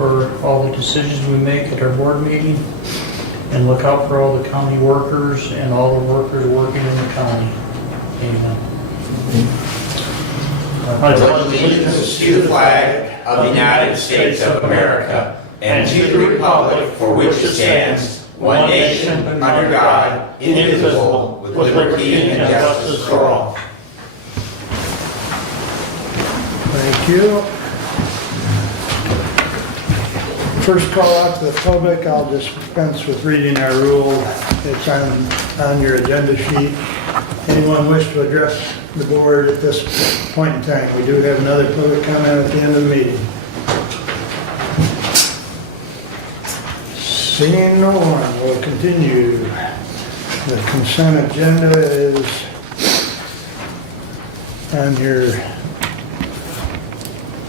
for all the decisions we make at our board meeting, and look out for all the county workers and all the workers working in the county. Amen. I pledge allegiance to the flag of the United States of America and to the republic for which it stands, one nation, under God, indivisible, with liberty and justice for all. Thank you. First call out to the public, I'll dispense with reading our rule. It's on your agenda sheet. Anyone wish to address the board at this point in time? We do have another public comment at the end of the meeting. Seeing no one, we'll continue. The consent agenda is on your...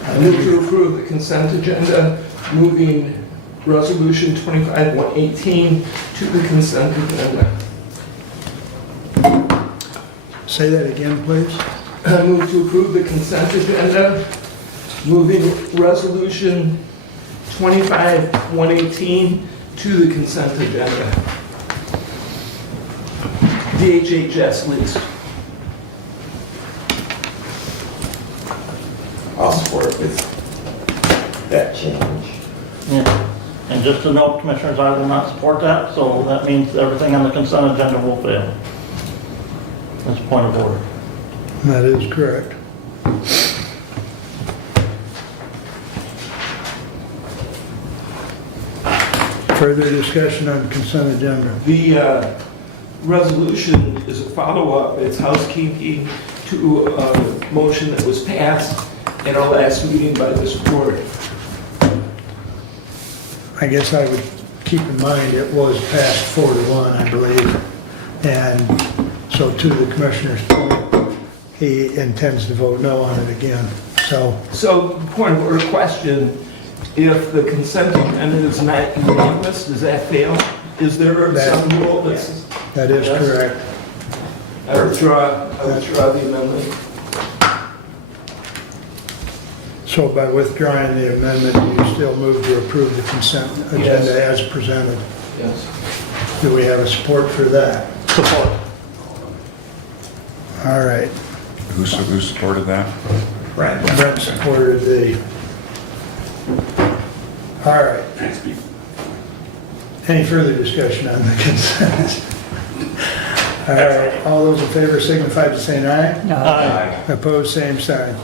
I move to approve the consent agenda, moving resolution 25-118 to the consent agenda. Say that again, please. I move to approve the consent agenda, moving resolution 25-118 to the consent agenda. DHHS, please. I'll support with that change. Yeah. And just to note, Commissioners, I will not support that, so that means everything on the consent agenda will fail. That's a point of order. That is correct. Further discussion on consent agenda. The resolution is a follow-up. It's housekeeping to a motion that was passed in our last meeting by this board. I guess I would keep in mind it was passed 4-1, I believe. And so to the Commissioner's point, he intends to vote no on it again. So Point of order question, if the consent agenda is not unanimous, does that fail? Is there some rule that's... that is Yes. correct. I withdraw the amendment. So by withdrawing the amendment, you still move to approve the consent agenda Yes. as presented. Yes. Do we have a support for that? Support. All right. Who supported that? Brett supported the... All right. Any further discussion on the consent? All right, all those in favor signify by saying aye. Aye. Opposed, same sign.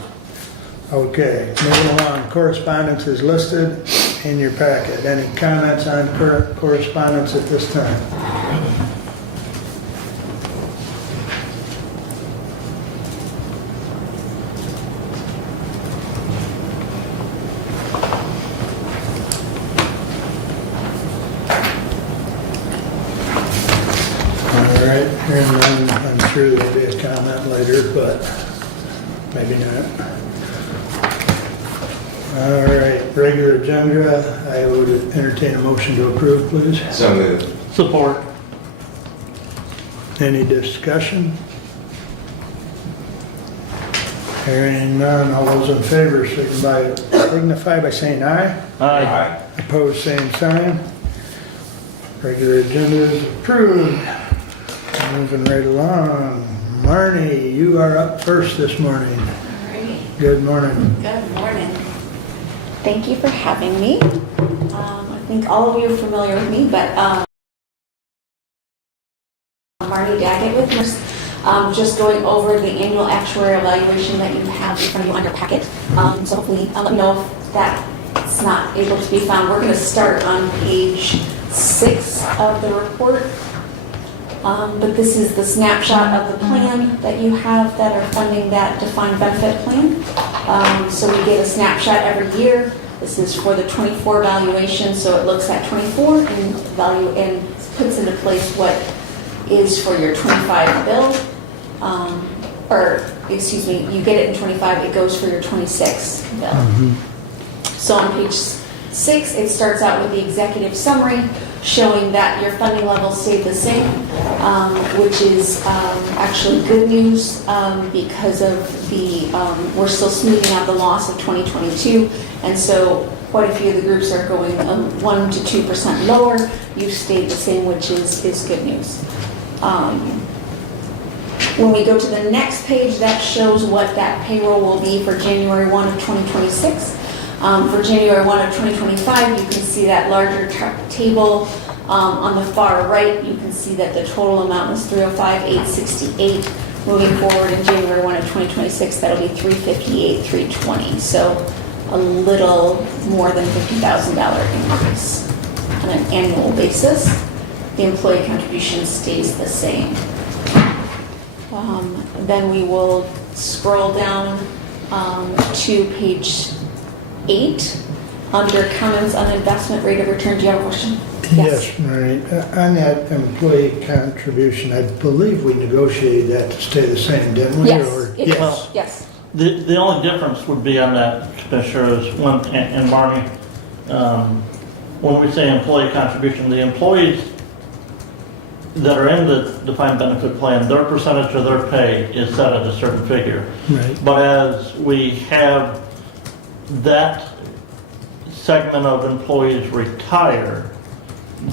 Okay, moving along, correspondence is listed in your packet. Any comments on correspondence at this time? All right, hearing none, I'm sure there'll be a comment later, but maybe not. All right, regular agenda, I would entertain a motion to approve, please. So moved. Support. Any discussion? Hearing none, all those in favor signify by saying aye. Aye. Opposed, same sign. Regular agenda is approved. Moving right along. Marnie, you are up first this morning. Alright, Good morning. good morning. Thank you for having me. I think all of you are familiar with me, but Marnie Daggett with Nurse, just going over the annual actuarial evaluation that you have in front of you on your packet. So hopefully I'll let you know if that's not able to be found. We're going to start on page 6 of the report. But this is the snapshot of the plan that you have that are funding that defined benefit plan. So we get a snapshot every year. This is for the 24 valuation, so it looks at 24 and value and puts into place what is for your 25 bill. Or excuse me, you get it in 25, it goes for your 26 bill. So on page 6, it starts out with the executive summary showing that your funding levels stayed the same, which is actually good news because of the, we're still smoothing out the loss of 2022. And so quite a few of the groups are going 1 to 2% lower. You've stayed the same, which is good news. When we go to the next page, that shows what that payroll will be for January 1 of 2026. For January 1 of 2025, you can see that larger table on the far right. You can see that the total amount was 305,868. Moving forward in January 1 of 2026, that'll be 358,320. So a little more than $50,000 increase on an annual basis. The employee contribution stays the same. Then we will scroll down to page 8 under comments on investment rate of return. Do you have a question? Yes, right. On that employee contribution, I believe we negotiated that to stay the same, didn't we? Yes, Or- it Yes. is. Yes. The only difference would be on that, Commissioner, is when, and Barney, when we say employee contribution, the employees that are in the defined benefit plan, their percentage of their pay is set at a certain figure. Right. But as we have that segment of employees retire,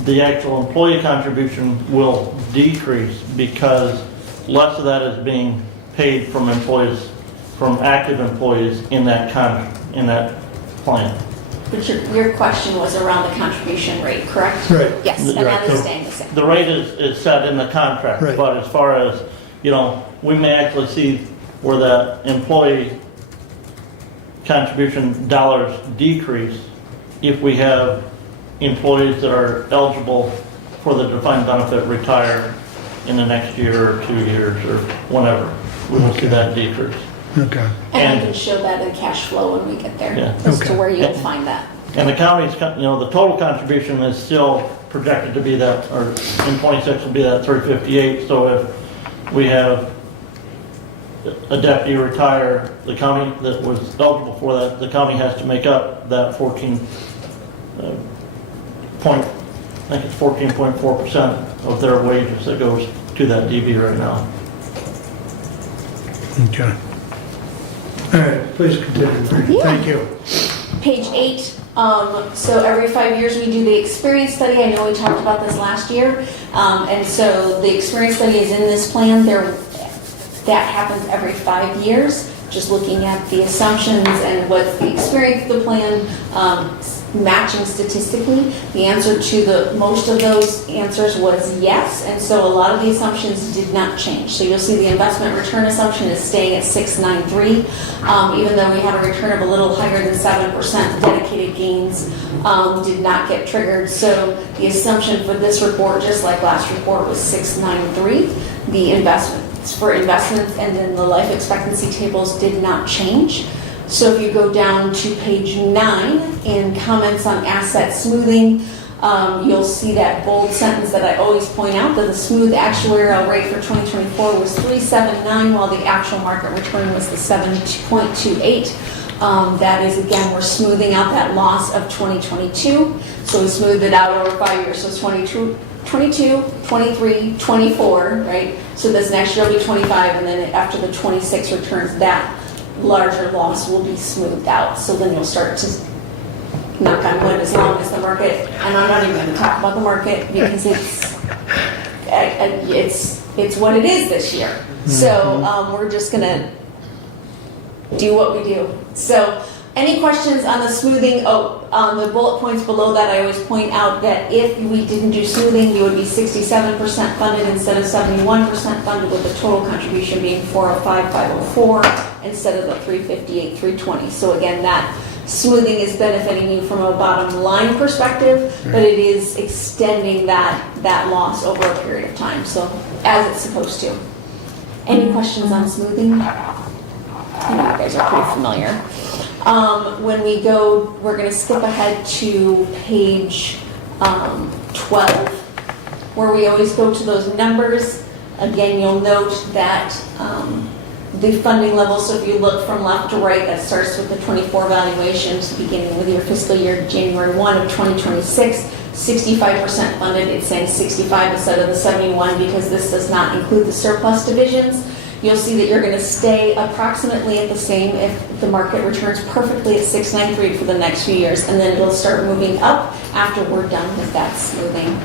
the actual employee contribution will decrease because less of that is being paid from employees, from active employees in that plan. But your question was around the contribution rate, correct? Right. Yes, and that Right. is staying the same. The rate is set in the contract, Right. but as far as, we may actually see where that employee contribution dollars decrease if we have employees that are eligible for the defined benefit retire in the next year or 2 years or whenever. We will see that decrease. Okay. And I And- can show that in cash flow when we get there, Yeah. as to Okay. where you'll find that. And the county's, the total contribution is still projected to be that, or in 26 will be that 358. So if we have a deputy retire, the county that was eligible for that, the county has to make up that 14.4% of their wages that goes to that DB right now. Okay. All right, please continue. Yeah. Thank you. Page 8, so every 5 years we do the experience study. I know we talked about this last year. And so the experience study is in this plan. That happens every 5 years, just looking at the assumptions and what's the experience of the plan, matching statistically. The answer to most of those answers was yes, and so a lot of the assumptions did not change. So you'll see the investment return assumption is staying at 693, even though we had a return of a little higher than 7%. Dedicated gains did not get triggered. So the assumption for this report, just like last report, was 693. The investments and then the life expectancy tables did not change. So if you go down to page 9 in comments on asset smoothing, you'll see that bold sentence that I always point out, that the smooth actuarial rate for 2024 was 3.79, while the actual market return was the 7.28. That is, again, we're smoothing out that loss of 2022. So we smoothed it out over 5 years. So it's 22, 23, 24, right? So this next year will be 25, and then after the 26 returns, that larger loss will be smoothed out. So then you'll start to, knock on wood, as long as the market, and I'm not even going to talk about the market because it's what it is this year. So we're just going to do what we do. So any questions on the smoothing? On the bullet points below that, I always point out that if we didn't do smoothing, we would be 67% funded instead of 71% funded, with the total contribution being 405,504 instead of the 358,320. So again, that smoothing is benefiting you from a bottom line perspective, but it is extending that loss over a period of time. So as it's supposed to. Any questions on smoothing? I know you guys are pretty familiar. When we go, we're going to skip ahead to page 12, where we always go to those numbers. Again, you'll note that the funding level, so if you look from left to right, that starts with the 24 valuations, beginning with your fiscal year January 1 of 2026, 65% funded. It's saying 65 instead of the 71 because this does not include the surplus divisions. you'll see that you're going to stay approximately at the same if the market returns perfectly at 693 for the next few years, and then it'll start moving up after we're done with that smoothing.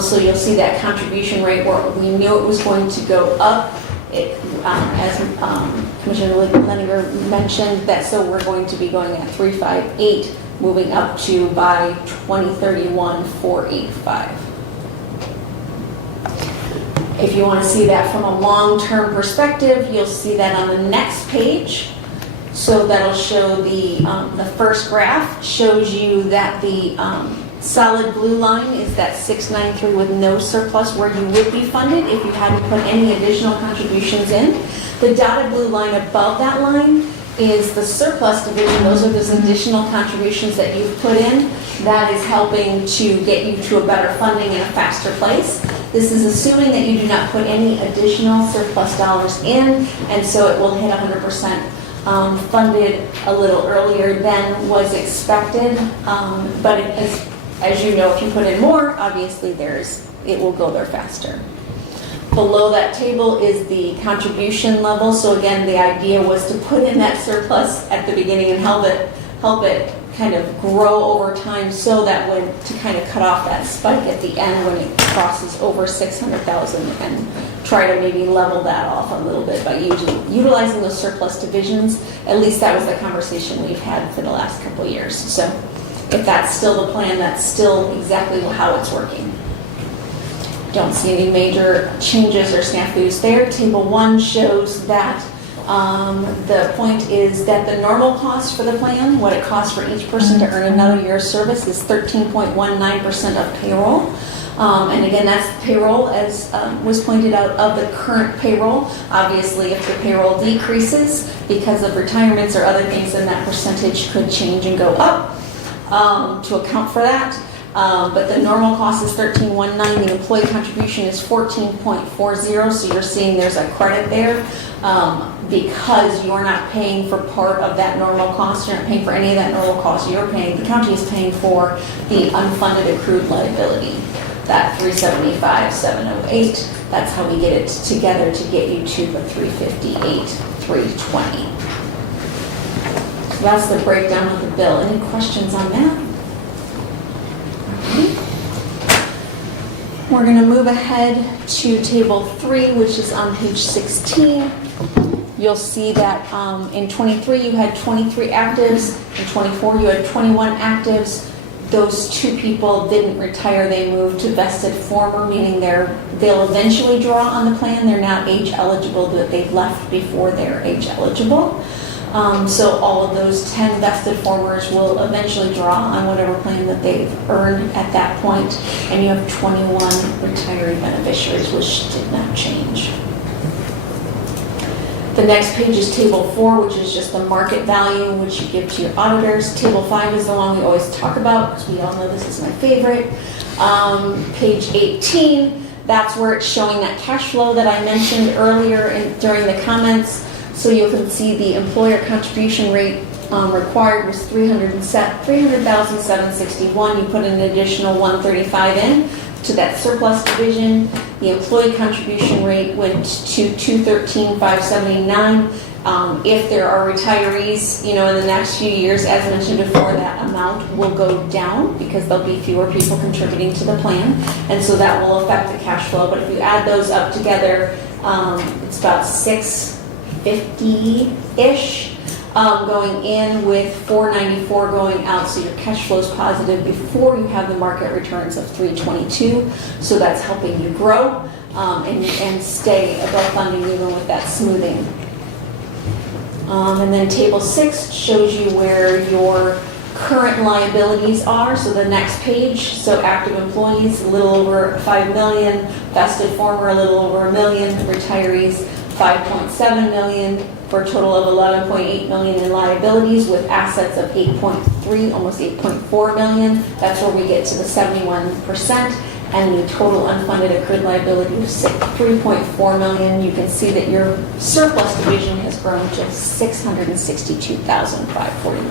So you'll see that contribution rate where we knew it was going to go up. As Commissioner Leninger mentioned, that so we're going to be going at 358, moving up to by 2031 485. If you want to see that from a long-term perspective, you'll see that on the next page. So that'll show the first graph shows you that the solid blue line is that 693 with no surplus, where you would be funded if you hadn't put any additional contributions in. The dotted blue line above that line is the surplus division. Those are those additional contributions that you've put in. That is helping to get you to a better funding in a faster place. This is assuming that you do not put any additional surplus dollars in, and so it will hit 100% funded a little earlier than was expected. But as you know, if you put in more, obviously it will go there faster. Below that table is the contribution level. So again, the idea was to put in that surplus at the beginning and help it kind of grow over time, so that when to kind of cut off that spike at the end when it crosses over 600,000, and try to maybe level that off a little bit by utilizing those surplus divisions. At least that was the conversation we've had for the last couple of years. So if that's still the plan, that's still exactly how it's working. Don't see any major changes or snafus there. Table 1 shows that the point is that the normal cost for the plan, what it costs for each person to earn another year's service, is 13.19% of payroll. And again, that's payroll, as was pointed out, of the current payroll. Obviously, if the payroll decreases because of retirements or other things, then that percentage could change and go up to account for that. But the normal cost is 13.19. The employee contribution is 14.40. So you're seeing there's a credit there because you're not paying for part of that normal cost. You're not paying for any of that normal cost. The county is paying for the unfunded accrued liability. That 375,708. That's how we get it together to get you to the 358,320. So that's the breakdown of the bill. Any questions on that? We're going to move ahead to table 3, which is on page 16. You'll see that in 23 you had 23 actives, in 24 you had 21 actives. Those 2 people didn't retire, they moved to vested former, meaning they'll eventually draw on the plan. They're not age eligible, but they've left before they're age eligible. So all of those 10 vested formers will eventually draw on whatever plan that they've earned at that point, and you have 21 retiree beneficiaries, which did not change. The next page is table 4, which is just the market value, which you give to your auditors. Table 5 is the one we always talk about, because we all know this is my favorite. Page 18, that's where it's showing that cash flow that I mentioned earlier during the comments. So you can see the employer contribution rate required was $300,761. You put an additional $135 in to that surplus division. The employee contribution rate went to $213,579. If there are retirees, in the next few years, as mentioned before, that amount will go down because there'll be fewer people contributing to the plan, and so that will affect the cash flow. But if you add those up together, it's about $650-ish going in with $494 going out, so your cash flow is positive before you have the market returns of $322. So that's helping you grow and stay above funding even with that smoothing. And then table 6 shows you where your current liabilities are. So the next page, so active employees, a little over 5 million, vested former, a little over 1 million, retirees, 5.7 million, for a total of 11.8 million in liabilities, with assets of 8.3, almost 8.4 million. That's where we get to the 71%, and the total unfunded accrued liability of 3.4 million. You can see that your surplus division has grown to 662,541.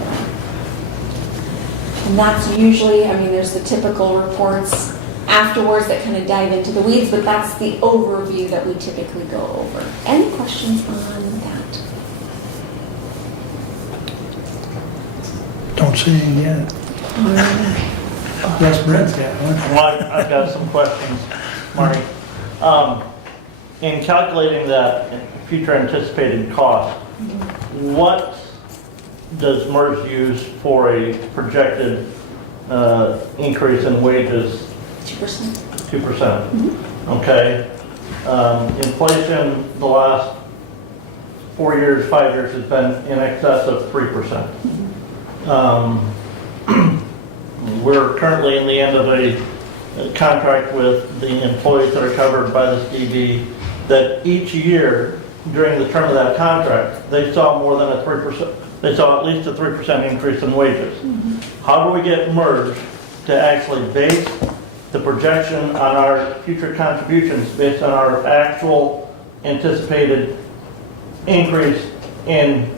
And that's usually, there's the typical reports afterwards that kind of dive into the weeds, but that's the overview that we typically go over. Any questions on that? Don't see any yet. Yes, Brent's got one. Well, I've got some questions, Marty. In calculating that future anticipated cost, what does MERS use for a projected increase in wages? 2%. 2%. Okay. Inflation the last 4 years, 5 years has been in excess of 3%. We're currently in the end of a contract with the employees that are covered by this DB, that each year during the term of that contract, they saw more than a 3%, they saw at least a 3% increase in wages. How do we get MERS to actually base the projection on our future contributions based on our actual anticipated increase in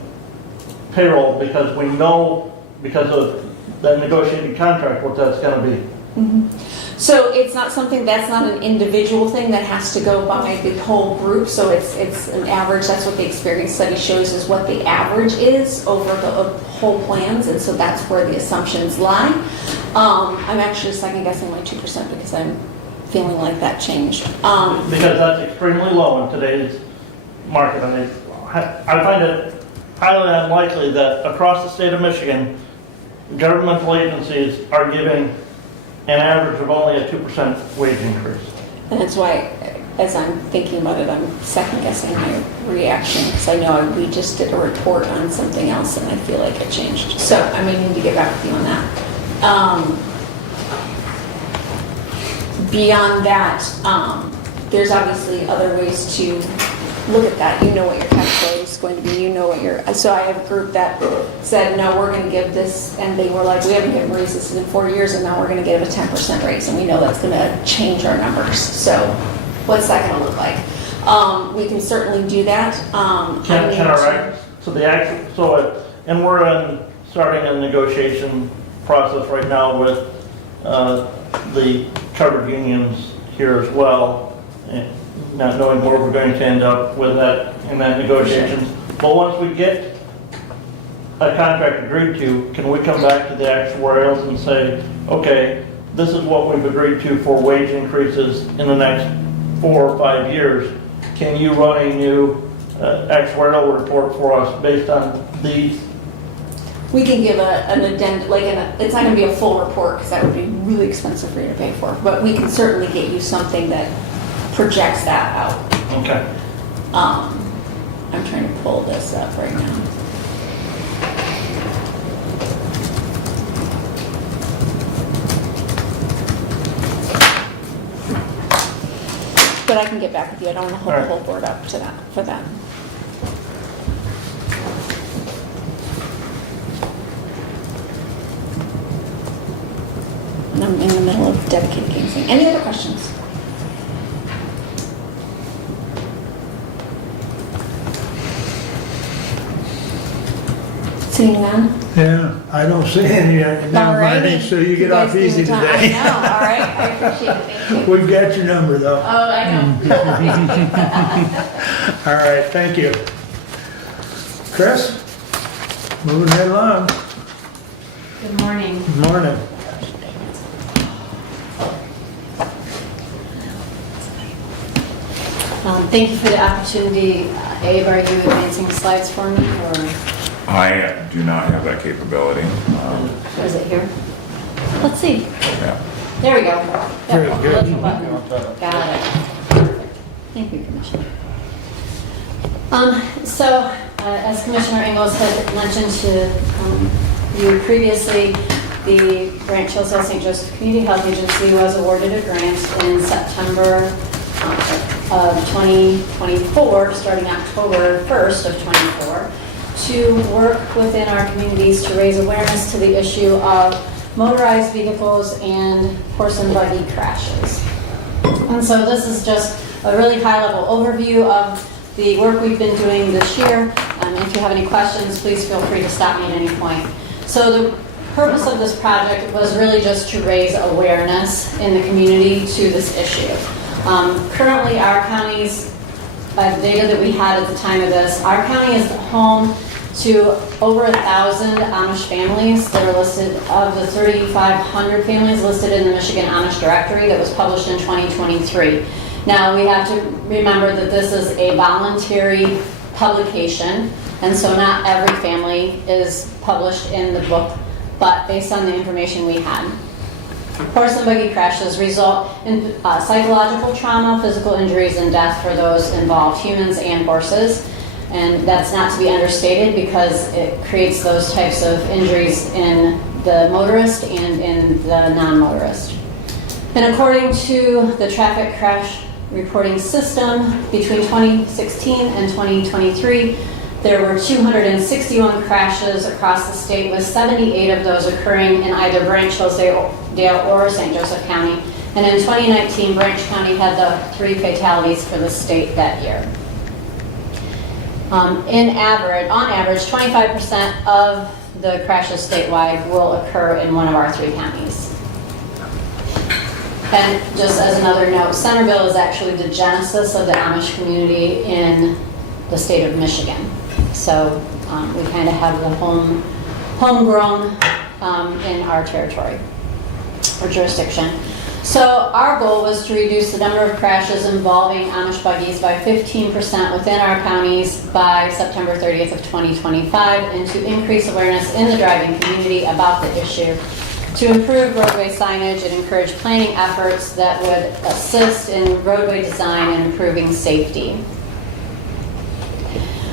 payroll, because we know, because of that negotiated contract, what that's going to be? So it's not something, that's not an individual thing that has to go by the whole group, so it's an average. That's what the experience study shows, is what the average is over the whole plans, and so that's where the assumptions lie. I'm actually second guessing my 2% because I'm feeling like that changed. Because that's extremely low in today's market. I mean, I find it highly unlikely that across the state of Michigan, governmental agencies are giving an average of only a 2% wage increase. And that's why, as I'm thinking about it, I'm second guessing my reaction, because I know we just did a report on something else and I feel like it changed. So I may need to get back with you on that. Beyond that, there's obviously other ways to look at that. You know what your cash flow is going to be. You know what your. So I have a group that said, no, we're going to give this, and they were like, we haven't given raises in 4 years, and now we're going to give a 10% raise, and we know that's going to change our numbers. So what's that going to look like? We can certainly do that. And we're starting a negotiation process right now with the covered unions here as well, and not knowing where we're going to end up with that in that negotiations. But once we get a contract agreed to, can we come back to the actuarials and say, okay, this is what we've agreed to for wage increases in the next 4 or 5 years. Can you run a new actuarial report for us based on these? We can give an addendum, it's not going to be a full report because that would be really expensive for you to pay for, but we can certainly get you something that projects that out. Okay. I'm trying to pull this up right now. But I can get back with you. I don't want to hold the whole board up to that for that. And I'm in the middle of dedicating thing. Any other questions? Seeing none? Yeah, I don't see any now, Marty, so you get off guys easy give me time. today. I know, all right, I appreciate it, thank you. We've got your number though. Oh, I know. All right, thank you. Chris, moving right along. Good morning. Good morning. Thank you for the opportunity. Abe, are you advancing the slides for me, or I do not have that capability. is it here? Let's see. Yeah. There we go. Very Yep, good. little button. Got it. Perfect. Thank you, Commissioner. As Commissioner Ingles had mentioned to you previously, the Branch Hillsdale St. Joseph Community Health Agency was awarded a grant in September of 2024, starting October 1st of 24, to work within our communities to raise awareness to the issue of motorized vehicles and horse and buggy crashes. And so this is just a really high-level overview of the work we've been doing this year. If you have any questions, please feel free to stop me at any point. So the purpose of this project was really just to raise awareness in the community to this issue. Currently, our county's, by the data that we had at the time of this, our county is home to over 1,000 Amish families that are listed, of the 3,500 families listed in the Michigan Amish Directory that was published in 2023. Now, we have to remember that this is a voluntary publication, and so not every family is published in the book, but based on the information we had. Horse and buggy crashes result in psychological trauma, physical injuries, and death for those involved, humans and horses. And that's not to be understated because it creates those types of injuries in the motorist and in the non-motorist. And according to the traffic crash reporting system, between 2016 and 2023, there were 261 crashes across the state, with 78 of those occurring in either Branch, Hillsdale, or St. Joseph County. And in 2019, Branch County had the 3 fatalities for the state that year. On average, 25% of the crashes statewide will occur in one of our 3 counties. And just as another note, Centerville is actually the genesis of the Amish community in the state of Michigan. So we kind of have the homegrown in our territory or jurisdiction. So our goal was to reduce the number of crashes involving Amish buggies by 15% within our counties by September 30th of 2025, and to increase awareness in the driving community about the issue, to improve roadway signage and encourage planning efforts that would assist in roadway design and improving safety.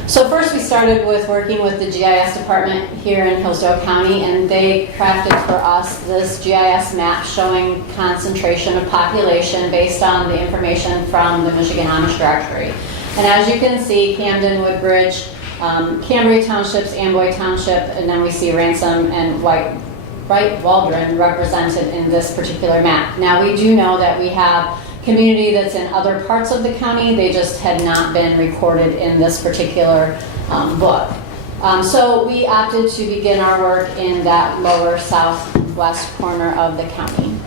So first we started with working with the GIS department here in Hillsdale County, and they crafted for us this GIS map showing concentration of population based on the information from the Michigan Amish Directory. And as you can see, Camden, Woodbridge, Cambria Townships, Amboy Township, and then we see Ransom and Wright Waldron represented in this particular map. Now we do know that we have community that's in other parts of the county, they just had not been recorded in this particular book. So we opted to begin our work in that lower southwest corner of the county.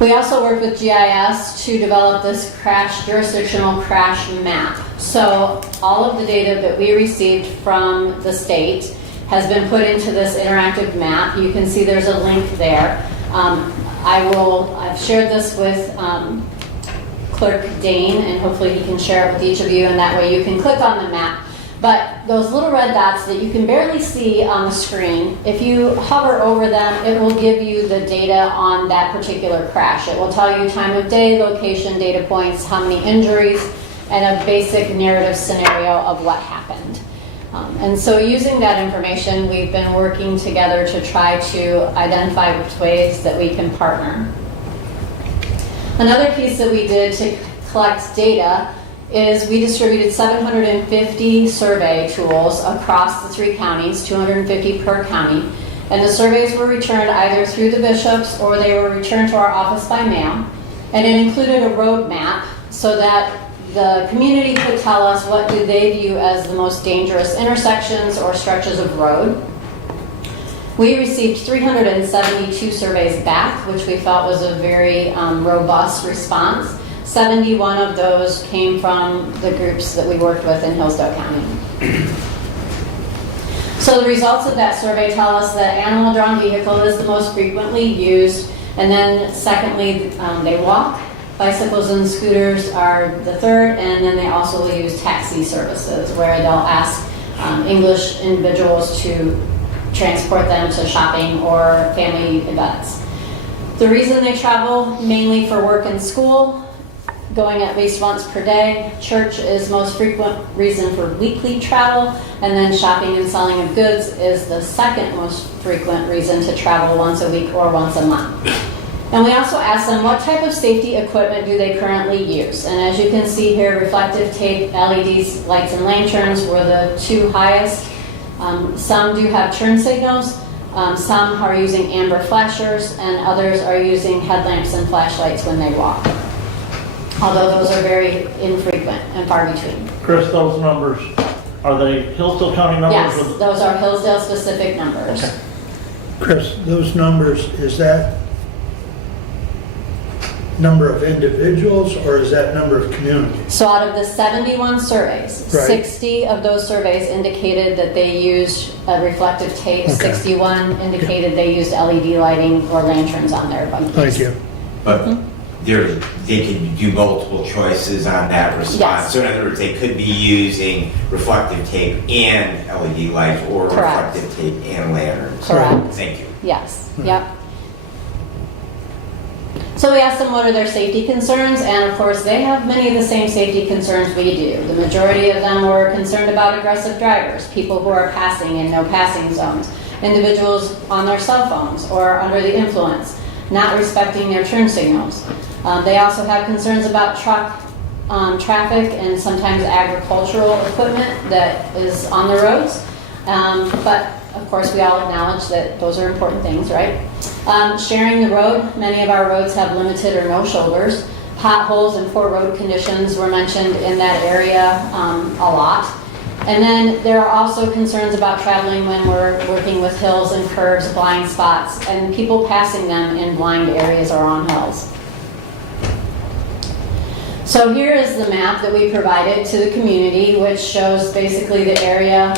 We also worked with GIS to develop this jurisdictional crash map. So all of the data that we received from the state has been put into this interactive map. You can see there's a link there. I've shared this with Clerk Dane, and hopefully he can share it with each of you, and that way you can click on the map. But those little red dots that you can barely see on the screen, if you hover over them, it will give you the data on that particular crash. It will tell you time of day, location, data points, how many injuries, and a basic narrative scenario of what happened. And so using that information, we've been working together to try to identify ways that we can partner. Another piece that we did to collect data is we distributed 750 survey tools across the 3 counties, 250 per county. And the surveys were returned either through the bishops or they were returned to our office by mail. And it included a road map so that the community could tell us what do they view as the most dangerous intersections or stretches of road. We received 372 surveys back, which we felt was a very robust response. 71 of those came from the groups that we worked with in Hillsdale County. So the results of that survey tell us that animal-drawn vehicle is the most frequently used, and then secondly, they walk. Bicycles and scooters are the third, and then they also will use taxi services where they'll ask English individuals to transport them to shopping or family events. The reason they travel, mainly for work and school, going at least once per day. Church is most frequent reason for weekly travel, and then shopping and selling of goods is the second most frequent reason to travel once a week or once a month. And we also asked them what type of safety equipment do they currently use. And as you can see here, reflective tape, LEDs, lights, and lanterns were the 2 highest. Some do have turn signals. Some are using amber flashers, and others are using headlamps and flashlights when they walk. Although those are very infrequent and far between. Chris, those numbers Are they Hillsdale County numbers? Yes, or- those are Hillsdale specific numbers. Okay. Chris, those numbers, is that number of individuals or is that number of communities? So out of the 71 surveys, Right. 60 of those surveys indicated that they used a reflective tape. Okay. 61 indicated they used LED lighting or lanterns on their buggies. Thank you. But they can do multiple choices on that response. Yes. So in other words, they could be using reflective tape and LED lights or Correct. reflective tape and lanterns. Correct. Thank you. Yes, yep. So we asked them what are their safety concerns, and of course, they have many of the same safety concerns we do. The majority of them were concerned about aggressive drivers, people who are passing in no passing zones, individuals on their cell phones or under the influence, not respecting their turn signals. They also have concerns about truck traffic and sometimes agricultural equipment that is on the roads. But of course, we all acknowledge that those are important things, right? Sharing the road, many of our roads have limited or no shoulders. Potholes and poor road conditions were mentioned in that area a lot. And then there are also concerns about traveling when we're working with hills and curves, blind spots, and people passing them in blind areas or on hills. So here is the map that we provided to the community, which shows basically the area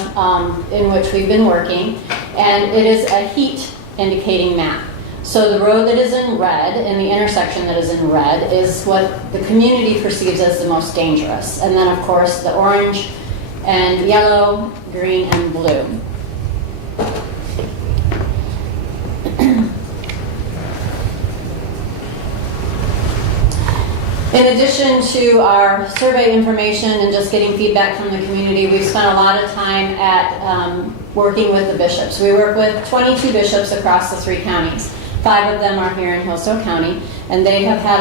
in which we've been working. And it is a heat indicating map. So the road that is in red and the intersection that is in red is what the community perceives as the most dangerous. And then of course the orange and yellow, green, and blue. In addition to our survey information and just getting feedback from the community, we've spent a lot of time at working with the bishops. We work with 22 bishops across the 3 counties. 5 of them are here in Hillsdale County, and they have had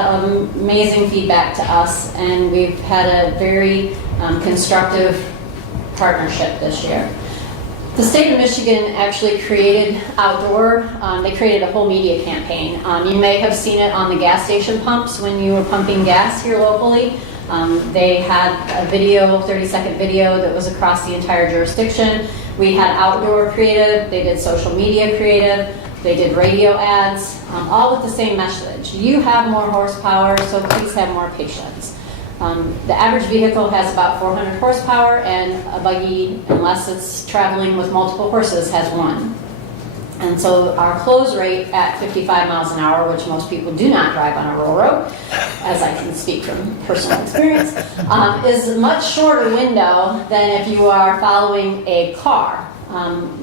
amazing feedback to us, and we've had a very constructive partnership this year. The state of Michigan actually created they created a whole media campaign. You may have seen it on the gas station pumps when you were pumping gas here locally. They had a video, 30-second video that was across the entire jurisdiction. We had outdoor creative, they did social media creative, they did radio ads, all with the same message. You have more horsepower, so please have more patience. The average vehicle has about 400 horsepower, and a buggy, unless it's traveling with multiple horses, has 1. And so our close rate at 55 miles an hour, which most people do not drive on a rural road, as I can speak from personal experience, is a much shorter window than if you are following a car,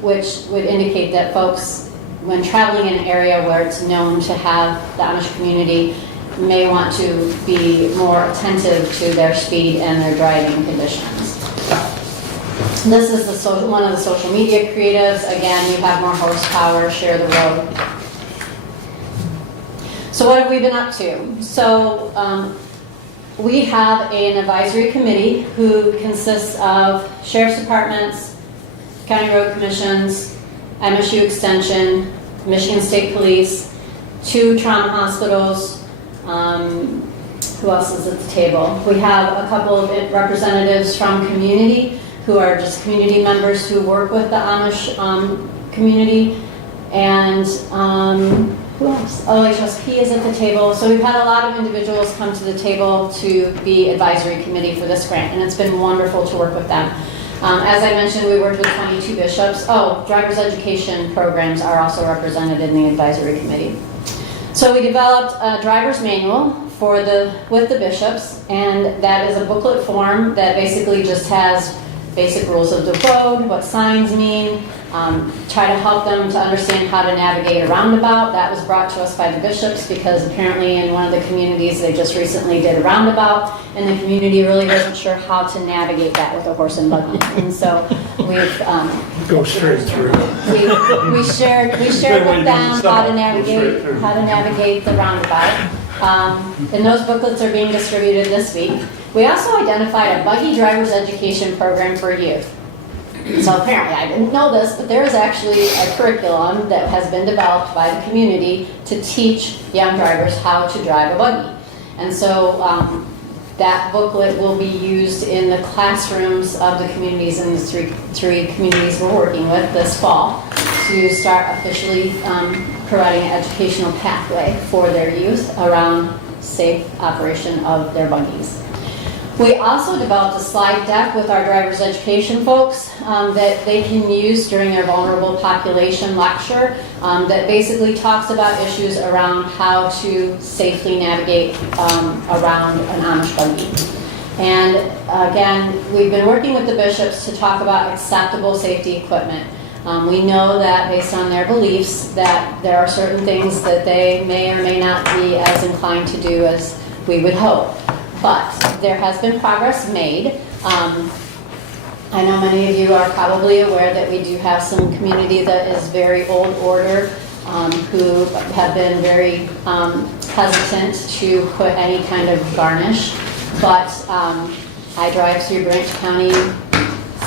which would indicate that folks, when traveling in an area where it's known to have the Amish community, may want to be more attentive to their speed and their driving conditions. This is one of the social media creatives. Again, you have more horsepower, share the road. So what have we been up to? So we have an advisory committee who consists of sheriff's departments, county road commissions, MSU Extension, Michigan State Police, 2 trauma hospitals. Who else is at the table? We have a couple of representatives from community who are just community members who work with the Amish community. And who else? OHSP is at the table. So we've had a lot of individuals come to the table to be advisory committee for this grant, and it's been wonderful to work with them. As I mentioned, we worked with 22 bishops. Driver's education programs are also represented in the advisory committee. So we developed a driver's manual with the bishops, and that is a booklet form that basically just has basic rules of the road, what signs mean, try to help them to understand how to navigate a roundabout. That was brought to us by the bishops because apparently in one of the communities they just recently did a roundabout, and the community really wasn't sure how to navigate that with a horse and buggy. And so we've Go straight through. we shared with them how to navigate the roundabout. And those booklets are being distributed this week. We also identified a buggy driver's education program for youth. So apparently, I didn't know this, but there is actually a curriculum that has been developed by the community to teach young drivers how to drive a buggy. And so That booklet will be used in the classrooms of the communities in the three communities we're working with this fall to start officially providing an educational pathway for their youth around safe operation of their buggies. We also developed a slide deck with our driver's education folks that they can use during their vulnerable population lecture that basically talks about issues around how to safely navigate around an Amish buggy. And again, we've been working with the bishops to talk about acceptable safety equipment. We know that based on their beliefs that there are certain things that they may or may not be as inclined to do as we would hope. But there has been progress made. I know many of you are probably aware that we do have some community that is very old order who have been very hesitant to put any kind of garnish. But I drive through Branch County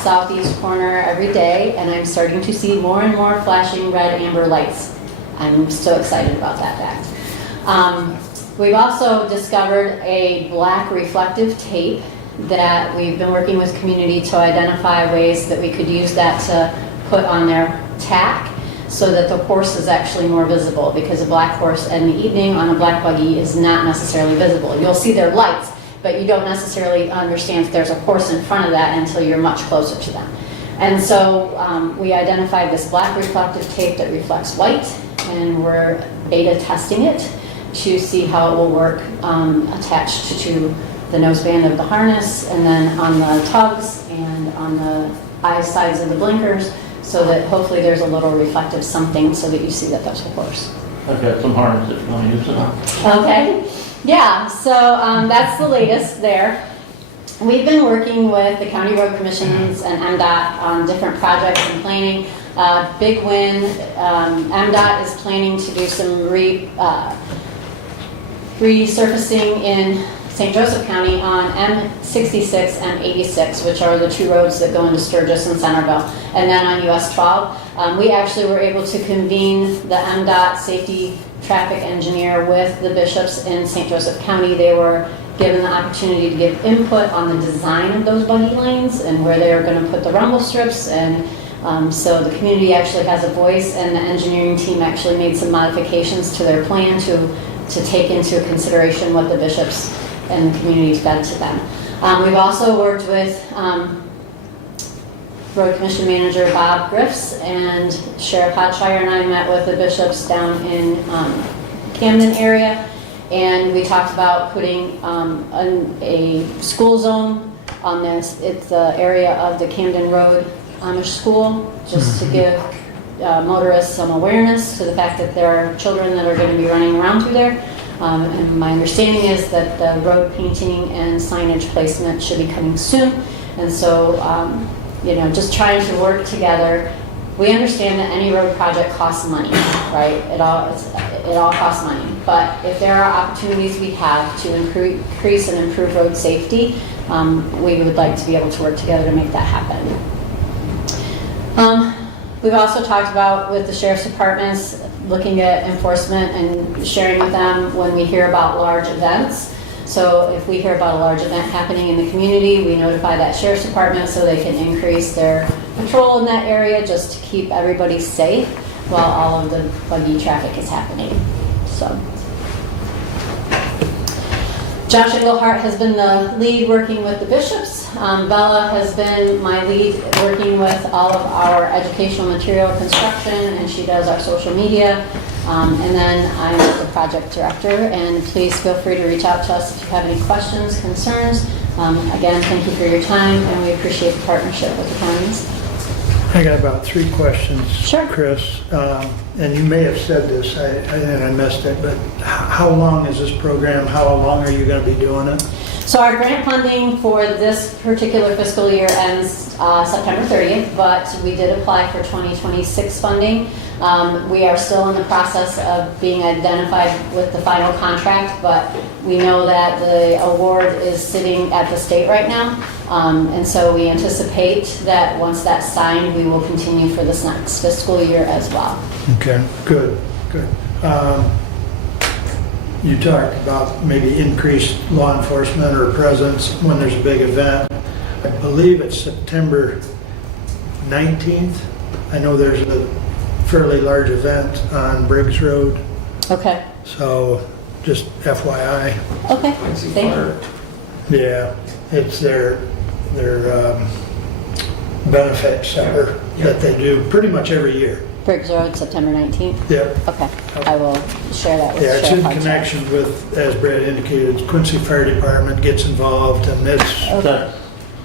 southeast corner every day, and I'm starting to see more and more flashing red amber lights. I'm so excited about that fact. We've also discovered a black reflective tape that we've been working with community to identify ways that we could use that to put on their tack so that the horse is actually more visible, because a black horse in the evening on a black buggy is not necessarily visible. You'll see their lights, but you don't necessarily understand if there's a horse in front of that until you're much closer to them. And so we identified this black reflective tape that reflects white, and we're beta testing it to see how it will work attached to the noseband of the harness, and then on the tugs and on the eye sides of the blinkers, so that hopefully there's a little reflective something so that you see that that's a horse. I've got some harness if you want to use it. Okay, yeah, so that's the latest there. We've been working with the County Road Commissions and MDOT on different projects and planning. Big win, MDOT is planning to do some resurfacing in St. Joseph County on M66 and 86, which are the two roads that go into Sturgis and Centerville, and then on US 12. We actually were able to convene the MDOT safety traffic engineer with the bishops in St. Joseph County. They were given the opportunity to give input on the design of those buggy lanes and where they are going to put the rumble strips, and so the community actually has a voice, and the engineering team actually made some modifications to their plan to take into consideration what the bishops and the community fed to them. We've also worked with Road Commission Manager Bob Griffs, and Sheriff Hotshire and I met with the bishops down in Camden area, and we talked about putting a school zone on this. It's the area of the Camden Road Amish School, just to give motorists some awareness to the fact that there are children that are going to be running around through there. And my understanding is that the road painting and signage placement should be coming soon. And so, just trying to work together. We understand that any road project costs money, right? It all costs money. But if there are opportunities we have to increase and improve road safety, we would like to be able to work together to make that happen. We've also talked about with the sheriff's departments looking at enforcement and sharing with them when we hear about large events. So if we hear about a large event happening in the community, we notify that sheriff's department so they can increase their patrol in that area just to keep everybody safe while all of the buggy traffic is happening. So Josh Englehart has been the lead working with the bishops. Bella has been my lead working with all of our educational material construction, and she does our social media. And then I'm the project director, and please feel free to reach out to us if you have any questions, concerns. Again, thank you for your time, and we appreciate the partnership with the counties. I got about 3 questions, Sure. Chris. And you may have said this, and I missed it, but how long is this program? How long are you going to be doing it? So our grant funding for this particular fiscal year ends September 30th, but we did apply for 2026 funding. We are still in the process of being identified with the final contract, but we know that the award is sitting at the state right now. And so we anticipate that once that's signed, we will continue for this next fiscal year as well. Okay, good. you talked about maybe increased law enforcement or presence when there's a big event. I believe it's September 19th. I know there's a fairly large event on Briggs Road, Okay, so just FYI. okay, Quincy thank you. Park. Yeah, it's their benefit center that they do pretty much every year. Briggs Road, September 19th? Yep. Okay, I will share that with Yeah, it's Sheriff in Hodgson. connection with, as Brad indicated, Quincy Fire Department gets involved, and it's, Okay.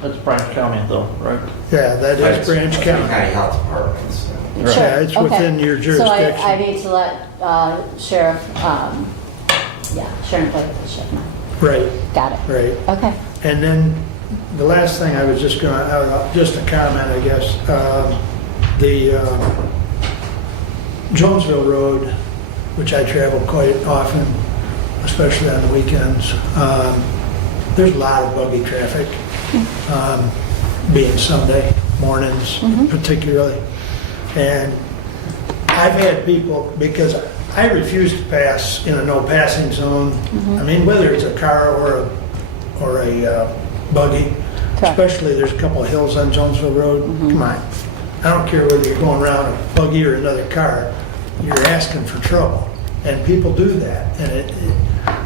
That's Branch County though, right? yeah, that is Branch County. County Health Department. so. Right. Sure, Yeah, it's okay. within your So I jurisdiction. need to let Sheriff, Sharon Blake know. Right, Got it. right. Okay. And then the last thing I was just gonna, just a comment, I guess. The Jonesville Road, which I travel quite often, especially on the weekends, there's a lot of buggy traffic, being Sunday mornings particularly. And I've had people, because I refuse to pass in a no passing zone. I mean, whether it's a car or a buggy, Correct. especially there's a couple of hills on Jonesville Road. Come on. I don't care whether you're going around a buggy or another car, you're asking for trouble. And people do that. And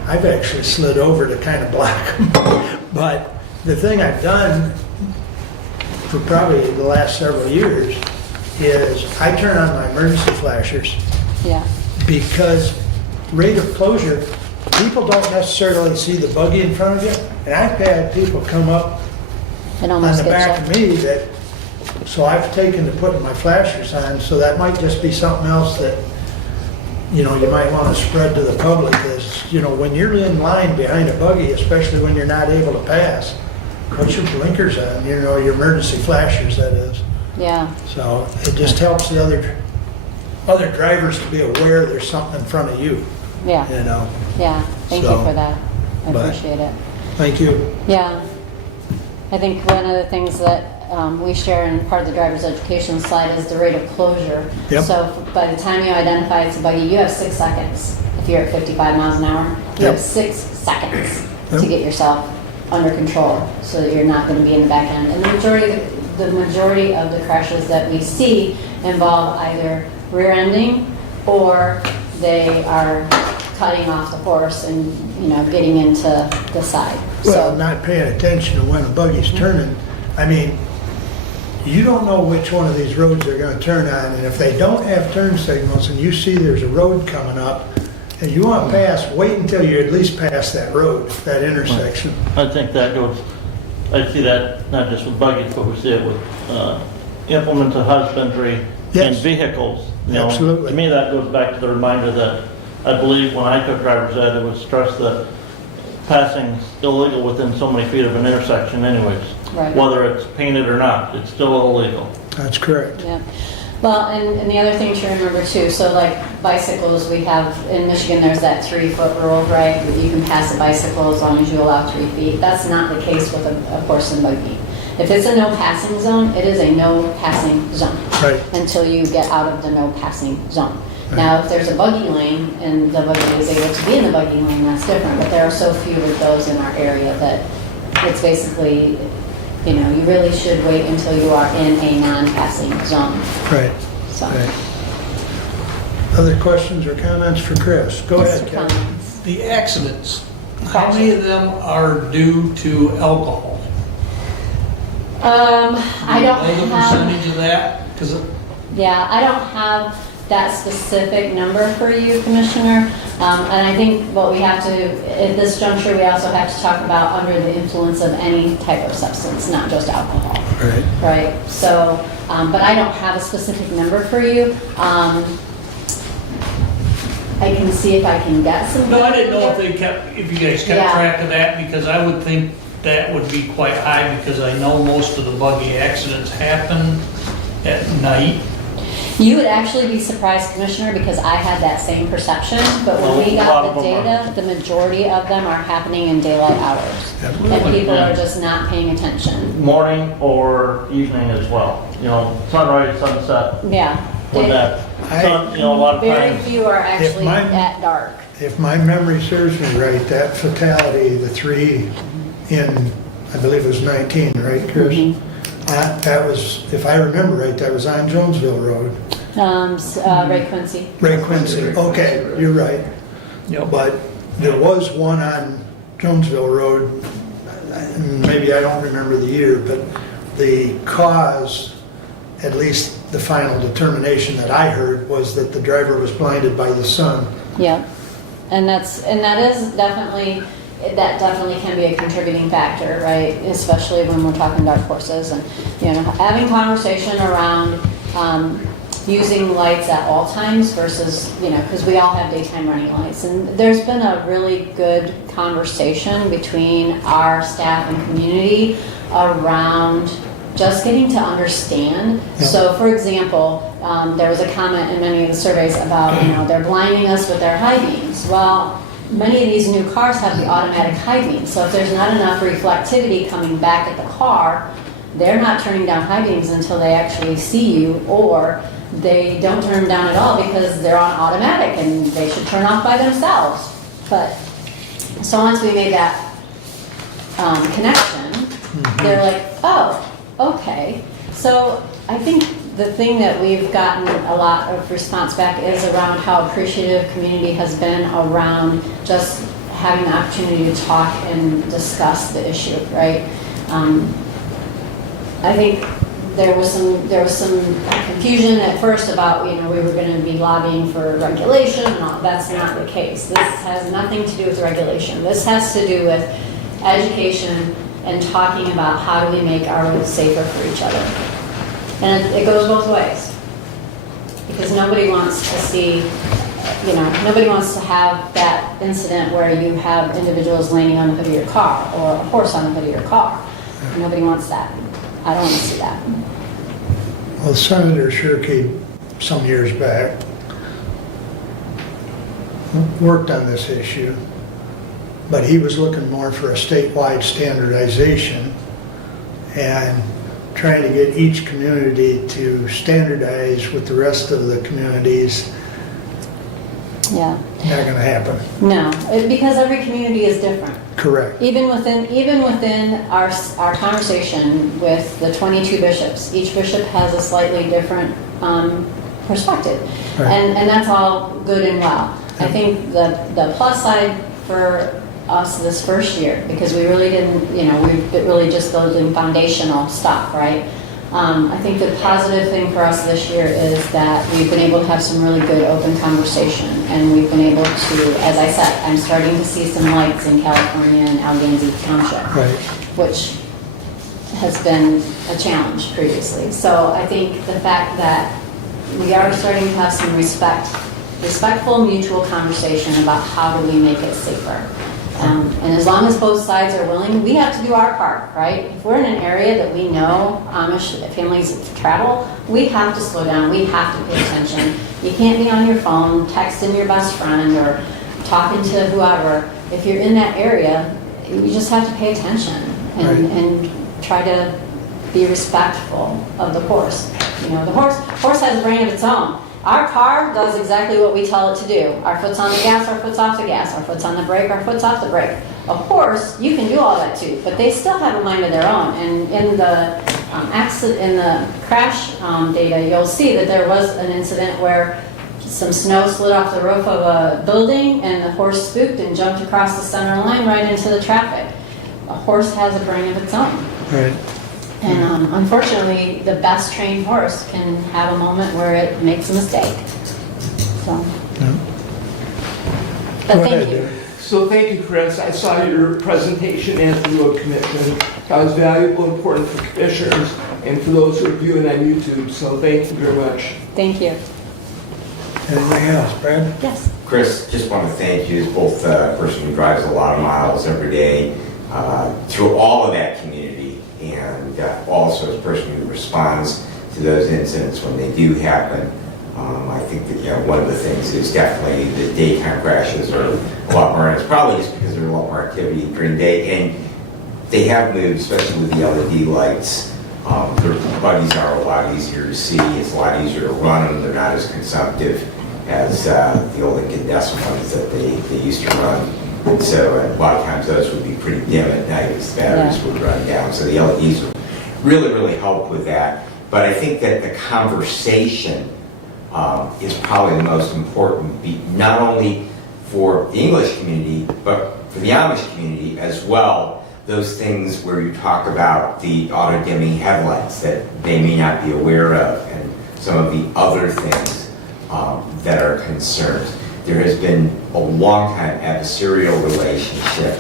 I've actually slid over to kind of block them. But the thing I've done for probably the last several years is I turn on my emergency flashers, Yeah. because rate of closure, people don't necessarily see the buggy in front of you. And I've had people come up It on almost the back gets of me that, so I've taken to putting my flashers on, so that might just be something else that, you know, you might want to spread to the public is, you know, when you're in line behind a buggy, especially when you're not able to pass, put your blinkers on, you know, your emergency flashers, that is. you. Yeah. So it just helps the other drivers to be aware there's something in front of you, Yeah. you know. Yeah. Thank you So, for that. I but- appreciate it. Thank you. Yeah. I think one of the things that we share in part of the driver's education slide is the rate of closure. Yep. So by the time you identify it's a buggy, you have 6 seconds. If you're at 55 miles an hour, you Yep. have 6 seconds Yep. to get yourself under control so that you're not going to be in the back end. And the majority of the crashes that we see involve either rear-ending or they are cutting off the horse and, you know, getting into the side. Well, So, not paying attention to when a buggy's turning. I mean, you don't know which one of these roads they're gonna turn on, and if they don't have turn signals and you see there's a road coming up, and you wanna pass, wait until you at least pass that road, that intersection. I think that goes, I see that not just with buggies, but we see it with implements of husbandry and Yes. vehicles. You know, Absolutely. To me, that goes back to the reminder that I believe when I took driver's ed, it was stressed that passing's illegal within so many feet of an intersection anyways. Right. Whether it's painted or not, it's still illegal. That's correct. yeah. Well, and the other thing to remember too, so like bicycles, we have, in Michigan, there's that 3-foot rule, right? That you can pass a bicycle as long as you allow 3 feet. That's not the case with a horse and buggy. If it's a no passing zone, it is a no passing zone. Right. Until you get out of the no passing zone. Now, if there's a buggy lane and the buggy is able to be in the buggy lane, that's different, but there are so few of those in our area that it's basically, you know, you really should wait until you are in a non-passing zone, Right, so. right. Other questions or comments for Chris? Go Just ahead, Kevin. comments. The accidents, how many of them are due to alcohol? I Do you don't know the have, percentage of that? Because yeah, I don't have that specific number for you, Commissioner. And I think what we have to, at this juncture, we also have to talk about under the influence of any type of substance, not just alcohol. Right. Right, so, but I don't have a specific number for you. I can see if I can get some. no, I didn't know if you guys kept Yeah. track of that, because I would think that would be quite high, because I know most of the buggy accidents happen at night. You would actually be surprised, Commissioner, because I had that same perception, but when we A lot got of the them data, the majority of them are happening in daylight hours. And people are just not paying attention. Morning or evening as well, you know, sunrise, sunset, Yeah. when that sun, you know, a lot of Very times. few are actually mine- at dark. if my memory serves me right, that fatality, the 3 in, I believe it was 19, right, Chris? That was, if I remember right, that was on Jonesville Road. Ray Quincy. Ray Quincy, okay, you're right. Yep. But there was one on Jonesville Road, maybe I don't remember the year, but the cause, at least the final determination that I heard, was that the driver was blinded by the sun. Yeah, and that definitely can be a contributing factor, right? Especially when we're talking dark horses and, having conversation around using lights at all times versus, because we all have daytime running lights. And there's been a really good conversation between our staff and community around just getting to understand. Yeah. So for example, there was a comment in many of the surveys about, they're blinding us with their high beams. Well, many of these new cars have the automatic high beams. So if there's not enough reflectivity coming back at the car, they're not turning down high beams until they actually see you, or they don't turn them down at all because they're on automatic and they should turn off by themselves. But so once we made that connection, they're like, oh, okay. So I think the thing that we've gotten a lot of response back is around how appreciative community has been around just having the opportunity to talk and discuss the issue, right? I think there was some confusion at first about, we were going to be lobbying for regulation and all. That's not the case. This has nothing to do with regulation. This has to do with education and talking about how do we make our roads safer for each other. And it goes both ways. Because nobody wants to see, nobody wants to have that incident where you have individuals landing on the hood of your car or a horse on the hood of your car. Nobody wants that. I don't want to see that. Well, Senator Shirkey, some years back, worked on this issue, but he was looking more for a statewide standardization and trying to get each community to standardize with the rest of the communities. Yeah. Not going to happen. No, because every community is different. Correct. Even within our conversation with the 22 bishops, each bishop has a slightly different perspective, Right. and that's all good and well. I think the plus side for us this first year, because we really didn't, we've really just building foundational stuff, right? I think the positive thing for us this year is that we've been able to have some really good open conversation, and we've been able to, as I said, I'm starting to see some lights in California and Allegheny Township, Right. which has been a challenge previously. So I think the fact that we are starting to have some respectful mutual conversation about how do we make it safer. And as long as both sides are willing, we have to do our part, right? If we're in an area that we know Amish families travel, we have to slow down, we have to pay attention. You can't be on your phone, texting your best friend, or talking to whoever. If you're in that area, you just have to pay attention and try to be respectful of the horse. The horse has a brain of its own. Our car does exactly what we tell it to do. Our foot's on the gas, our foot's off the gas. Our foot's on the brake, our foot's off the brake. A horse, you can do all that too, but they still have a mind of their own. And in the crash data, you'll see that there was an incident where some snow slid off the roof of a building and the horse spooked and jumped across the center line right into the traffic. A horse has a brain of its own. Right. And unfortunately, the best trained horse can have a moment where it makes a mistake. So, Yeah. but Go thank ahead, you. Derek. So thank you, Chris. I saw your presentation at the Road Commission. That was valuable and important for commissioners and for those who are viewing on YouTube. So thank you very much. Thank you. Anything else, Brad? Yes. Chris, just want to thank you as both a person who drives a lot of miles every day through all of that community, and also as a person who responds to those incidents when they do happen. I think that one of the things is definitely the daytime crashes are a lot more, and it's probably just because there's a lot more activity during the day, and they have moved, especially with the LED lights. Their buddies are a lot easier to see. It's a lot easier to run them. They're not as consumptive. as the old incandescent ones that they used to run. And so a lot of times those would be pretty dim at night as the batteries would run down. So the LEDs would really help with that. But I think that the conversation is probably the most important, not only for the English community, but for the Amish community as well. Those things where you talk about the auto-dimming headlights that they may not be aware of, and some of the other things that are concerns. There has been a long time adversarial relationship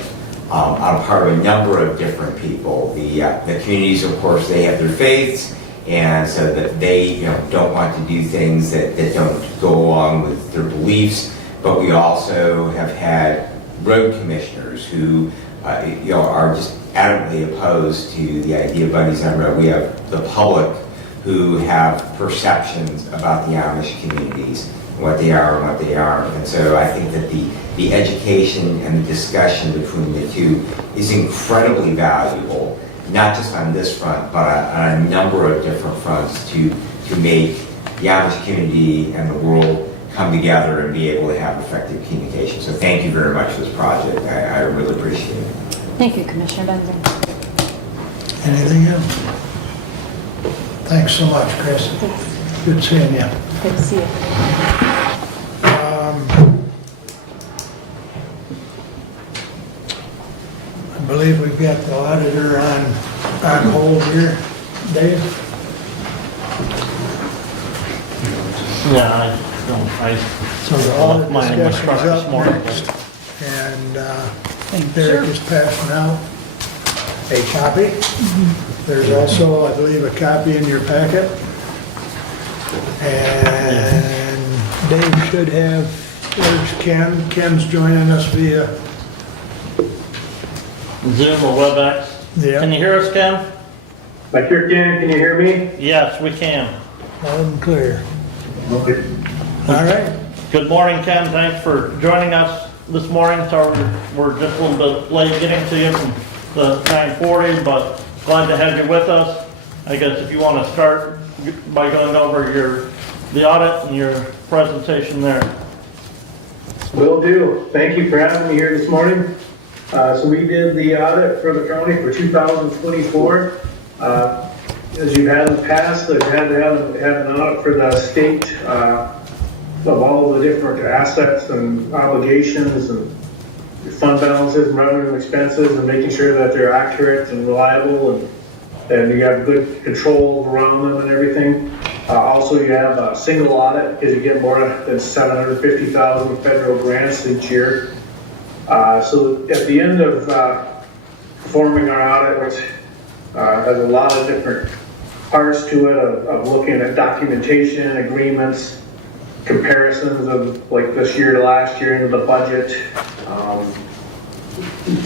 on the part of a number of different people. The communities, of course, they have their faiths, and so that they don't want to do things that don't go along with their beliefs. But we also have had road commissioners who are just adamantly opposed to the idea of buddies on road. We have the public who have perceptions about the Amish communities, what they are and what they aren't. And so I think that the education and the discussion between the two is incredibly valuable, not just on this front, but on a number of different fronts to make the Amish community and the world come together and be able to have effective communication. So thank you very much for this project. I really appreciate it. Thank you, Commissioner Benson. Anything else? Thanks so much, Chris. Good seeing you. Good to see you. I believe we've got the auditor on hold here. Dave? Yeah, So the left audit mine in my discussion's truck this up morning. next. And Derek is passing out a copy. There's also, I believe, a copy in your packet. And Dave should have, where's Ken? Ken's joining us via, Zoom or WebEx. Yeah. Can you hear us, Ken? I sure can you hear me? Yes, we can. loud and clear. Okay. All right. Good morning, Ken. Thanks for joining us this morning. Sorry we're just a little bit late getting to you from the 9:40, but glad to have you with us. I guess if you want to start by going over the audit and your presentation there. Will do. Thank you for having me here this morning. So we did the audit for the county for 2024. As you've had in the past, I've had to have an audit for the state of all the different assets and obligations and fund balances and revenue and expenses, and making sure that they're accurate and reliable, and you have good control around them and everything. Also, you have a single audit because you get more than 750,000 federal grants each year. So at the end of performing our audit, which has a lot of different parts to it, of looking at documentation, agreements, comparisons of like this year to last year into the budget,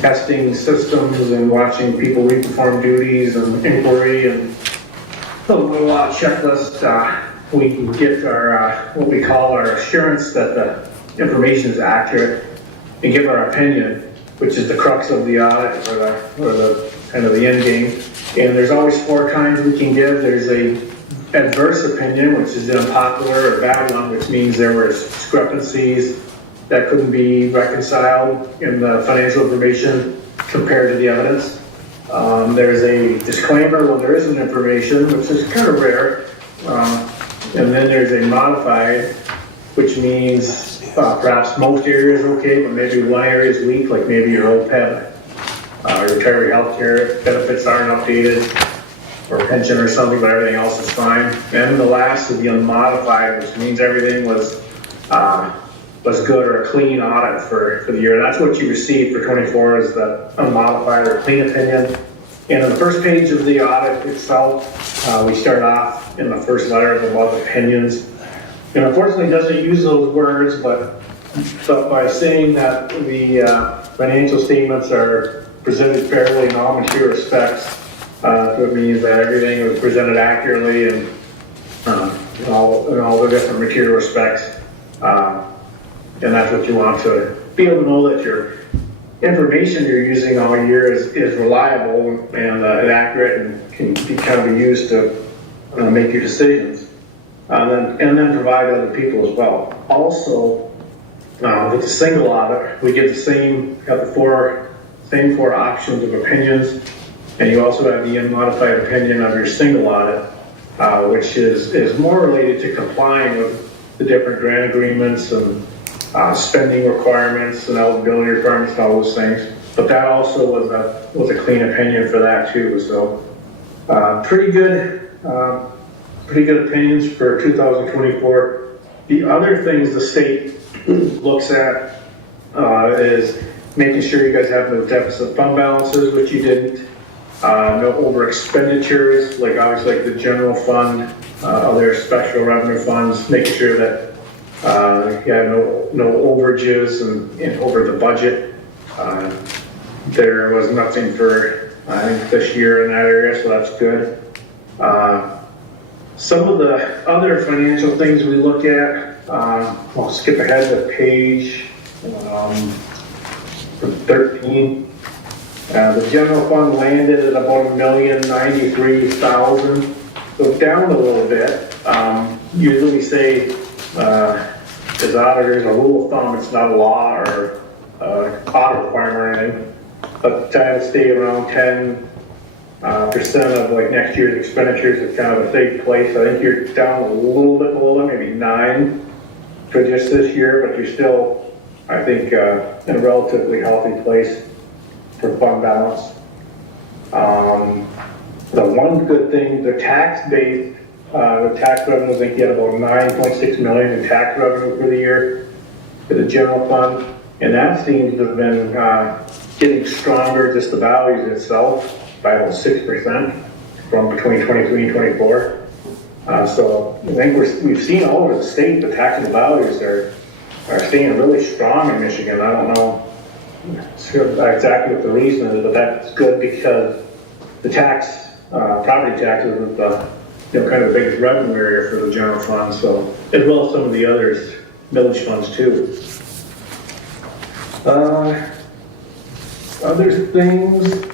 testing systems and watching people re-perform duties and inquiry, and a lot of checklists. We can get our what we call our assurance that the information is accurate, and give our opinion, which is the crux of the audit, or the kind of the end game. And there's always 4 kinds we can give. There's a adverse opinion, which is an unpopular or bad one, which means there were discrepancies that couldn't be reconciled in the financial information compared to the evidence. There's a disclaimer when there isn't information, which is kind of rare. And then there's a modified, which means perhaps most areas are okay, but maybe one area is weak, like maybe your OPEB, retiree health care benefits aren't updated, or pension or something, but everything else is fine. And then the last is the unmodified, which means everything was good, or a clean audit for the year. That's what you received for 24 is the unmodified or clean opinion. And on the first page of the audit itself, we start off in the first letter above opinions. And unfortunately, it doesn't use those words, but by saying that the financial statements are presented fairly in all material respects, it means that everything was presented accurately and in all the different material respects. And that's what you want to be able to know, that your information you're using all year is reliable and accurate and can be kind of used to make your decisions. and then provide other people as well. Also, with the single audit, we get have the same four options of opinions, and you also have the unmodified opinion of your single audit, which is more related to complying with the different grant agreements and spending requirements and eligibility requirements and all those things. But that also was a clean opinion for that too. So pretty good opinions for 2024. The other things the state looks at is making sure you guys have no deficit fund balances, which you didn't. No over expenditures, like obviously like the general fund, other special revenue funds, making sure that you have no overages and over the budget. There was nothing for, I think, this year in that area, so that's good. Some of the other financial things we look at, I'll skip ahead to page 13. The general fund landed at about $1,093,000, so down a little bit. Usually we say, as auditors, a rule of thumb, it's not a law or audit requirement or anything, but try to stay around 10% of like next year's expenditures is kind of a safe place. I think you're down a little bit below that, maybe 9 for just this year, but you're still, I think, in a relatively healthy place for fund balance. The one good thing, the tax base, the tax revenue, I think you had about $9.6 million in tax revenue for the year for the general fund, and that seems to have been getting stronger, just the values itself, by about 6% from between 23 and 24. So I think we've seen all over the state the taxable values are staying really strong in Michigan. I don't know exactly what the reason is, but that's good because the property taxes is the kind of the biggest revenue area for the general fund. So as well as some of the others, village funds too. Other things,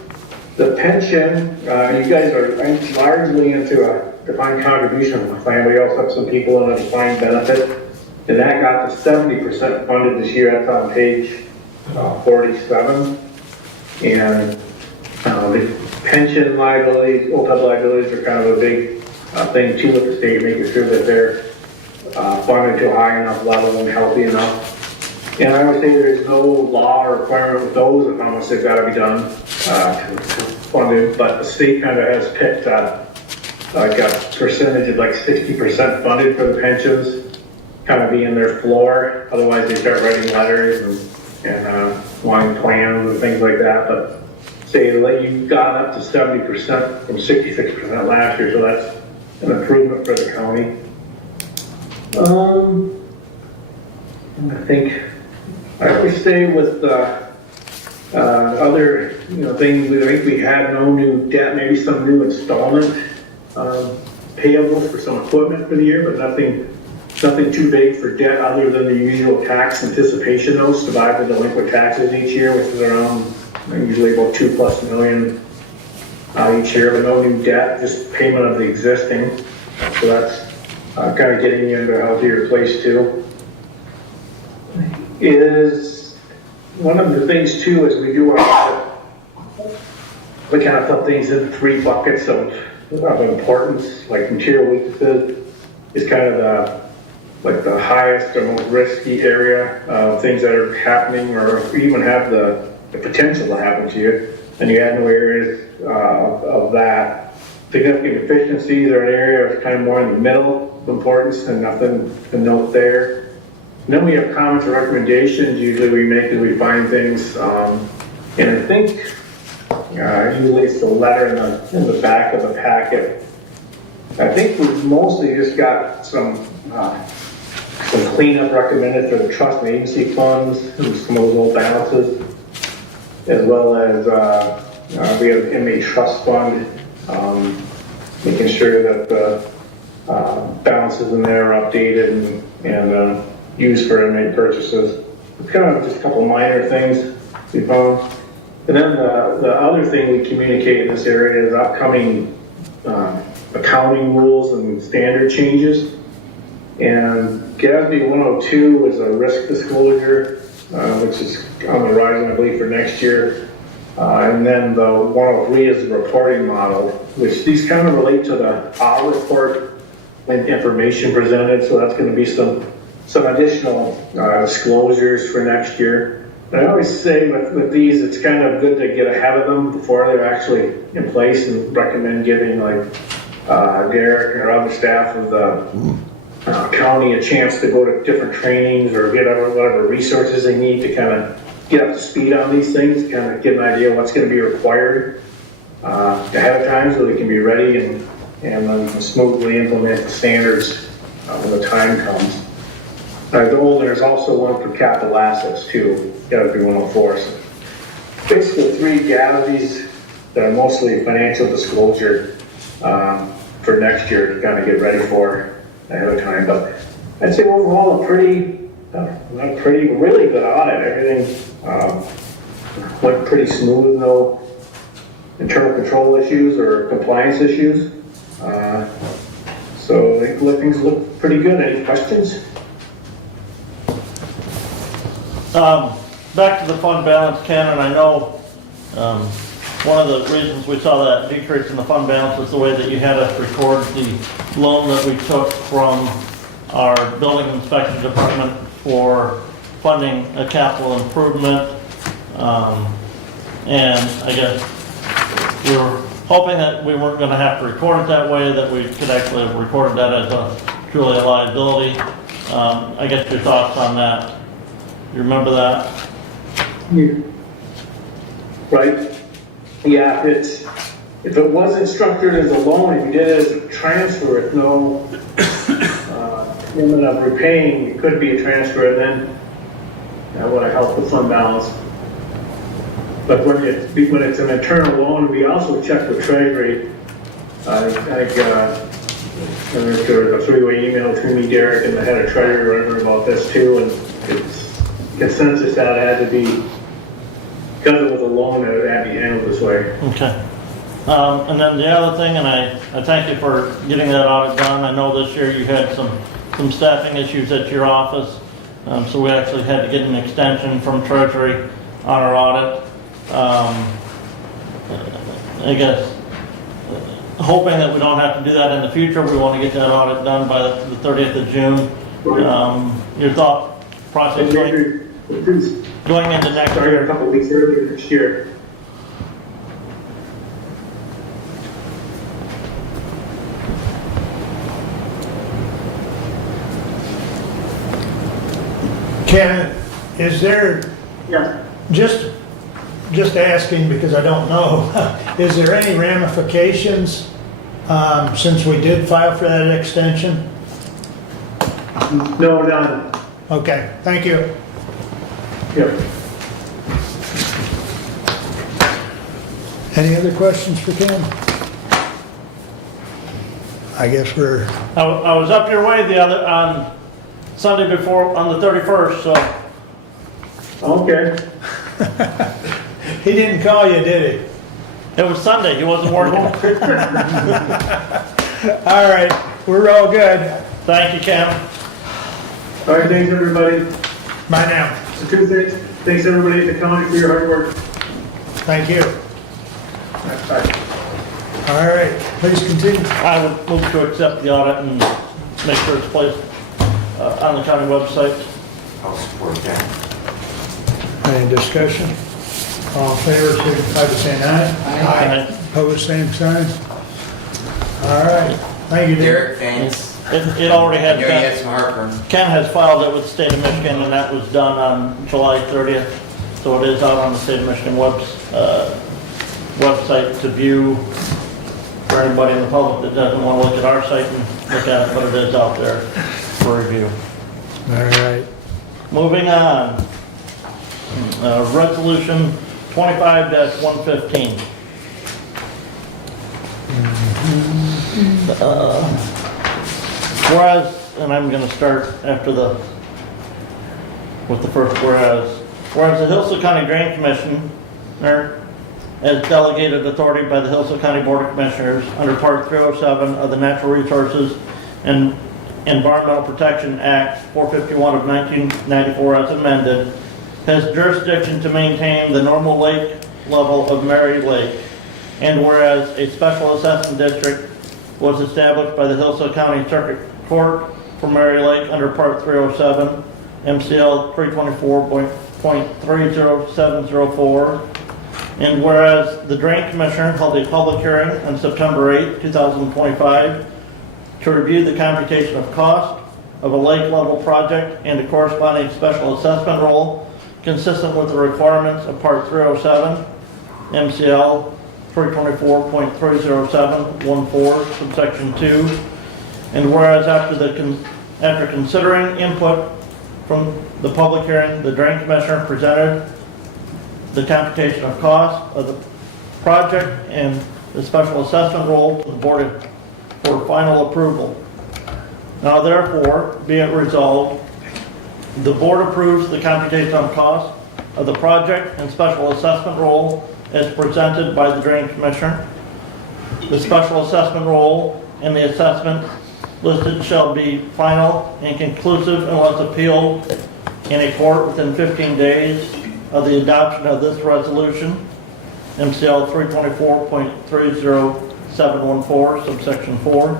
the pension. You guys are largely into a defined contribution plan. We also have some people in a defined benefit, and that got to 70% funded this year. That's on page 47, and the pension liabilities, OPEB liabilities are kind of a big thing too with the state, making sure that they're funded to a high enough level and healthy enough. And I would say there's no law or requirement with those of how much they've got to be done to fund it, but the state kind of has picked like a percentage of like 60% funded for the pensions, kind of being their floor. Otherwise they start writing letters and wanting plans and things like that. But say like you got up to 70% from 66% last year, so that's an improvement for the county. I think I would say with other things, I think we had no new debt, maybe some new installment payable for some equipment for the year, but nothing too big for debt other than the usual tax anticipation notes to buy the delinquent taxes each year, which is around usually about $2+ million each year, but no new debt, just payment of the existing. So that's kind of getting you into a healthier place too. Is one of the things too is we do our we kind of put things in 3 buckets of importance, like material weaknesses is kind of the highest or most risky area of things that are happening or even have the potential to happen to you, and you add new areas of that. Significant efficiencies are an area that's kind of more in the middle of importance and nothing to note there. And then we have comments or recommendations usually we make as we find things, and I think usually it's the letter in the back of the packet. I think we've mostly just got some cleanup recommended for the trust and agency funds and some of those old balances, as well as we have an inmate trust fund, making sure that the balances in there are updated and used for inmate purchases. It's kind of just a couple minor things we found. And then the other thing we communicate in this area is upcoming accounting rules and standard changes. And GASB 102 is a risk disclosure, which is on the horizon, I believe, for next year. And then the 103 is the reporting model, which these kind of relate to the our report and information presented. So that's going to be some additional disclosures for next year. And I always say with these, it's kind of good to get ahead of them before they're actually in place, and recommend giving like Derek or other staff of the county a chance to go to different trainings or get whatever resources they need to kind of get up to speed on these things, kind of get an idea of what's going to be required ahead of time, so they can be ready and smoothly implement the standards when the time comes. There's also one for capital assets too, GASB 104. So basically 3 GASBs that are mostly financial disclosure for next year to kind of get ready for ahead of time. But I'd say overall a really good audit. Everything went pretty smooth, no internal control issues or compliance issues. So I think things look pretty good. Any questions? Back to the fund balance, Ken, and I know one of the reasons we saw that decrease in the fund balance was the way that you had us record the loan that we took from our building inspection department for funding a capital improvement. And I guess we were hoping that we weren't going to have to record it that way, that we could actually have recorded that as truly a liability. I guess your thoughts on that. You remember that? Yeah. Right. Yeah, if it wasn't structured as a loan, if you did it as a transfer with no limit of repaying, it could be a transfer, and then that would have helped the fund balance. But when it's an internal loan, we also check with Treasury. I think there was a 3-way email between me, Derek, and the head of Treasury whatever about this too, and it's consensus that it had to be, because it was a loan, that it had to be handled this way. Okay. And then the other thing, and I thank you for getting that audit done. I know this year you had some staffing issues at your office, so we actually had to get an extension from Treasury on our audit. I guess hoping that we don't have to do that in the future. We want to get that audit done by the 30th of June. Your thought process going into next year? A couple weeks earlier next year. Ken, is there, Yeah. just asking because I don't know, is there any ramifications since we did file for that extension? No, none. Okay, thank you. Yep. Any other questions for Ken? I guess we're, I was up your way on Sunday before, on the 31st, so. Okay. he didn't call you, did he? It was Sunday, he wasn't working. All right, we're all good. Thank you, Cam. All right, thanks everybody. Bye now. So Tuesday, thanks everybody at the county for your hard work. Thank you. Bye. All right, please continue. I would move to accept the audit and make sure it's placed on the county website. I'll support that. Any discussion? All in favor, signify by saying aye. Aye. Opposed, same sign. All right, thank you, Derek. Derek, thanks. It already I had know you been. had some heartburn. Ken has filed it with the state of Michigan, and that was done on July 30th. So it is out on the state of Michigan website to view for anybody in the public that doesn't want to look at our site and look at it, but it is out there for review. All right. Moving on. Resolution 25-115. Whereas, and I'm going to start after with the first whereas. Whereas the Hillsdale County Drain Commissioner, as delegated authority by the Hillsdale County Board of Commissioners under Part 307 of the Natural Resources and Environmental Protection Act 451 of 1994 as amended, has jurisdiction to maintain the normal lake level of Mary Lake, and whereas a special assessment district was established by the Hillsdale County Circuit Court for Mary Lake under Part 307, MCL 324.30704, and whereas the Drain Commissioner held a public hearing on September 8, 2025 to review the computation of cost of a lake level project and a corresponding special assessment roll consistent with the requirements of Part 307, MCL 324.30714, subsection 2, and whereas after considering input from the public hearing, the Drain Commissioner presented the computation of cost of the project and the special assessment roll to the board for final approval. Now therefore, be it resolved, the board approves the computation of cost of the project and special assessment roll as presented by the Drain Commissioner. The special assessment roll and the assessment listed shall be final and conclusive unless appealed in a court within 15 days of the adoption of this resolution, MCL 324.30714, subsection 4.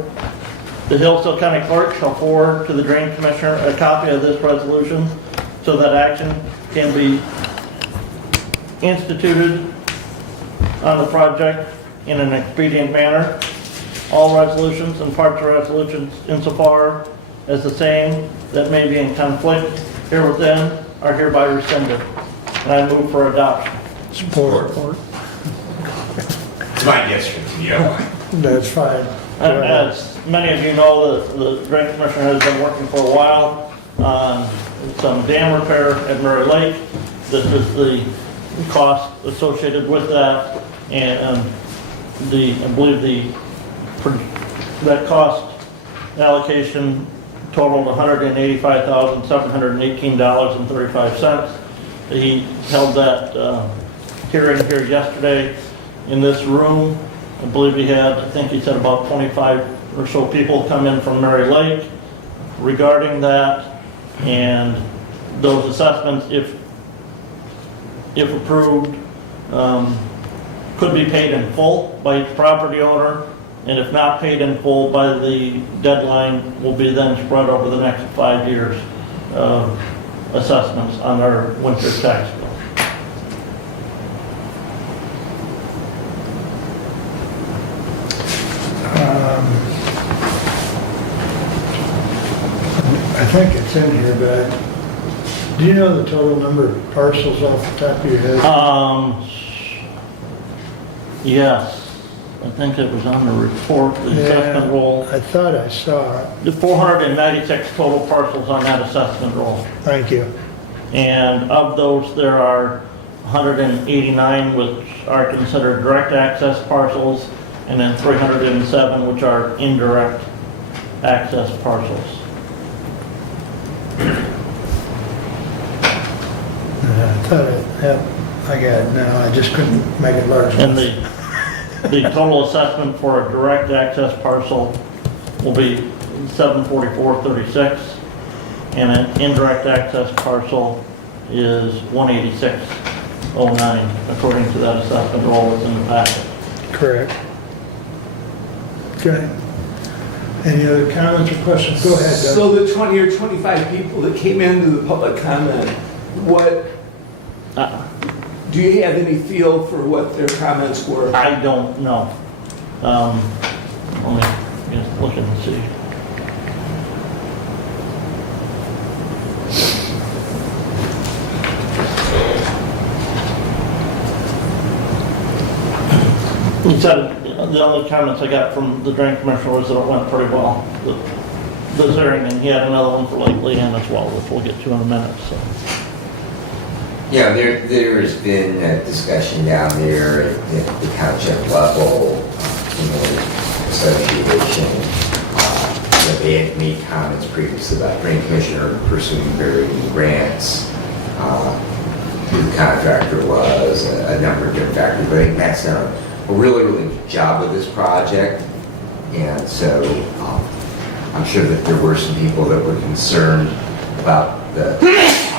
The Hillsdale County Clerk shall forward to the Drain Commissioner a copy of this resolution so that action can be instituted on the project in an expedient manner. All resolutions and parts of resolutions insofar as the same that may be in conflict herewithin are hereby rescinded. And I move for adoption. Support. It's my district, you know. That's fine. As many of you know, the Drain Commissioner has been working for a while on some dam repair at Murray Lake. This is the cost associated with that, and I believe that cost allocation totaled $185,718.35. He held that hearing here yesterday in this room. I believe he had, I think he said about 25 or so people come in from Mary Lake regarding that, and those assessments, if approved, could be paid in full by each property owner, and if not paid in full by the deadline, will be then spread over the next 5 years of assessments on their winter tax bill. I think it's in here, but do you know the total number of parcels off the top of your head? Yes, I think it was on the report, the assessment roll. I thought I saw it. The 496 total parcels on that assessment roll. Thank you. And of those, there are 189 which are considered direct access parcels, and then 307 which are indirect access parcels. I thought I got it now. I just couldn't make it large And enough. the total assessment for a direct access parcel will be $744.36, and an indirect access parcel is $186.09, according to that assessment roll that's in the packet. Correct. Okay. Any other comments or questions? Go ahead, Doug. So the 20 or 25 people that came into the public comment, what, do you have any feel for what their comments were? I don't know. Let me just look and see. He said the only comments I got from the Drain Commissioner was that it went pretty well, the hearing, and he had another one for Lake Leanne as well, which we'll get to in a minute, so. Yeah, there's been a discussion down there at the township level, association. They had made comments previously about Drain Commissioner pursuing varying grants. Who the contractor was, a number of different factors. But I think Matt's done a really, really good job with this project. And so I'm sure that there were some people that were concerned about the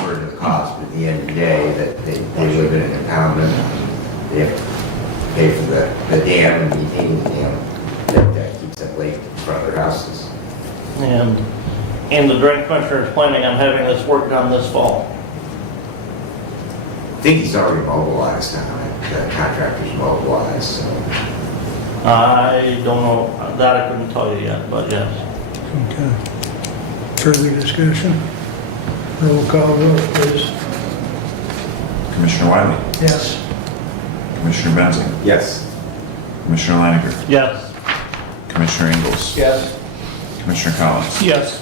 burden of cost, but at the end of the day, that they live in an impoundment. They have to pay for the dam and maintaining the dam that keeps that lake in front of their houses. And the drain commissioner is planning on having this work done this fall. I think he's already mobilized now, the contractor's mobilized, so. I don't know, that I couldn't tell you yet, but yes. Okay. Further discussion? Roll call vote, please. Commissioner Wiley, Yes. Commissioner Benzing, Yes. Commissioner Leininger, Yes. Commissioner Ingles, Yes. Commissioner Collins. Yes.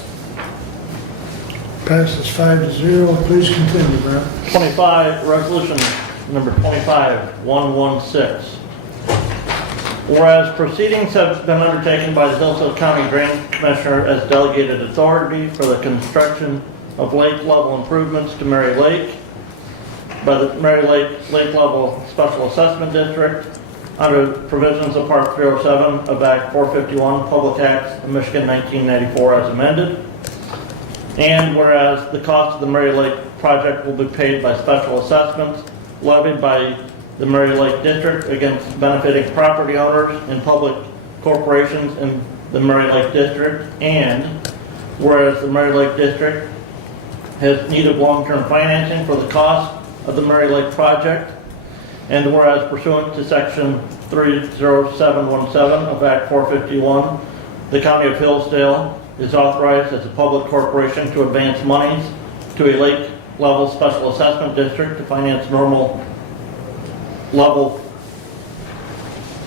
Passes 5-0. Please continue, Brent. 25, resolution number 25116. Whereas proceedings have been undertaken by the Hillsdale County Drain Commissioner as delegated authority for the construction of lake level improvements to Mary Lake by the Mary Lake Lake Level Special Assessment District under provisions of Part 307 of Act 451, Public Acts of Michigan 1994 as amended. And whereas the cost of the Mary Lake project will be paid by special assessments levied by the Mary Lake District against benefiting property owners and public corporations in the Mary Lake District. And whereas the Mary Lake District has need of long-term financing for the cost of the Mary Lake project. And whereas pursuant to section 30717 of Act 451, the County of Hillsdale is authorized as a public corporation to advance monies to a lake level special assessment district to finance normal level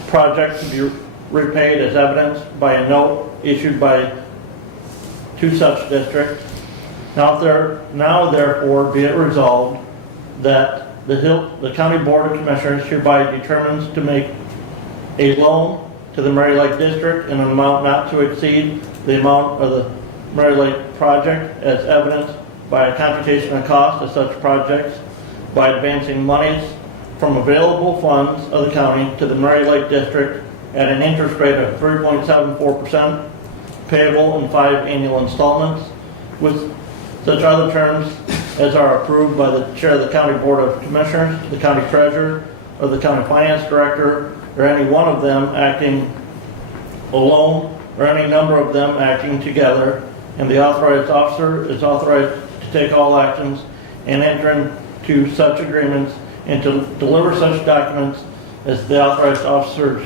projects to be repaid as evidenced by a note issued by to such district. Now therefore be it resolved that the County Board of Commissioners hereby determines to make a loan to the Mary Lake District in an amount not to exceed the amount of the Mary Lake project as evidenced by a computation of cost of such projects by advancing monies from available funds of the county to the Mary Lake District at an interest rate of 3.74% payable in 5 annual installments with such other terms as are approved by the chair of the County Board of Commissioners, the county treasurer, or the county finance director, or any one of them acting alone, or any number of them acting together, and the authorized officer is authorized to take all actions and enter into such agreements and to deliver such documents as the authorized officer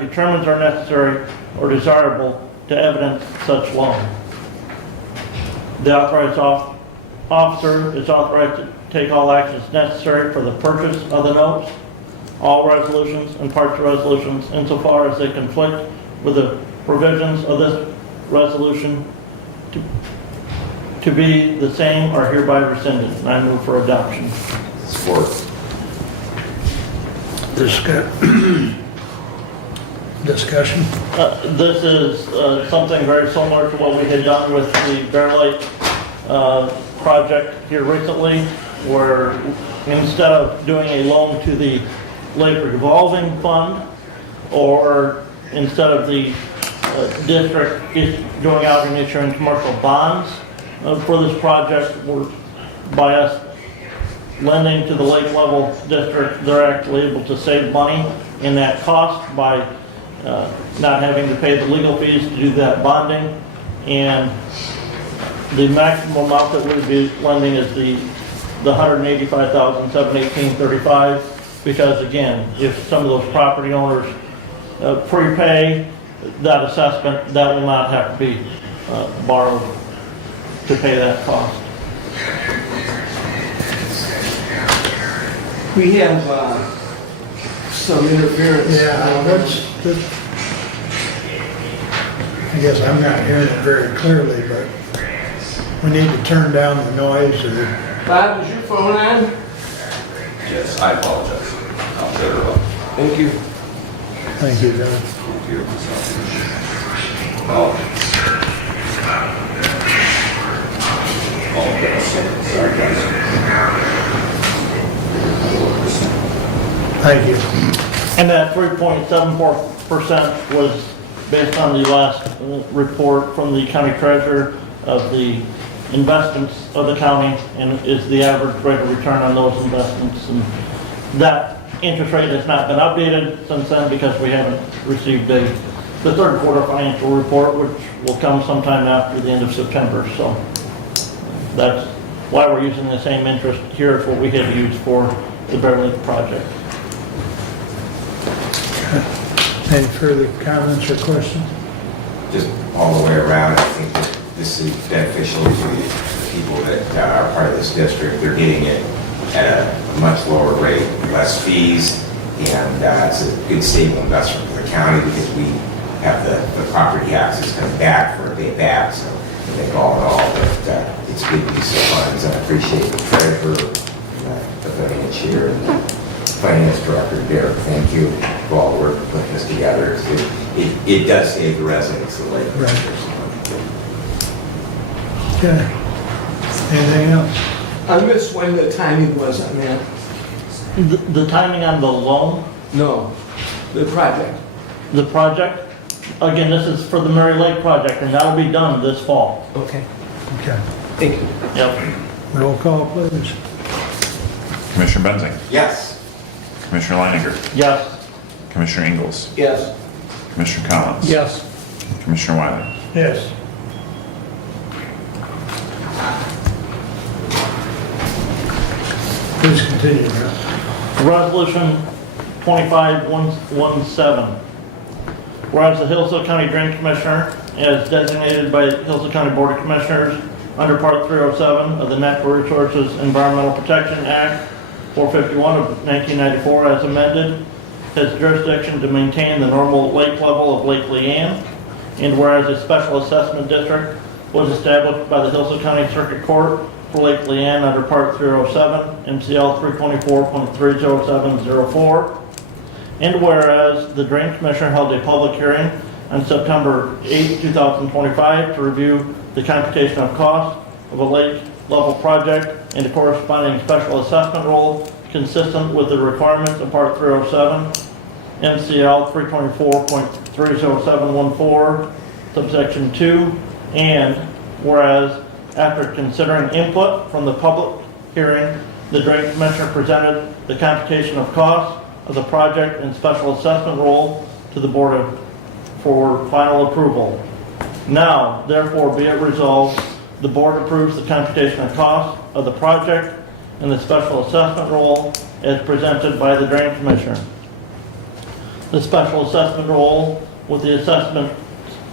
determines are necessary or desirable to evidence such loan. The authorized officer is authorized to take all actions necessary for the purchase of the notes, all resolutions and parts of resolutions insofar as they conflict with the provisions of this resolution to be the same are hereby rescinded. And I move for adoption. Support. Discussion? This is something very similar to what we had done with the Bear Lake project here recently, where instead of doing a loan to the Lake Revolving Fund, or instead of the district going out and issuing commercial bonds for this project, by us lending to the lake level district, they're actually able to save money in that cost by not having to pay the legal fees to do that bonding. And the maximum amount that we'd be lending is the $185,718.35, because again, if some of those property owners prepay that assessment, that will not have to be borrowed to pay that cost. We have some interference. Yeah, that's, I guess I'm not hearing it very clearly, but we need to turn down the noise or, Bob, is your phone on? Yes, I apologize. I'll shut her off. Thank you. thank you, John. Sorry, guys. Thank you. And that 3.74% was based on the last report from the county treasurer of the investments of the county, and is the average rate of return on those investments. And that interest rate has not been updated since then because we haven't received the third quarter financial report, which will come sometime after the end of September. So that's why we're using the same interest here as what we had used for the Beverly project. Any further comments or questions? Just all the way around, I think that this is beneficial to the people that are part of this district. They're getting it at a much lower rate, less fees, and it's a good stable investment for the county because we have the property taxes coming back for a day back. So I think all in all, that it's good use of funds. I appreciate the treasurer, the financier, and the finance director, Derek. Thank you for all the work of putting this together. It does save the residents of Lake. Right. Okay. Anything else? I missed when the timing was on that. The timing on the loan, No, the project. the project, again, this is for the Mary Lake project, and that'll be done this fall. Okay, Okay. thank you. Yep. Roll call, please. Commissioner Benzing, Yes. Commissioner Leininger, Yes. Commissioner Ingalls, Yes. Commissioner Collins. Yes. Commissioner Wiley. Yes. Please continue, Brett. Resolution 25117. Whereas the Hillsdale County Drain Commissioner, as designated by the Hillsdale County Board of Commissioners under Part 307 of the Natural Resources Environmental Protection Act 451 of 1994 as amended, has jurisdiction to maintain the normal lake level of Lake Leanne, and whereas a special assessment district was established by the Hillsdale County Circuit Court for Lake Leanne under Part 307, MCL 324.30704, and whereas the Drain Commissioner held a public hearing on September 8, 2025 to review the computation of cost of a lake level project and a corresponding special assessment rule consistent with the requirements of Part 307, MCL 324.30714, subsection 2, and whereas after considering input from the public hearing, the Drain Commissioner presented the computation of costs of the project and special assessment rule to the board for final approval. Now, therefore, be it resolved, the board approves the computation of costs of the project and the special assessment rule as presented by the Drain Commissioner. The special assessment rule with the assessment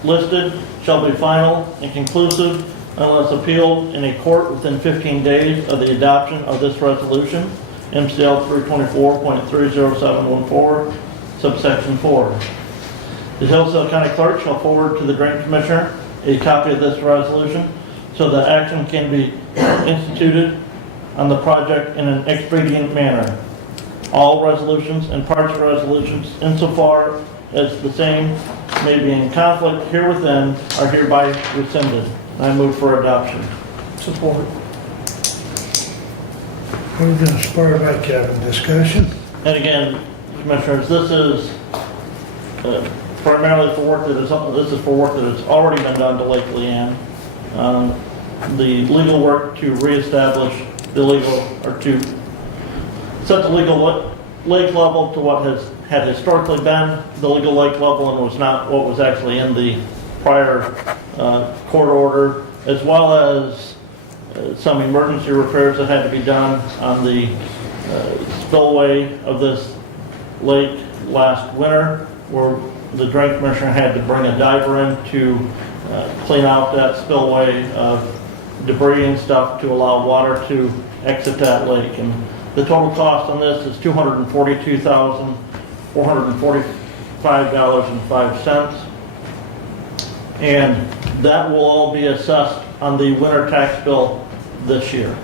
listed shall be final and conclusive unless appealed in a court within 15 days of the adoption of this resolution, MCL 324.30714, subsection 4. The Hillsdale County Clerk shall forward to the Drain Commissioner a copy of this resolution so that action can be instituted on the project in an expedient manner. All resolutions and parts of resolutions insofar as the same may be in conflict herewithin are hereby rescinded. I move for adoption. Support. Moved and supported by Kevin. Discussion? And again, Commissioners, this is primarily for work that is already been done to Lake Leanne. The legal work to reestablish the legal, or to set the legal lake level to what had historically been the legal lake level and was not what was actually in the prior court order, as well as some emergency repairs that had to be done on the spillway of this lake last winter, where the Drain Commissioner had to bring a diver in to clean out that spillway of debris and stuff to allow water to exit that lake. And the total cost on this is $242,445.05. And that will all be assessed on the winter tax bill this year.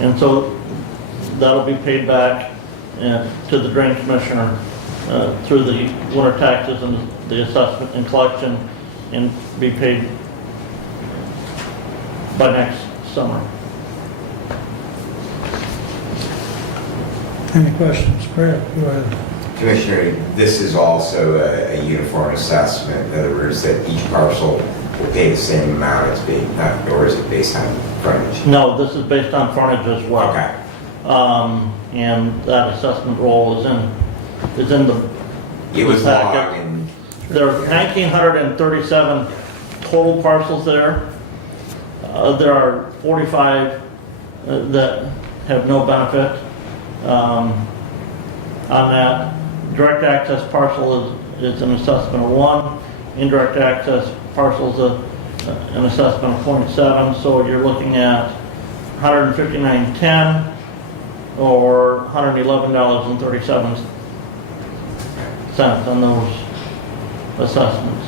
And so that'll be paid back to the Drain Commissioner through the winter taxes and the assessment and collection, and be paid by next summer. Any questions? Brett, go ahead. Commissioner, this is also a uniform assessment. In other words, that each parcel will pay the same amount as being, or is it based on frontage? No, this is based on frontage as well. Okay. And that assessment roll is in the It was packet. long and. There are 1,937 total parcels there. There are 45 that have no benefit on that. Direct access parcel is an assessment of 1. Indirect access parcel is an assessment of 0.7. So you're looking at $159.10 or $111.37 on those assessments.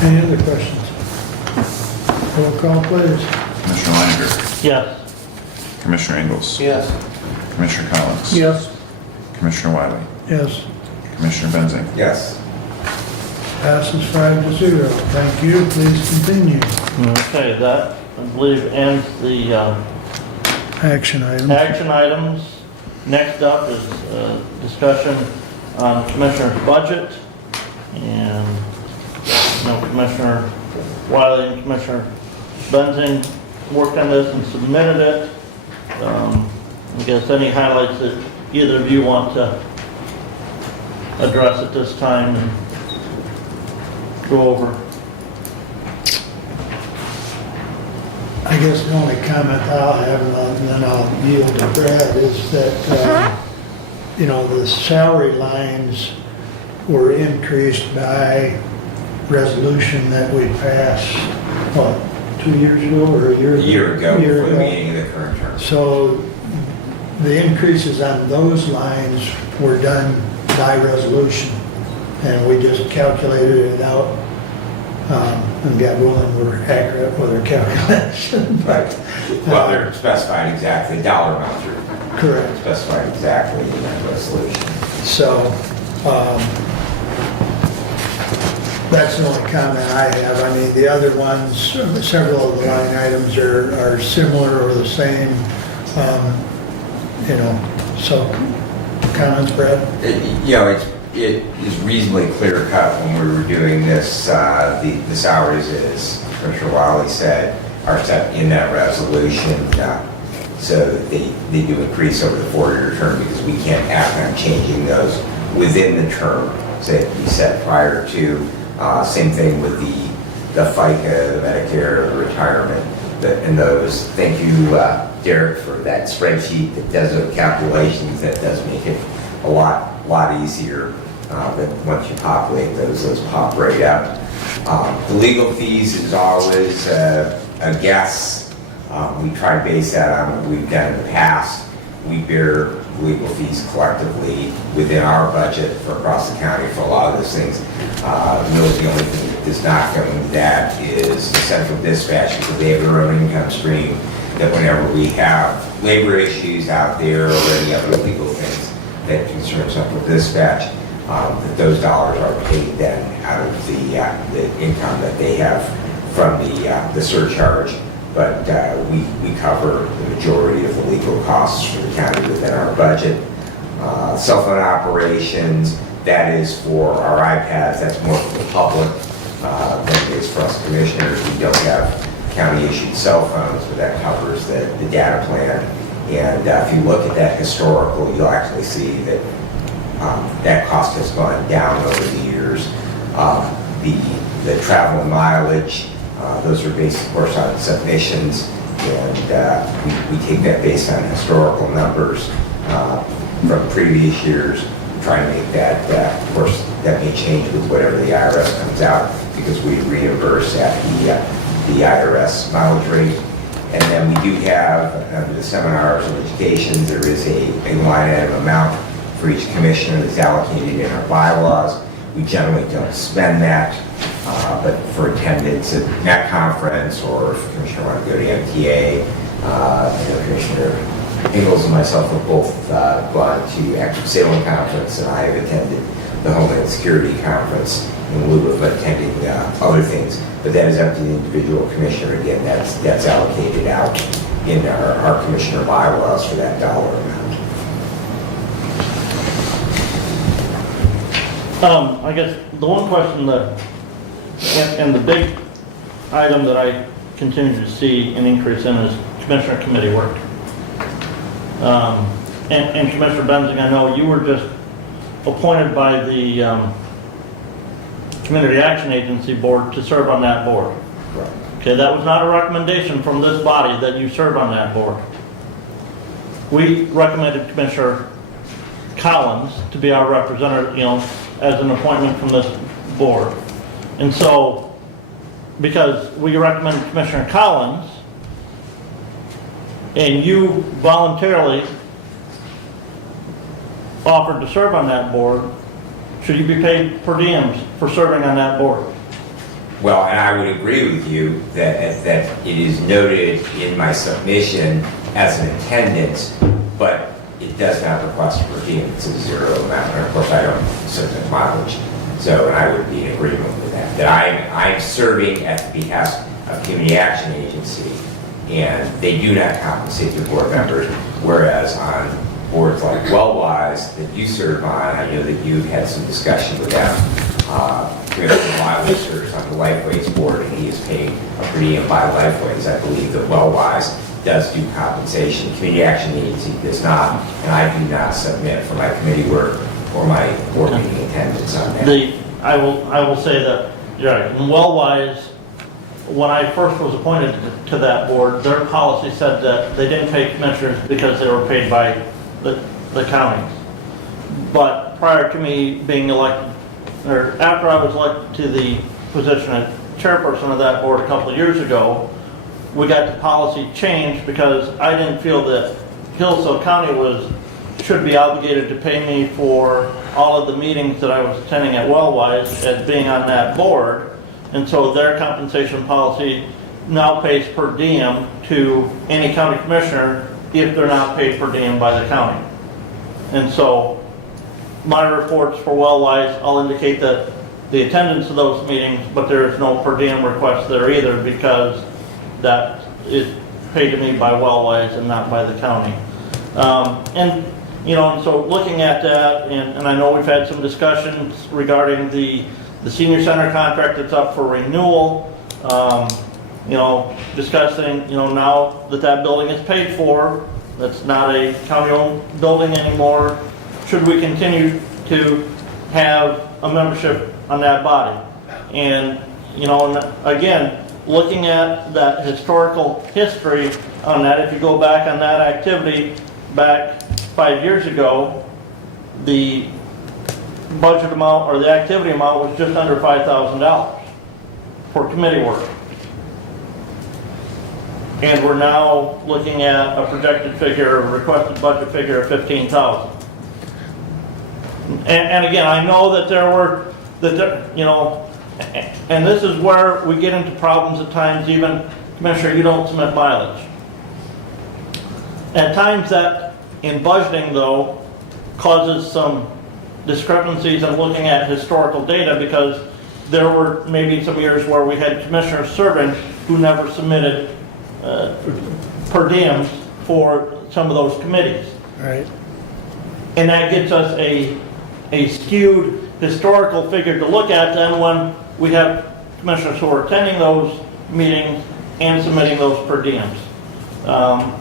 Any other questions? Roll call, please. Commissioner Leininger, Yes. Commissioner Ingalls, Yes. Commissioner Collins, Yes. Commissioner Wiley, Yes. Commissioner Benzing. Yes. Passes 5-0. Thank you. Please continue. Okay, that, I believe, ends the Action items. action items. Next up is discussion on Commissioner's budget. And, Commissioner Wiley and Commissioner Benzing worked on this and submitted it. I guess any highlights that either of you want to address at this time and go over? I guess the only comment I'll have, and then I'll yield to Brad, is that, the salary lines were increased by resolution that we passed, 2 years ago or a year A ago? year ago, before the beginning of the current term. So the increases on those lines were done by resolution, and we just calculated it out. And God willing, we're accurate with our calculation. Right. Well, they're specified exactly, dollar amounts are Correct. specified exactly in that resolution. So, that's the only comment I have. I mean, the other ones, several of the line items are similar or the same. So, comments, Brad? It is reasonably clear cut when we were doing this. The salaries, as Commissioner Wiley said, are set in that resolution. So that they do increase over the 4-year term because we can't act on changing those within the term. So it be set prior to. Same thing with the FICA, the Medicare, the retirement, and those. Thank you, Derek, for that spreadsheet that does the calculations. That does make it a lot easier. But once you populate those pop right out. The legal fees is always a guess. We try to base that on what we've done in the past. We bear legal fees collectively within our budget for across the county for a lot of those things. Really, the only thing that does not go into that is the central dispatch, because they have their own income stream, that whenever we have labor issues out there or any other legal things that concerns central dispatch, that those dollars are paid then out of the income that they have from the surcharge. But we cover the majority of the legal costs for the county within our budget. Cell phone operations, that is for our iPads, that's more for the public than it is for us commissioners. We don't have county-issued cell phones, but that covers the data plan. And if you look at that historical, you'll actually see that that cost has gone down over the years. The travel and mileage, those are based, of course, on submissions, and we take that based on historical numbers from previous years, try and make that, of course, that may change with whatever the IRS comes out, because we reimburse at the IRS mileage rate. And then we do have, under the seminars and education, there is a line item amount for each commissioner that's allocated in our bylaws. We generally don't spend that, but for attendance at that conference, or if Commissioner want to go to MTA, Commissioner Ingalls and myself have both gone to Active Sailing Conference, and I have attended the Homeland Security Conference in lieu of attending other things. But that is up to the individual commissioner. Again, that's allocated out in our commissioner bylaws for that dollar amount. I guess the one question that, and the big item that I continue to see an increase in is commissioner committee work. And Commissioner Benzing, I know you were just appointed by the Community Action Agency Board to serve on that board. Right. Okay, that was not a recommendation from this body that you serve on that board. We recommended Commissioner Collins to be our representative, as an appointment from this board. And so, because we recommended Commissioner Collins, and you voluntarily offered to serve on that board, should you be paid per diems for serving on that board? Well, and I would agree with you that it is noted in my submission as an attendance, but it does not request per diem. It's a zero amount, and of course I don't submit mileage. So, and I would be in agreement with that. That I'm serving at the behest of Community Action Agency, and they do not compensate their board members, whereas on boards like Wellwise that you serve on, I know that you've had some discussion with them. Commissioner Wiley serves on the Lifeways board, and he is paid per diem by Lifeways. I believe that Wellwise does do compensation. Community Action Agency does not, and I do not submit for my committee work or my board meeting attendance on that. I will say that, you're right, in Wellwise, when I first was appointed to that board, their policy said that they didn't pay commissioners because they were paid by the counties. But prior to me being elected, or after I was elected to the position of chairperson of that board a couple of years ago, we got the policy changed because I didn't feel that Hillsdale County should be obligated to pay me for all of the meetings that I was attending at Wellwise as being on that board. And so their compensation policy now pays per diem to any county commissioner if they're not paid per diem by the county. And so my reports for Wellwise, I'll indicate that the attendance of those meetings, but there is no per diem request there either because that is paid to me by Wellwise and not by the county. And so looking at that, and I know we've had some discussions regarding the senior center contract that's up for renewal. Discussing, now that building is paid for, that's not a county-owned building anymore, should we continue to have a membership on that body? And, again, looking at that historical history on that, if you go back on that activity back 5 years ago, the budget amount or the activity amount was just under $5,000 for committee work. And we're now looking at a projected figure, a requested budget figure of $15,000. And again, I know that and this is where we get into problems at times, even, Commissioner, you don't submit mileage. At times that, in budgeting though, causes some discrepancies in looking at historical data because there were maybe some years where we had commissioners serving who never submitted per diems for some of those committees. Right. And that gets us a skewed historical figure to look at then when we have commissioners who are attending those meetings and submitting those per diems.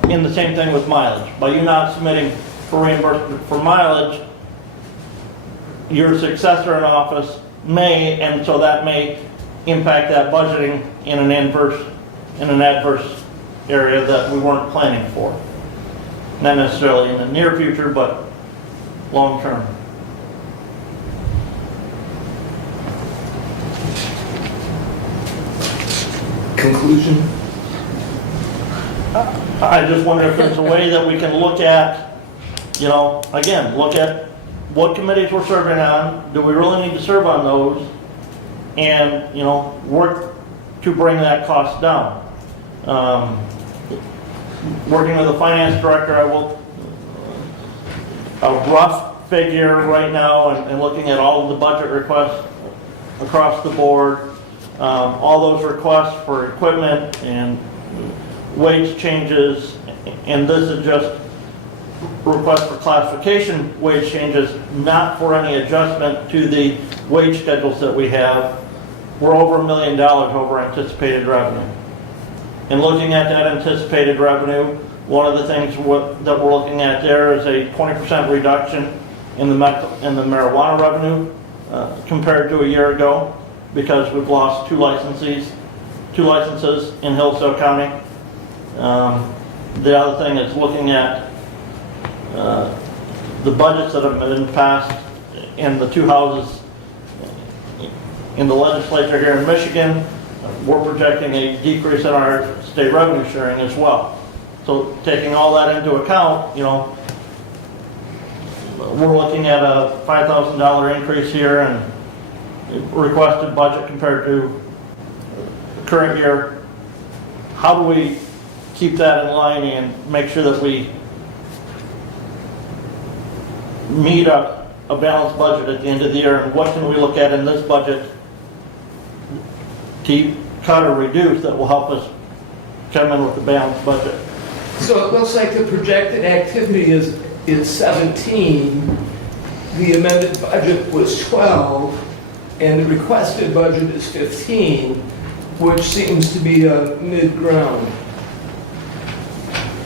And the same thing with mileage. By you not submitting for reimbursement for mileage, your successor in office may, and so that may impact that budgeting in an adverse area that we weren't planning for. Not necessarily in the near future, but long term. Conclusion? I just wonder if there's a way that we can look at, again, look at what committees we're serving on. Do we really need to serve on those? And, work to bring that cost down. Working with the finance director, a rough figure right now and looking at all of the budget requests across the board, all those requests for equipment and wage changes, and this is just request for classification wage changes, not for any adjustment to the wage schedules that we have. We're over $1 million over anticipated revenue. In looking at that anticipated revenue, one of the things that we're looking at there is a 20% reduction in the marijuana revenue compared to a year ago, because we've lost two licenses in Hillsdale County. The other thing is looking at the budgets that have been passed in the two houses in the legislature here in Michigan. We're projecting a decrease in our state revenue sharing as well. So taking all that into account, you know, we're looking at a $5,000 increase here and requested budget compared to the current year. How do we keep that in line and make sure that we meet a balanced budget at the end of the year? And what can we look at in this budget to cut or reduce that will help us come in with a balanced budget? So it looks like the projected activity is 17, the amended budget was 12, and the requested budget is 15, which seems to be a mid-ground.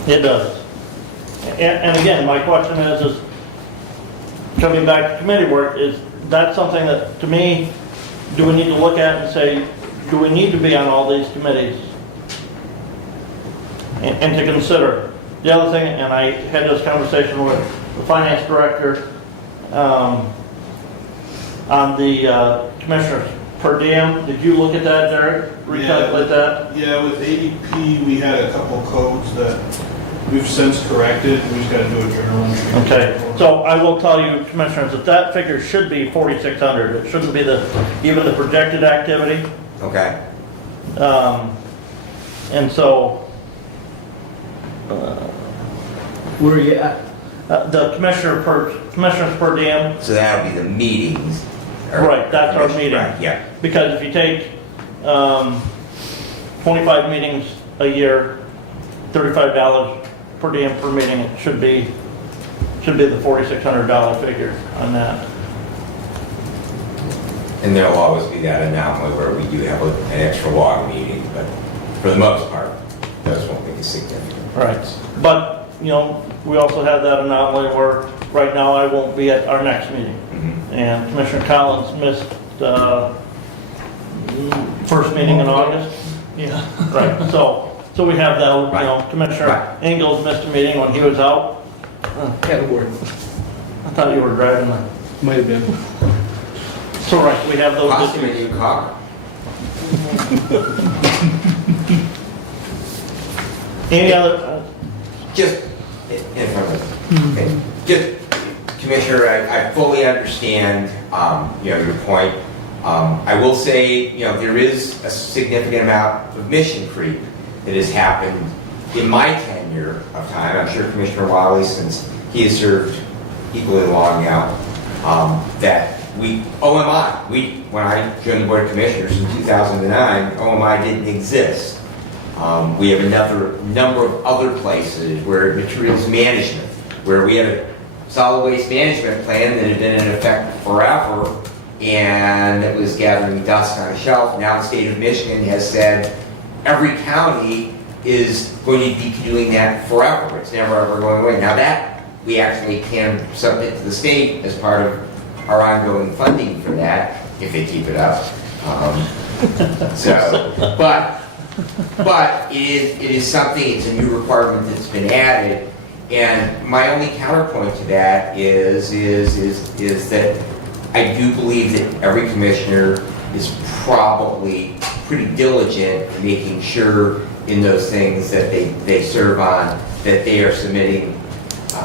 It does. And again, my question is coming back to committee work, is that something that, to me, do we need to look at and say, do we need to be on all these committees? And to consider. The other thing, and I had this conversation with the finance director on the commissioners per diem. Did you look at that, Derek? Recalculate that? Yeah, with ADP, we had a couple codes that we've since corrected. We just got to do a journal entry. Okay, so I will tell you, commissioners, that figure should be 4,600. It shouldn't be even the projected activity. Okay. And so, Where are you at? the commissioners per diem. So that'll be the meetings. or- Right, that's our meeting. Right, yeah. Because if you take 25 meetings a year, $35 per diem per meeting, it should be the $4,600 figure on that. And there'll always be that anomaly where we do have an extra long meeting, but for the most part, those won't be significant. Right. But, you know, we also have that anomaly where right now I won't be at our next meeting. Mhm. And Commissioner Collins missed first meeting in August. Yeah. Right, so we have that, you know, Right. Commissioner Right. Engels missed a meeting when he was out. Category. I thought you were driving the, Might have been. so right, we have those Cost him a issues. new car. Any other, Just in front of us. Okay. Just, Commissioner, I fully understand, you know, your point. I will say, you know, there is a significant amount of mission creep that has happened in my tenure of time. I'm sure Commissioner Wiley, since he has served equally long now, that OMI, when I joined the Board of Commissioners in 2009, OMI didn't exist. We have another number of other places where materials management, where we had a solid waste management plan that had been in effect forever, and it was gathering dust on a shelf. Now the state of Michigan has said every county is going to be doing that forever. It's never ever going away. Now that we actually can submit to the state as part of our ongoing funding for that, if they keep it up. But it is something, it's a new requirement that's been added. And my only counterpoint to that is that I do believe that every commissioner is probably pretty diligent in making sure in those things that they serve on, that they are submitting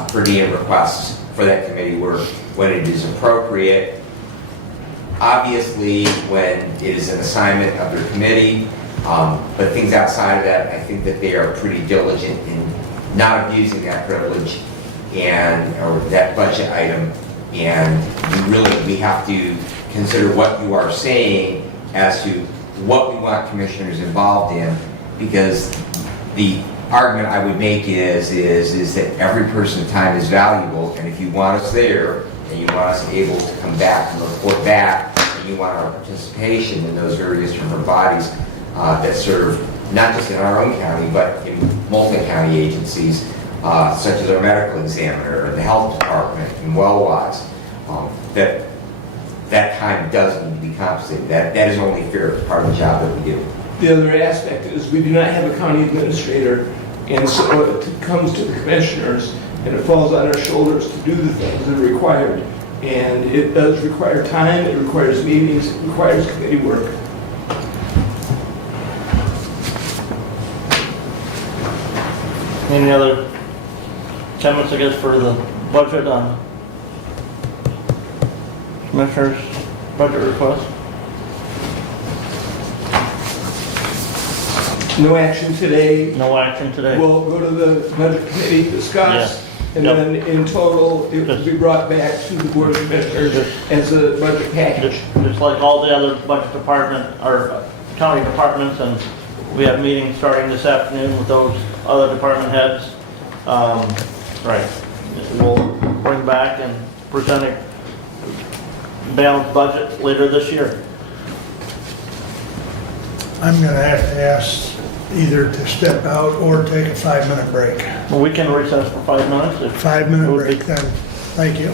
per diem requests for that committee work when it is appropriate. Obviously, when it is an assignment of their committee, but things outside of that, I think that they are pretty diligent in not abusing that privilege or that budget item. And we have to consider what you are saying as to what we want commissioners involved in, because the argument I would make is that every person's time is valuable, and if you want us there, and you want us able to come back and report back, and you want our participation in those various different bodies that serve not just in our own county, but in multi-county agencies, such as our medical examiner, the health department, and WellWise, that time does need to be compensated. That is only fair, it's part of the job that we do. The other aspect is we do not have a county administrator, and so it comes to the commissioners, and it falls on our shoulders to do the things that are required. And it does require time, it requires meetings, it requires committee work. Any other comments, I guess, for the budget on Commissioner's budget request? No action today. No action today? We'll go to the budget committee, discuss, Yes. and Yep. then in total, it will be brought back to the Board of Commissioners as a budget package. Just like all the other budget department, or county departments, and we have meetings starting this afternoon with those other department heads. Right. We'll bring back and present a balanced budget later this year. I'm gonna have to ask either to step out or take a 5-minute break. Well, we can recess for 5 minutes if 5-minute It would be- break then. Thank you.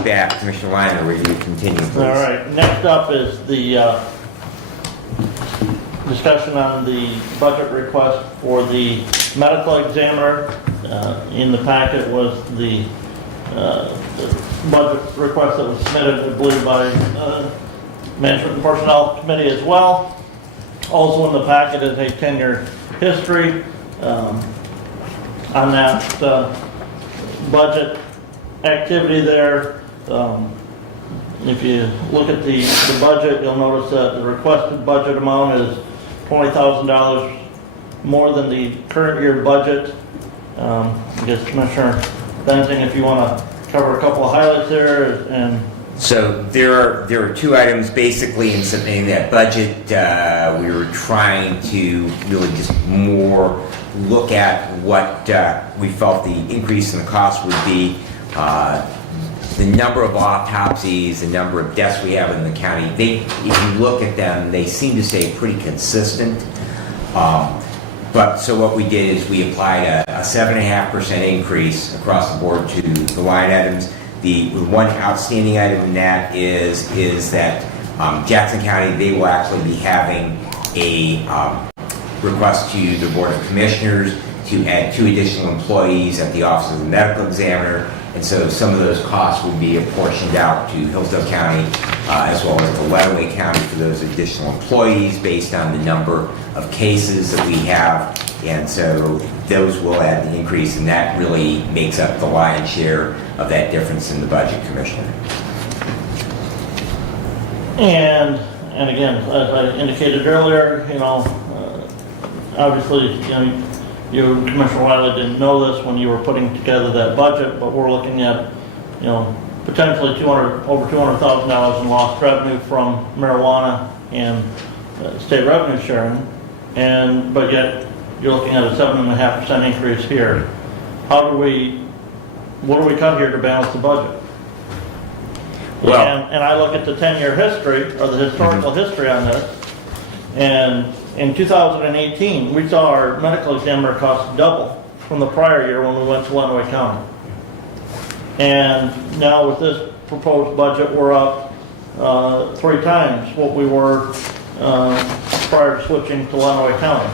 you back, Commissioner Weiner, where you continue, please. All right, next up is the discussion on the budget request for the medical examiner. In the packet was the budget request that was submitted, I believe, by Management and Personnel Committee as well. Also in the packet is a 10-year history on that budget activity there. If you look at the budget, you'll notice that the requested budget amount is $20,000 more than the current year budget. I guess Commissioner Benzing, if you want to cover a couple of highlights there. And So there are two items basically in submitting that budget. We were trying to really just more look at what we felt the increase in the cost would be. The number of autopsies, the number of deaths we have in the county, if you look at them, they seem to stay pretty consistent. So what we did is we applied a 7.5% increase across the board to the line items. The one outstanding item in that is that Jackson County, they will actually be having a request to the Board of Commissioners to add 2 additional employees at the Office of the Medical Examiner. And so some of those costs will be apportioned out to Hillsdale County as well as to Lenawee County for those additional employees based on the number of cases that we have. And so those will add the increase, and that really makes up the lion's share of that difference in the budget, Commissioner. And again, as I indicated earlier, obviously, you, Commissioner Wiley, didn't know this when you were putting together that budget, but we're looking at, potentially over $200,000 in lost revenue from marijuana and state revenue sharing, but yet you're looking at a 7.5% increase here. What do we cut here to balance the budget? Well, and I look at the 10-year history, or the historical history on this, and in 2018, we saw our medical examiner costs double from the prior year when we went to Lenawee County. And now with this proposed budget, we're up 3 times what we were prior to switching to Lenawee County.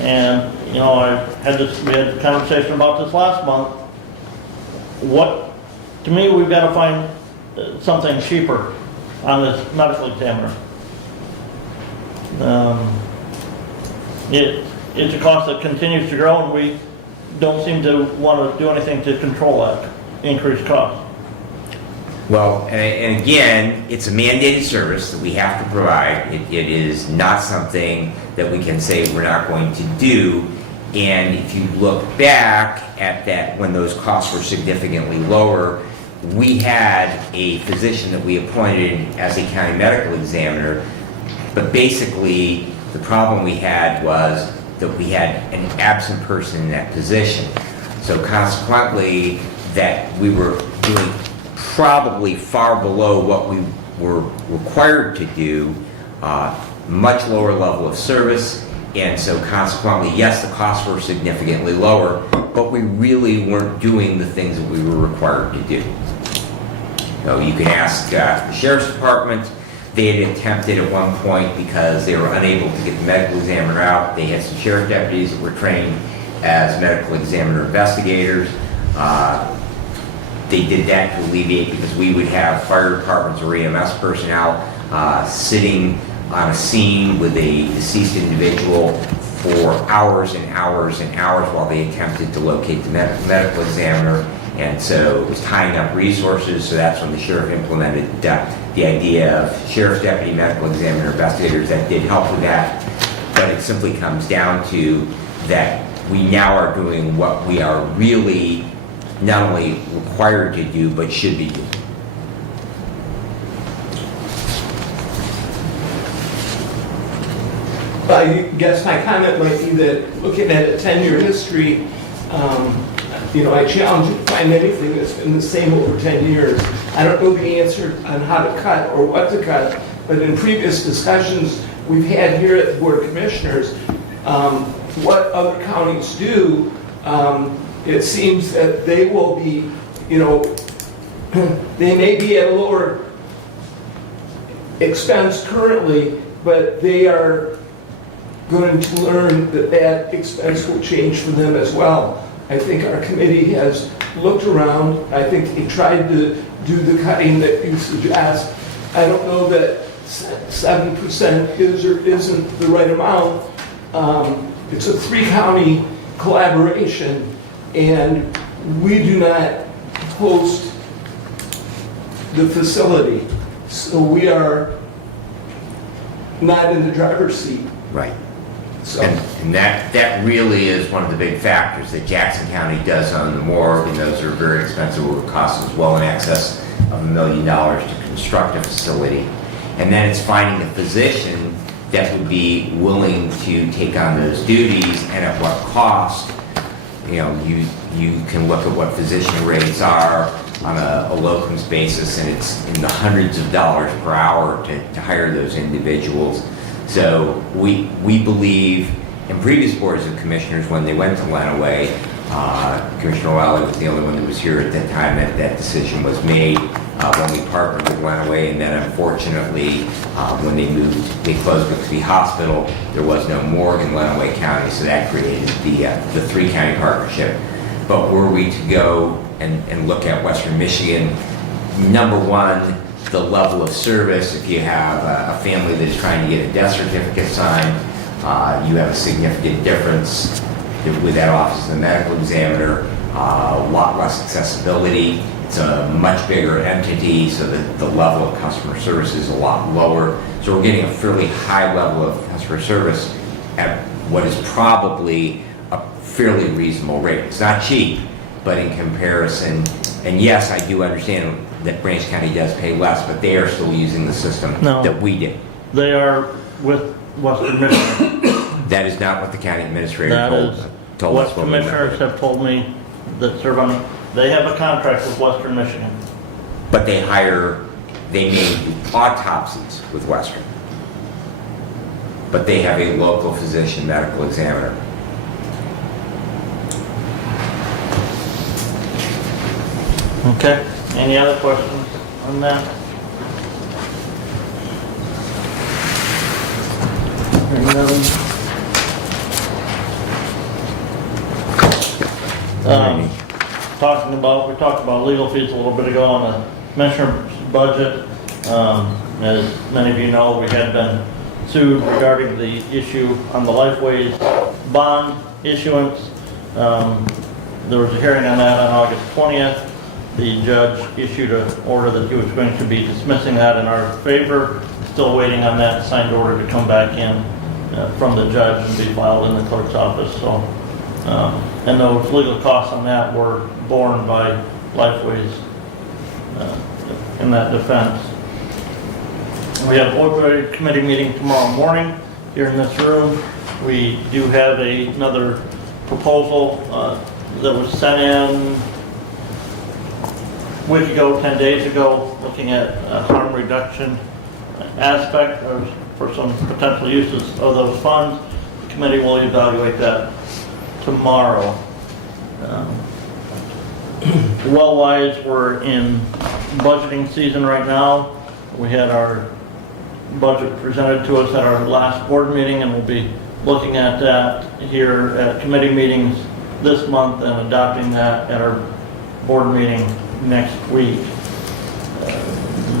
And, we had a conversation about this last month. To me, we've got to find something cheaper on this medical examiner. It's a cost that continues to grow, and we don't seem to want to do anything to control that increased cost. Well, and again, it's a mandated service that we have to provide. It is not something that we can say we're not going to do. And if you look back at that, when those costs were significantly lower, we had a physician that we appointed as a county medical examiner. But basically, the problem we had was that we had an absent person in that position. So consequently, that we were doing probably far below what we were required to do, much lower level of service, and so consequently, yes, the costs were significantly lower, but we really weren't doing the things that we were required to do. So you can ask the Sheriff's Department. They had attempted at one point, because they were unable to get the medical examiner out, they had some sheriff deputies that were trained as medical examiner investigators. They did that to alleviate, because we would have fire departments or EMS personnel sitting on a scene with a deceased individual for hours and hours and hours while they attempted to locate the medical examiner. And so it was tying up resources, so that's when the sheriff implemented the idea of sheriff's deputy medical examiner investigators. That did help with that, but it simply comes down to that we now are doing what we are really not only required to do, but should be doing. I guess my comment might be that looking at a 10-year history, I challenge you to find anything that's been the same over 10 years. I don't know the answer on how to cut or what to cut, but in previous discussions we've had here at the Board of Commissioners, what other counties do, it seems that they will be, they may be at a lower expense currently, but they are going to learn that that expense will change for them as well. I think our committee has looked around. I think they tried to do the cutting that you suggest. I don't know that 7% is or isn't the right amount. It's a 3-county collaboration, and we do not host the facility. So we are not in the driver's seat. Right. So, And that really is one of the big factors, that Jackson County does own the morgue, and those are very expensive. It would cost us well in excess of $1 million to construct a facility. And then it's finding a physician that would be willing to take on those duties, and at what cost. You know, you can look at what physician rates are on a locums basis, and it's in the hundreds of dollars per hour to hire those individuals. So we believe, in previous boards of commissioners, when they went to Lenawee, Commissioner Wiley was the only one that was here at that time that decision was made, when we partnered with Lenawee, and then unfortunately, when they closed Bixby Hospital, there was no morgue in Lenawee County, so that created the 3-county partnership. But were we to go and look at Western Michigan, number one, the level of service. If you have a family that is trying to get a death certificate signed, you have a significant difference with that office of the medical examiner, a lot less accessibility. It's a much bigger entity, so that the level of customer service is a lot lower. So we're getting a fairly high level of customer service at what is probably a fairly reasonable rate. It's not cheap, but in comparison, and yes, I do understand that Branch County does pay less, but they are still using the system that we did. They are with Western Michigan. That is not what the county administrator That told is us. what commissioners have told me that serve on, they have a contract with Western Michigan. But they make autopsies with Western. But they have a local physician medical examiner. Okay, any other questions on that? Hearing none. We talked about legal fees a little bit ago on the commissioner's budget. As many of you know, we had been sued regarding the issue on the Lifeways bond issuance. There was a hearing on that on August 20th. The judge issued an order that he was going to be dismissing that in our favor. Still waiting on that signed order to come back in from the judge and be filed in the clerk's office. So, and those legal costs on that were borne by Lifeways in that defense. We have a board committee meeting tomorrow morning here in this room. We do have another proposal that was sent in a week ago, 10 days ago, looking at harm reduction aspect for some potential uses of those funds. The committee will evaluate that tomorrow. Well-wise, we're in budgeting season right now. We had our budget presented to us at our last board meeting, and we'll be looking at that here at committee meetings this month and adopting that at our board meeting next week.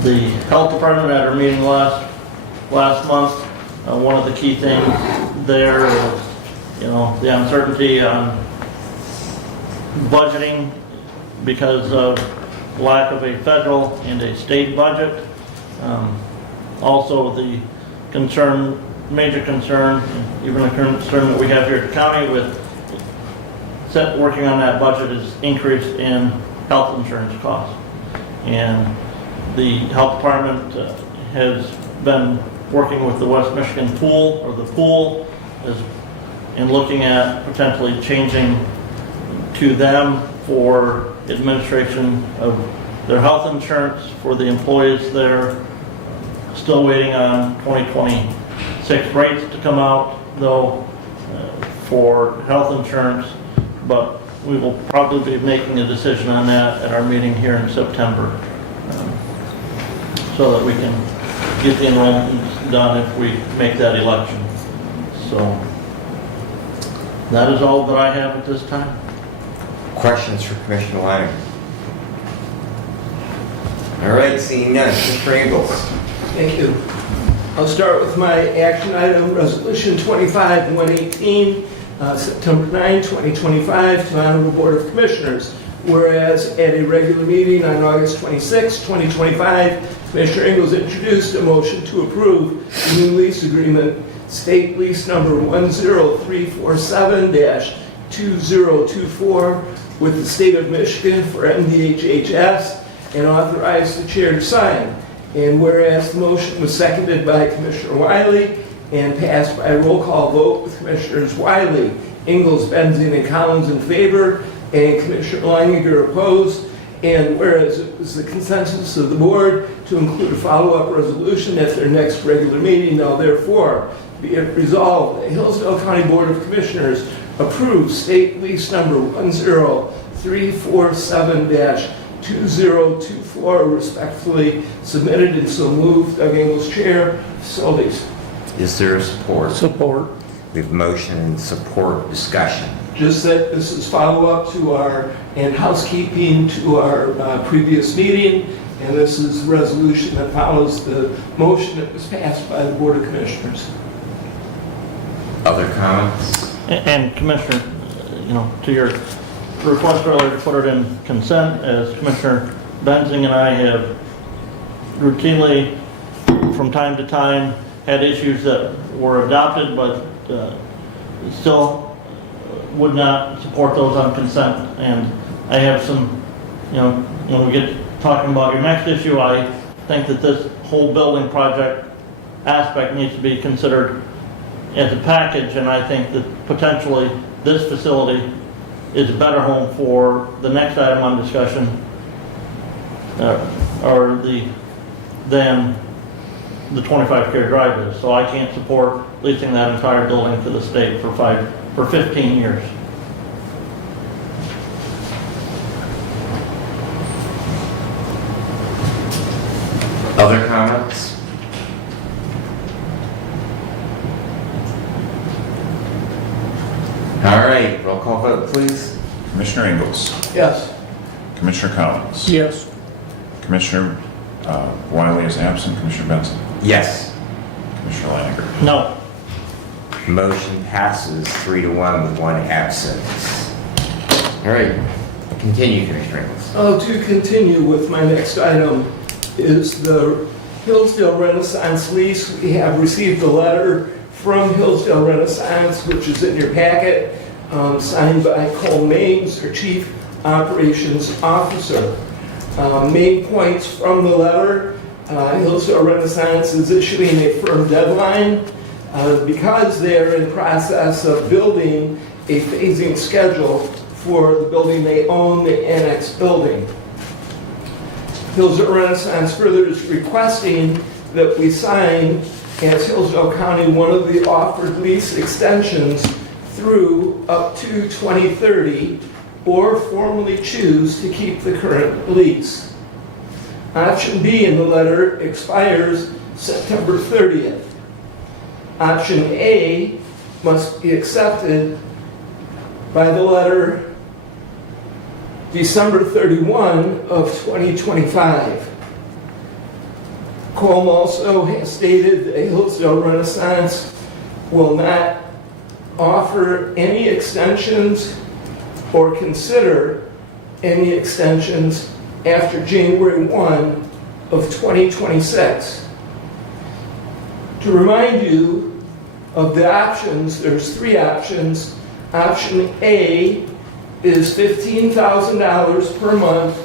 The health department at our meeting last month, one of the key things there is, the uncertainty on budgeting because of lack of a federal and a state budget. Also, the major concern, even a concern that we have here at the county with working on that budget, is increase in health insurance costs. And the health department has been working with the West Michigan pool, or the pool, in looking at potentially changing to them for administration of their health insurance for the employees there. Still waiting on 2026 rates to come out, though, for health insurance, but we will probably be making a decision on that at our meeting here in September, so that we can get the enrollments done if we make that election. So that is all that I have at this time. Questions for Commissioner Lanning? All right, seeing none. Commissioner Ingalls. Thank you. I'll start with my action item, Resolution 25-118, September 9, 2025, to Honorable Board of Commissioners. Whereas at a regular meeting on August 26, 2025, Commissioner Ingalls introduced a motion to approve the new lease agreement, state lease number 10347-2024 with the state of Michigan for MDHHS, and authorize the chair to sign. And whereas the motion was seconded by Commissioner Wiley and passed by a roll call vote with Commissioners Wiley, Ingalls, Benzing, and Collins in favor, and Commissioner Leininger opposed, and whereas it was the consensus of the board to include a follow-up resolution at their next regular meeting, now therefore be it resolved, the Hillsdale County Board of Commissioners approves state lease number 10347-2024, respectfully submitted, and so moved. Doug Ingalls, Chair, Facilities. Is there support? Support. We have motion and support. Discussion. Just that this is follow-up to our, and housekeeping to our previous meeting, and this is a resolution that follows the motion that was passed by the Board of Commissioners. Other comments? And Commissioner, to your request earlier to put it in consent, as Commissioner Benzing and I have routinely, from time to time, had issues that were adopted, but still would not support those on consent. And I have some, when we get talking about your next issue, I think that this whole building project aspect needs to be considered as a package, and I think that potentially this facility is a better home for the next item on discussion, than the 25-care drive is. So I can't support leasing that entire building to the state for 15 years. Other comments? All right, roll call vote, please. Commissioner Ingalls. Yes. Commissioner Collins. Yes. Commissioner Wiley is absent. Commissioner Benson. Yes. Commissioner Leininger. No. Motion passes 3-1 with one absent. All right, continue, Commissioner Ingalls. To continue with my next item is the Hillsdale Renaissance lease. We have received a letter from Hillsdale Renaissance, which is in your packet, signed by Cole Maines, their Chief Operations Officer. Main points from the letter: Hillsdale Renaissance is issuing a firm deadline because they're in process of building a phasing schedule for the building they own, the annex building. Hillsdale Renaissance further is requesting that we sign, as Hillsdale County, one of the offered lease extensions through up to 2030, or formally choose to keep the current lease. Option B in the letter expires September 30th. Option A must be accepted by the letter December 31 of 2025. Colm also has stated that Hillsdale Renaissance will not offer any extensions or consider any extensions after January 1 of 2026. To remind you of the options, there's three options. Option A is $15,000 per month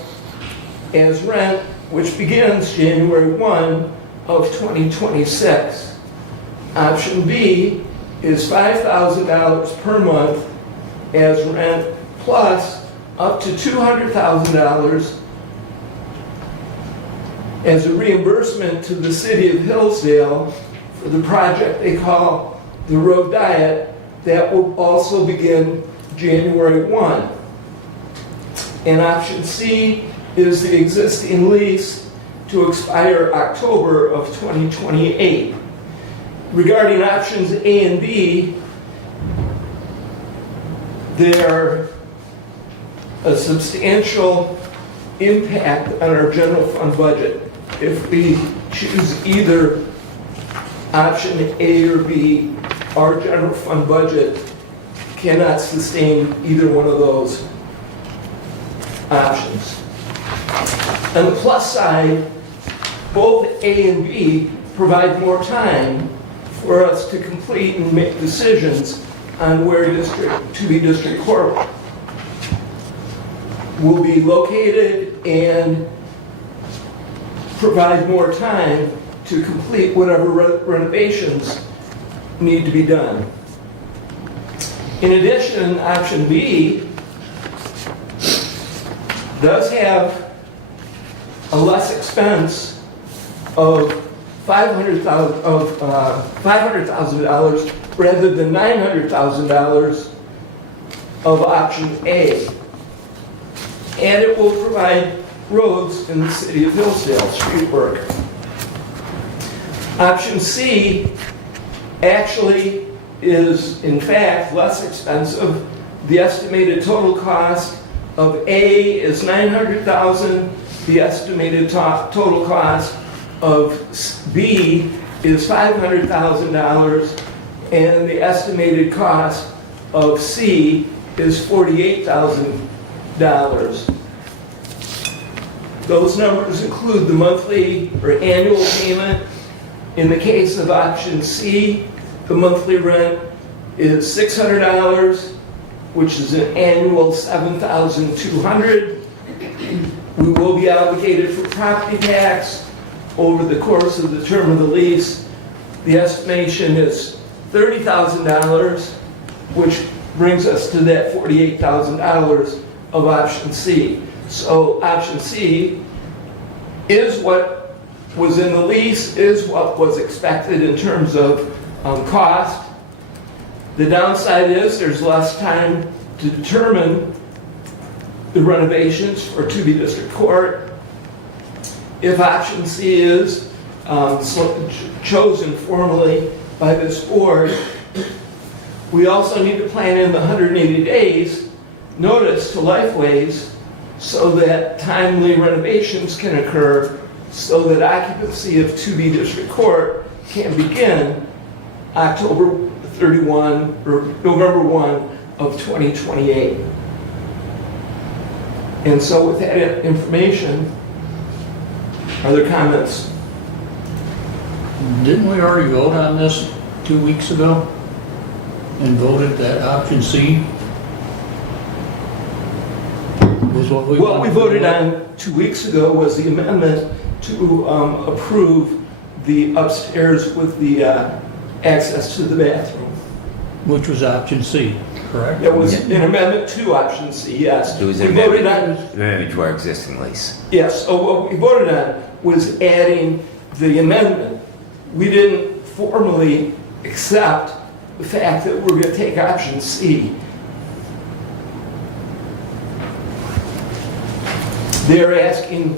as rent, which begins January 1 of 2026. Option B is $5,000 per month as rent, plus up to $200,000 as a reimbursement to the city of Hillsdale for the project they call the Road Diet, that will also begin January 1. And option C is the existing lease to expire October of 2028. Regarding options A and B, they're a substantial impact on our general fund budget. If we choose either option A or B, our general fund budget cannot sustain either one of those options. On the plus side, both A and B provide more time for us to complete and make decisions on where to be district court will be located and provide more time to complete whatever renovations need to be done. In addition, option B does have a less expense of $500,000 rather than $900,000 of option A. And it will provide roads in the city of Hillsdale, street work. Option C actually is, in fact, less expensive. The estimated total cost of A is $900,000. The estimated total cost of B is $500,000. And the estimated cost of C is $48,000. Those numbers include the monthly or annual payment. In the case of option C, the monthly rent is $600, which is an annual $7,200. We will be obligated for property tax over the course of the term of the lease. The estimation is $30,000, which brings us to that $48,000 of option C. So option C is what was in the lease, is what was expected in terms of cost. The downside is there's less time to determine the renovations for to be district court. If option C is chosen formally by this board, we also need to plan in the 180 days notice to Lifeways so that timely renovations can occur, so that occupancy of to be district court can begin October 31 or November 1 of 2028. And so with that information, are there comments? Didn't we already vote on this 2 weeks ago? And voted that option C was what we What we wanted? voted on 2 weeks ago was the amendment to approve the upstairs with the access to the bathroom. Which was option C, correct? It was an amendment to option C, yes. It was We an voted amendment to our existing lease. Yes, so what we voted on was adding the amendment. We didn't formally accept the fact that we're going to take option C. They're asking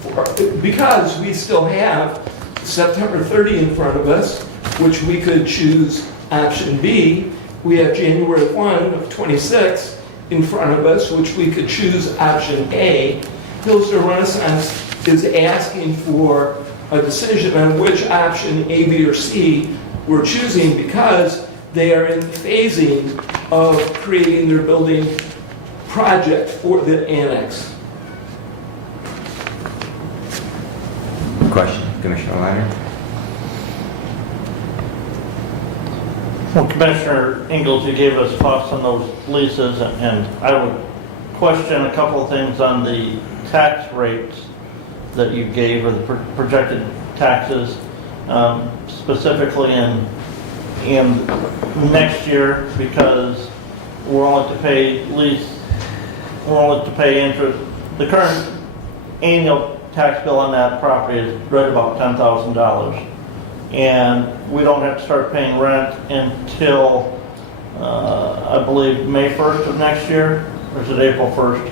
for, because we still have September 30 in front of us, which we could choose option B. We have January 1 of 26 in front of us, which we could choose option A. Hillsdale Renaissance is asking for a decision on which option A, B, or C we're choosing because they are in the phasing of creating their building project for the annex. Question, Commissioner Leonard? Well, Commissioner Ingalls, you gave us thoughts on those leases, and I would question a couple of things on the tax rates that you gave, or the projected taxes, specifically in next year, because we're only to pay interest. The current annual tax bill on that property is right about $10,000. And we don't have to start paying rent until, I believe, May 1st of next year. or is it April 1st? I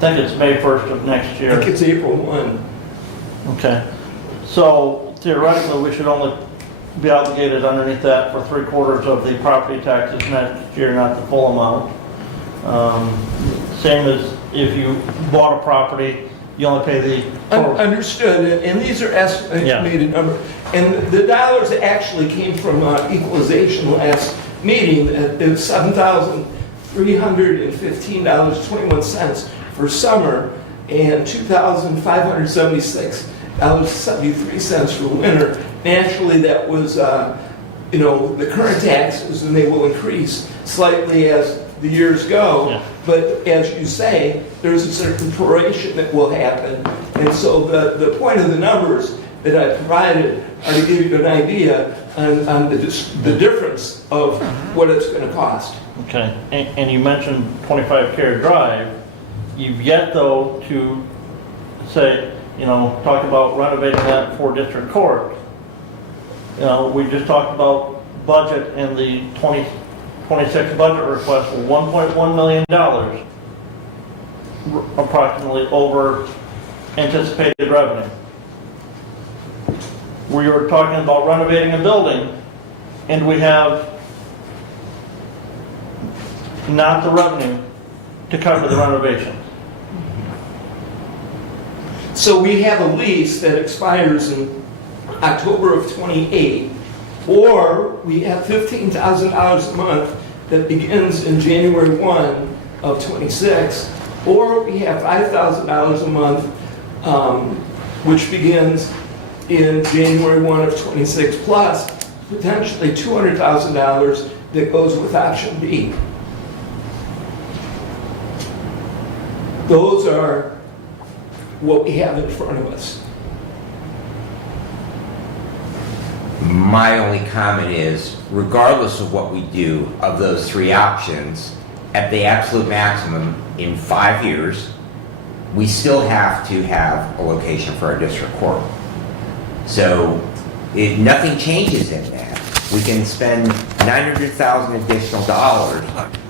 think it's May 1st of next I year. think it's April 1. Okay. So theoretically, we should only be obligated underneath that for 3/4 of the property taxes next year, not the full amount. Same as if you bought a property, you only pay the total. Understood, and these are estimated numbers. And the dollars actually came from equalization last meeting. It was $7,315.21 for summer and $2,576.73 for winter. Naturally, that was, the current taxes, and they will increase slightly as the years go. Yeah. But as you say, there's a certain proration that will happen. And so the point of the numbers that I provided are to give you an idea on the difference of what it's going to cost. Okay, and you mentioned 25 Care Drive. You've yet though to say, talk about renovating that for district court. We just talked about budget and the 2026 budget request for $1.1 million, approximately over anticipated revenue. We were talking about renovating a building, and we have not the revenue to cover the renovation. So we have a lease that expires in October of '28, or we have $15,000 a month that begins in January 1 of '26, or we have $5,000 a month, which begins in January 1 of '26, plus potentially $200,000 that goes with option B. Those are what we have in front of us. My only comment is, regardless of what we do of those three options, at the absolute maximum in 5 years, we still have to have a location for our district court. So nothing changes in that. We can spend $900,000 additional dollars,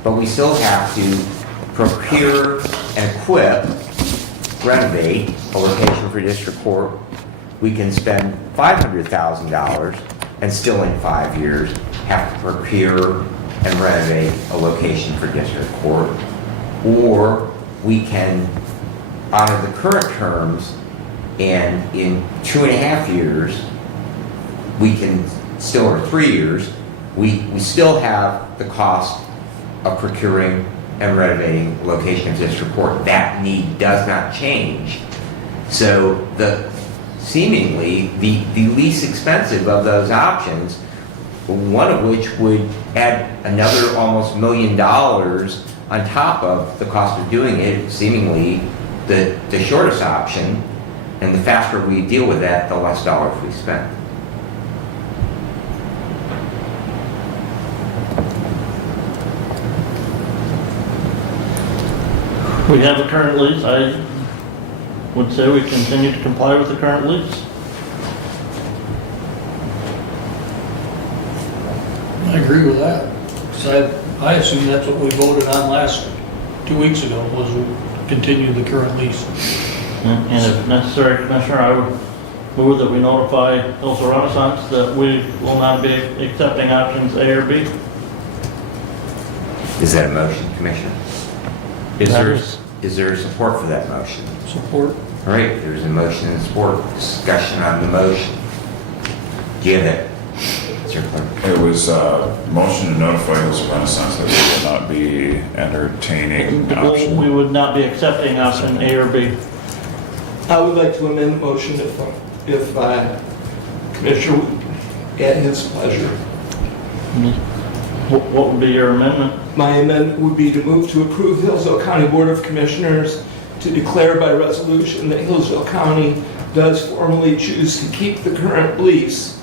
but we still have to procure and equip, renovate a location for district court. We can spend $500,000 and still in 5 years have to procure and renovate a location for district court. Or we can honor the current terms, and in 2.5 years, we can still, or 3 years, we still have the cost of procuring and renovating a location of district court. That need does not change. So seemingly the least expensive of those options, one of which would add another almost $1 million on top of the cost of doing it, seemingly the shortest option, and the faster we deal with that, the less dollars we spend. We have a current lease. I would say we continue to comply with the current lease. I agree with that. 'Cause I assume that's what we voted on 2 weeks ago, was we continue the current lease. And if necessary, Commissioner, I would move that we notify Hillsdale Renaissance that we will not be accepting options A or B. Is that a motion, Commissioner? Is there support for that motion? Support. All right, there's a motion and support. Discussion on the motion. Do you have that, Mr. Clerk? It was a motion to notify Hillsdale Renaissance that we will not be entertaining option. We would not be accepting option A or B. I would like to amend the motion if Commissioner would, at his pleasure. What would be your amendment? My amendment would be to move to approve Hillsdale County Board of Commissioners to declare by resolution that Hillsdale County does formally choose to keep the current lease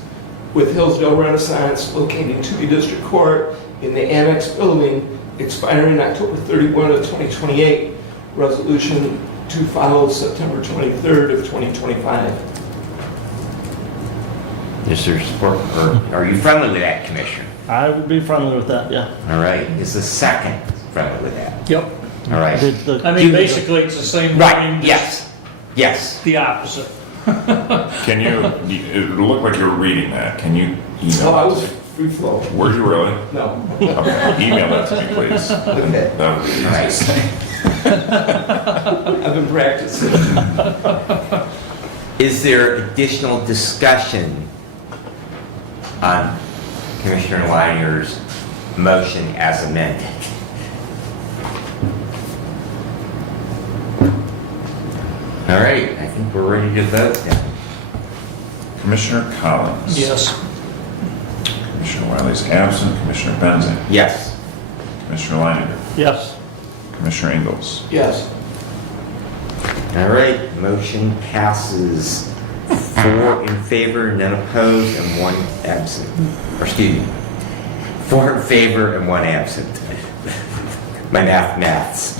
with Hillsdale Renaissance located to the district court in the annex building expiring October 31 of 2028. Resolution to follow September 23rd of 2025. Is there support, or are you friendly with that, Commissioner? I would be friendly with that, yeah. All right, is the second friendly with that? Yep. All right. I mean, basically, it's the same Right, wording, just yes, yes. the opposite. Can you, it looked like you were reading that. Can you Oh, I email was it? free flow. Were you really? No. Okay, email that to me, please. Okay. That would be the easiest thing. I've been practicing. Is there additional discussion on Commissioner Linier's motion as amended? All right, I think we're ready to vote now. Commissioner Collins. Yes. Commissioner Wiley's absent. Commissioner Benzing. Yes. Commissioner Leininger. Yes. Commissioner Ingalls. Yes. All right, motion passes 4 in favor, none opposed, and 1 absent. Or excuse me, 4 in favor and 1 absent. My maths.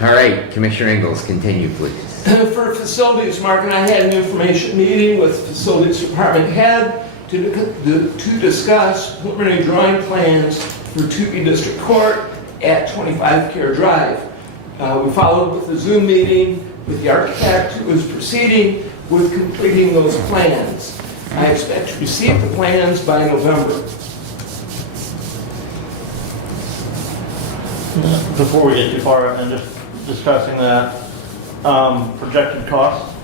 All right, Commissioner Ingalls, continue, please. For facilities, Mark and I had an information meeting with facilities department head to discuss preliminary drawing plans for 2B District Court at 25 Care Drive. We followed with a Zoom meeting with the architect who is proceeding with completing those plans. I expect to receive the plans by November. Before we get too far and just discussing that, projected costs?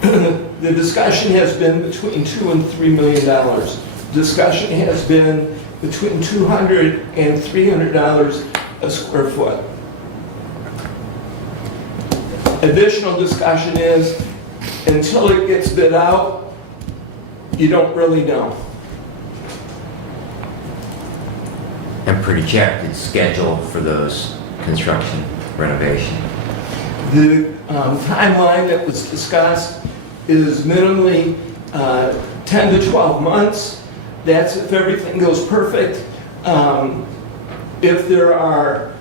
The discussion has been between $2 and $3 million. Discussion has been between $200 and $300 a square foot. Additional discussion is, until it gets bid out, you don't really know. And projected schedule for those construction renovation. The timeline that was discussed is minimally 10 to 12 months. That's if everything goes perfect. If there are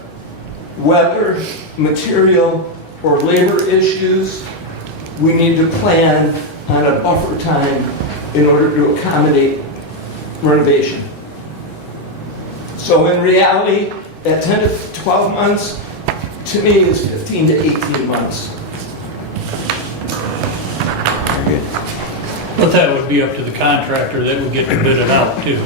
weather, material, or labor issues, we need to plan on a buffer time in order to accommodate renovation. So in reality, that 10 to 12 months, to me, is 15 to 18 months. Very good. But that would be up to the contractor that would get to bid it out too.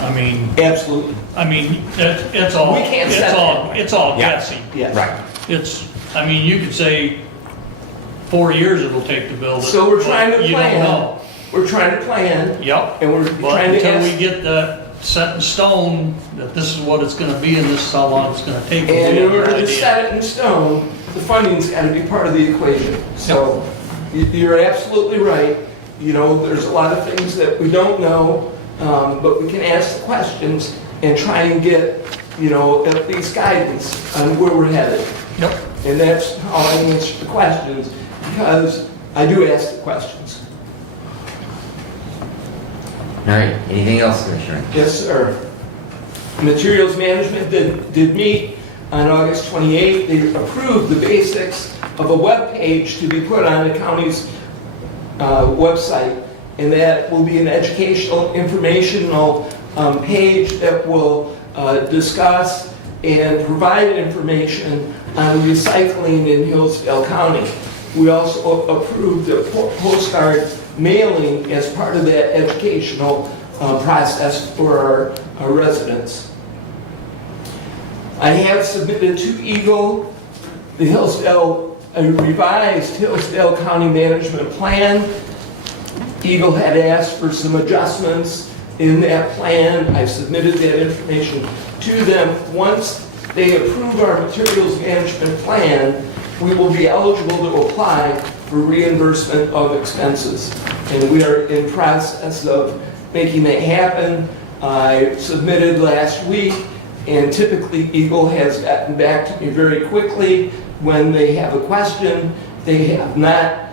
I mean, Absolutely. it's all, We can't set that. it's all Yeah. guessing. Yes. Right. You could say 4 years it'll take to build it. So we're trying to but you don't plan. know. We're trying to plan, Yep. and we're But trying to until we ask. get that set in stone, that this is what it's gonna be and this is how long it's gonna take. And in we have order an to idea. set it in stone, the funding's got to be part of the equation. So you're absolutely right. You know, there's a lot of things that we don't know, but we can ask the questions and try and get, at least guidance on where we're headed. Yep. And that's how I answer the questions, because I do ask the questions. All right, anything else, Commissioner? Yes, sir. Materials management did meet on August 28th. They approved the basics of a web page to be put on the county's website, and that will be an educational, informational page that will discuss and provide information on recycling in Hillsdale County. We also approved a postcard mailing as part of that educational process for our residents. I have submitted to Eagle the revised Hillsdale County Management Plan. Eagle had asked for some adjustments in that plan. I submitted that information to them. Once they approve our materials management plan, we will be eligible to apply for reimbursement of expenses. And we are in process of making that happen. I submitted last week, and typically Eagle has gotten back to me very quickly when they have a question. They have not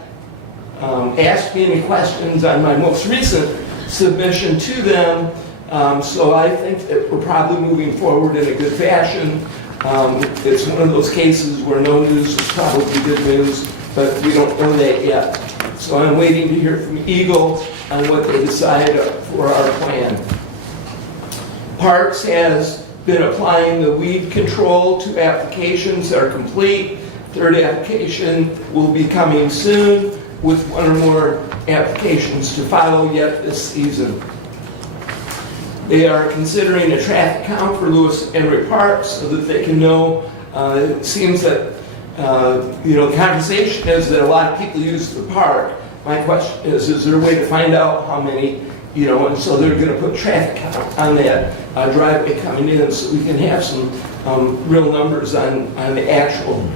asked me any questions on my most recent submission to them. So I think that we're probably moving forward in a good fashion. It's one of those cases where no news is probably good news, but we don't know that yet. So I'm waiting to hear from Eagle on what they decide for our plan. Parks has been applying the weed control. 2 applications are complete. 3rd application will be coming soon, with 1 or more applications to follow yet this season. They are considering a traffic count for Lewis Henry Park so that they can know. It seems that, the conversation is that a lot of people use the park. My question is there a way to find out how many, and so they're going to put traffic count on that driveway coming in so we can have some real numbers on the actual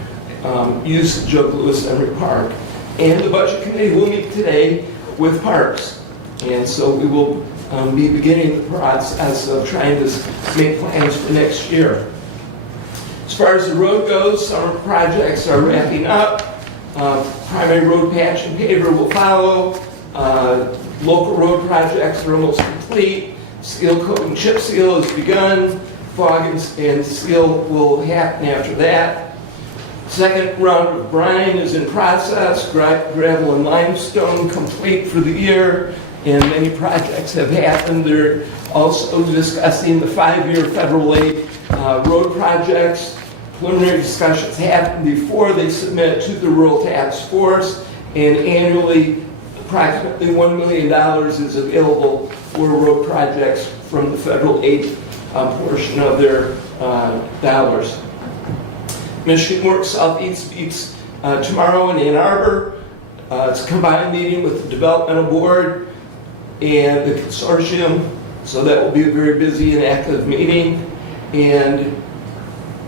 usage of Lewis Henry Park. And the Budget Committee will meet today with Parks. And so we will be beginning the process of trying to make plans for next year. As far as the road goes, summer projects are wrapping up. Primary road patch and paver will follow. Local road projects are almost complete. Seal coat and chip seal has begun. Fog and seal will happen after that. Second round of brine is in process. Gravel and limestone complete for the year, and many projects have happened. They're also discussing the 5-year federal aid road projects. Preliminary discussions happen before they submit to the Rural Task Force, and annually approximately $1 million is available for road projects from the federal aid portion of their dollars. Michigan Works Southeast meets tomorrow in Ann Arbor. It's a combined meeting with the Developmental Board and the consortium, so that will be a very busy and active meeting. And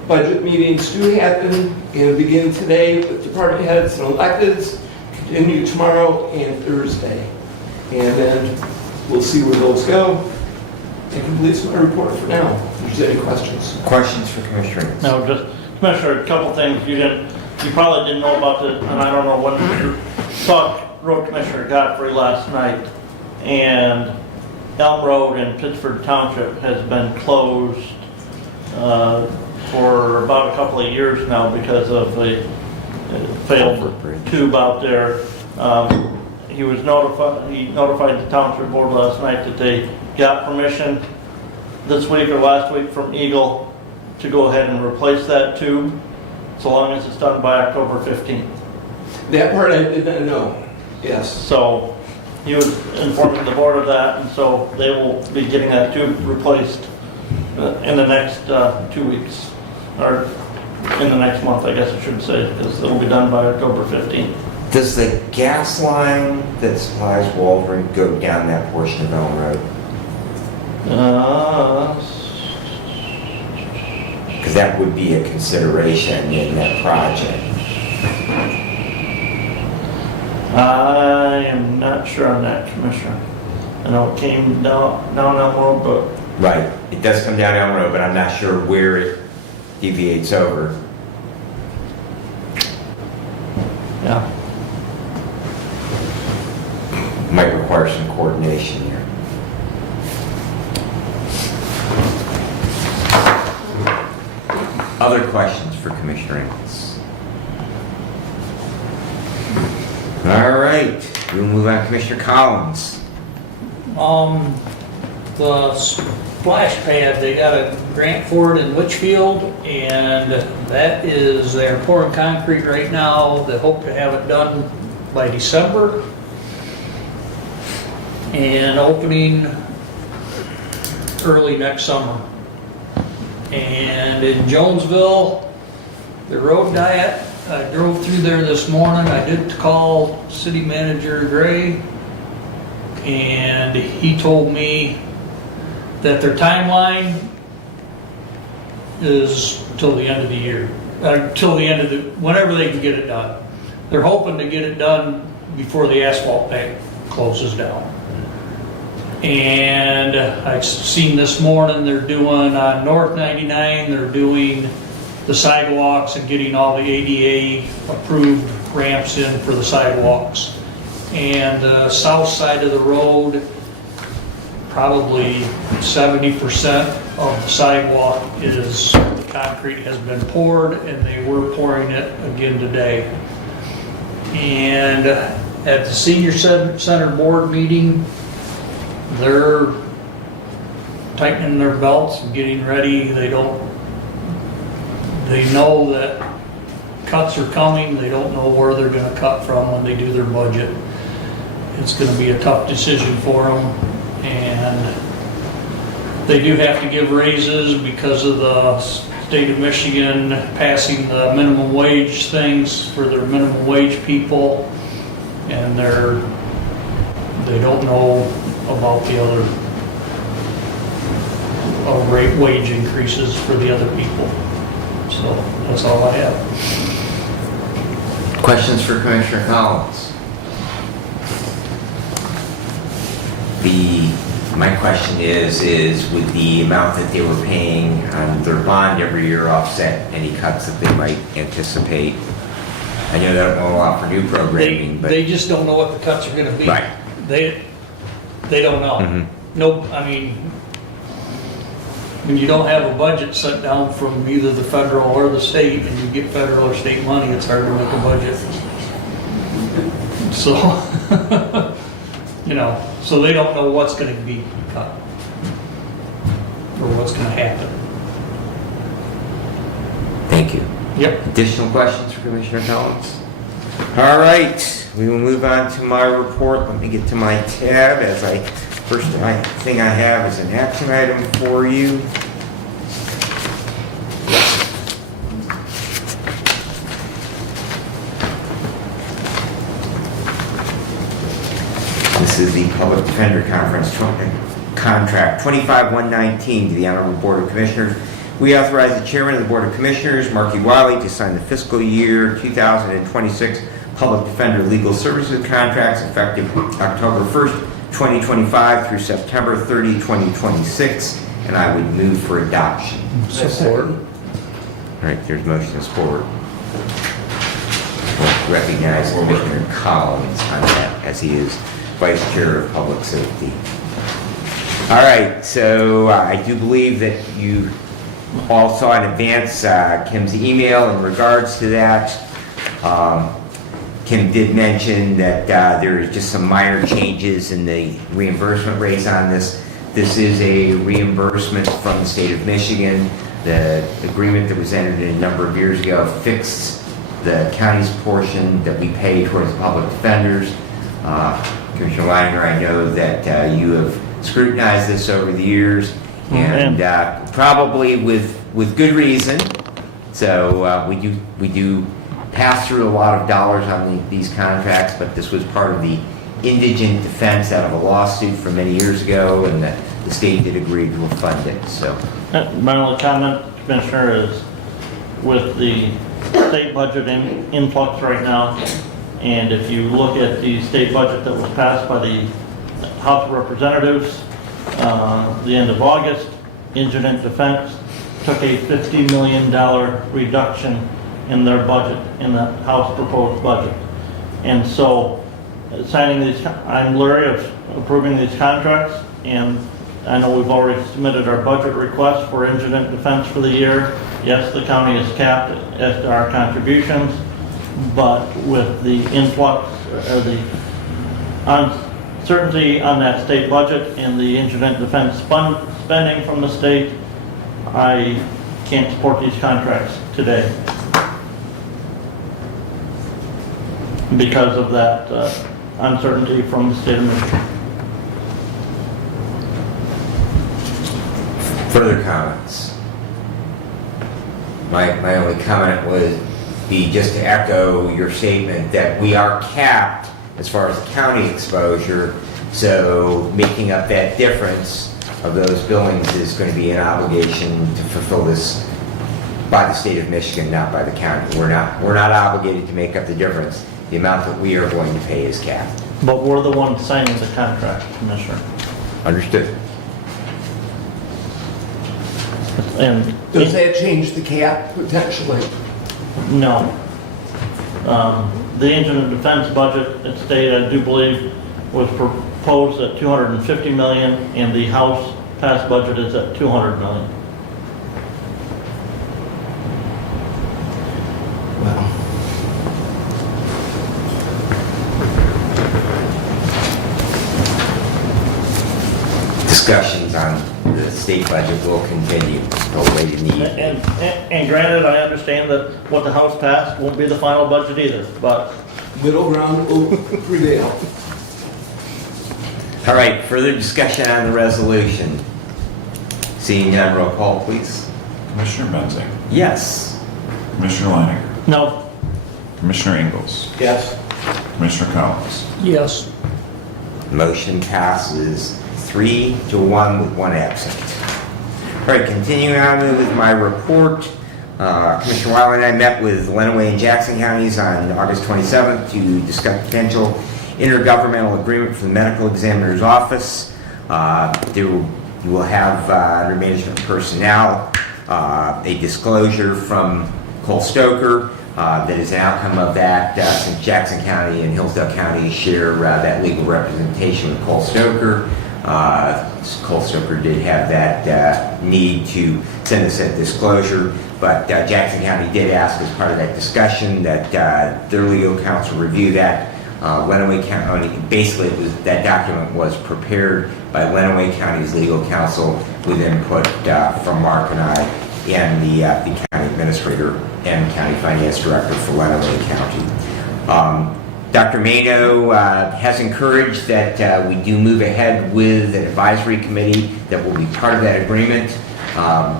budget meetings do happen and begin today with department heads and electeds, continue tomorrow and Thursday. And then we'll see where those go. That completes my report for now. If there's any questions. Questions for Commissioner? No, just, Commissioner, a couple things you probably didn't know about this, and I don't know when you talked Road Commissioner Godfrey last night, and Elm Road in Pittsford Township has been closed for about a couple of years now because of the failed tube out there. He notified the Township Board last night that they got permission this week or last week from Eagle to go ahead and replace that tube, so long as it's done by October 15th. That part I did not know. Yes. So he was informing the board of that, and so they will be getting that tube replaced in the next 2 weeks, or in the next month, I guess I should say, because it will be done by October 15th. Does the gas line that supplies Waldron go down that portion of Elm Road? Because that would be a consideration in that project. I am not sure on that, Commissioner. I know it came down Elm Road, but... Right, it does come down Elm Road, but I'm not sure where it deviates over. Yeah. Might require some coordination here. Other questions for Commissioner Ingles? All right, we'll move on to Commissioner Collins. The splash pad, they got a grant for it in Litchfield, and that is, they're pouring concrete right now. They hope to have it done by December and opening early next summer. And in Jonesville, the road diet, I drove through there this morning. I did call City Manager Gray, and he told me that their timeline is till the end of the year, till the end of whenever they can get it done. They're hoping to get it done before the asphalt bank closes down. And I've seen this morning they're doing on North 99, they're doing the sidewalks and getting all the ADA approved ramps in for the sidewalks. And the south side of the road, probably 70% of the sidewalk is, the concrete has been poured, and they were pouring it again today. And at the senior center board meeting, they're tightening their belts and getting ready. They know that cuts are coming. They don't know where they're gonna cut from when they do their budget. It's gonna be a tough decision for them, and they do have to give raises because of the state of Michigan passing the minimum wage things for their minimum wage people, and they don't know about the other rate wage increases for the other people. So that's all I have. Questions for Commissioner Collins? My question is would the amount that they were paying on their bond every year offset any cuts that they might anticipate? I know they don't know a lot for new programming, but... They just don't know what the cuts are gonna be. Right. They don't know. Mhm. No, I mean, when you don't have a budget set down from either the federal or the state, and you get federal or state money, it's hard to make a budget. So, so they don't know what's gonna be cut, or what's gonna happen. Thank you. Yep. Additional questions for Commissioner Collins? All right, we will move on to my report. Let me get to my tab as first thing I have is an action item for you. This is the Public Defender Conference Contract 25119 to the Honorable Board of Commissioners. We authorize the Chairman of the Board of Commissioners, Marky Wiley, to sign the fiscal year 2026 Public Defender Legal Services Contracts effective October 1st, 2025 through September 30, 2026, and I would move for adoption. Support. All right, there's motion and support. We'll recognize Commissioner Collins on that as he is Vice Chair of Public Safety. All right, so I do believe that you all saw in advance Kim's email in regards to that. Kim did mention that there is just some minor changes in the reimbursement rates on this. This is a reimbursement from the state of Michigan. The agreement that was entered in a number of years ago fixed the county's portion that we pay towards the public defenders. Commissioner Weiner, I know that you have scrutinized this over the years, and probably with good reason. So we do pass through a lot of dollars on these contracts, but this was part of the indigent defense out of a lawsuit from many years ago, and the state did agree to fund it. So My only comment, Commissioner, is with the state budget in influx right now, and if you look at the state budget that was passed by the House of Representatives the end of August, indigent defense took a $50 million reduction in their budget, in the House proposed budget. And so signing these, I'm leery of approving these contracts, and I know we've already submitted our budget request for indigent defense for the year. Yes, the county is capped as to our contributions, but with the influx, or the uncertainty on that state budget and the indigent defense spending from the state, I can't support these contracts today because of that uncertainty from the state of Michigan. further comments? My only comment would be just to echo your statement that we are capped as far as county exposure, so making up that difference of those billings is going to be an obligation to fulfill this by the state of Michigan, not by the county. We're not obligated to make up the difference. The amount that we are going to pay is capped. But we're the ones signing the contract, Commissioner. Understood. And Does that change the cap potentially? no. The indigent defense budget at state, I do believe, was proposed at $250 million, and the House passed budget is at $200 million. Well, discussions on the state budget will continue till late in the evening. And granted, I understand that what the House passed won't be the final budget either, but Middle ground will prevail. All right, further discussion on the resolution. Seeing none, roll call, please. Commissioner Menzing, Yes. Commissioner Leininger, no, Commissioner Ingles, Yes. Commissioner Collins. Yes. Motion passes 3-1 with one absent. All right, continuing on with my report. Commissioner Wiley and I met with Lenawee and Jackson counties on August 27th to discuss potential intergovernmental agreement for the medical examiner's office. You will have under management personnel a disclosure from Cole Stoker that is an outcome of that since Jackson County and Hillsdale County share that legal representation with Cole Stoker. Cole Stoker did have that need to send us a disclosure, but Jackson County did ask as part of that discussion that their legal counsel review that. Lenawee County, basically that document was prepared by Lenawee County's legal counsel with input from Mark and I and the county administrator and county finance director for Lenawee County. Dr. Mano has encouraged that we do move ahead with an advisory committee that will be part of that agreement.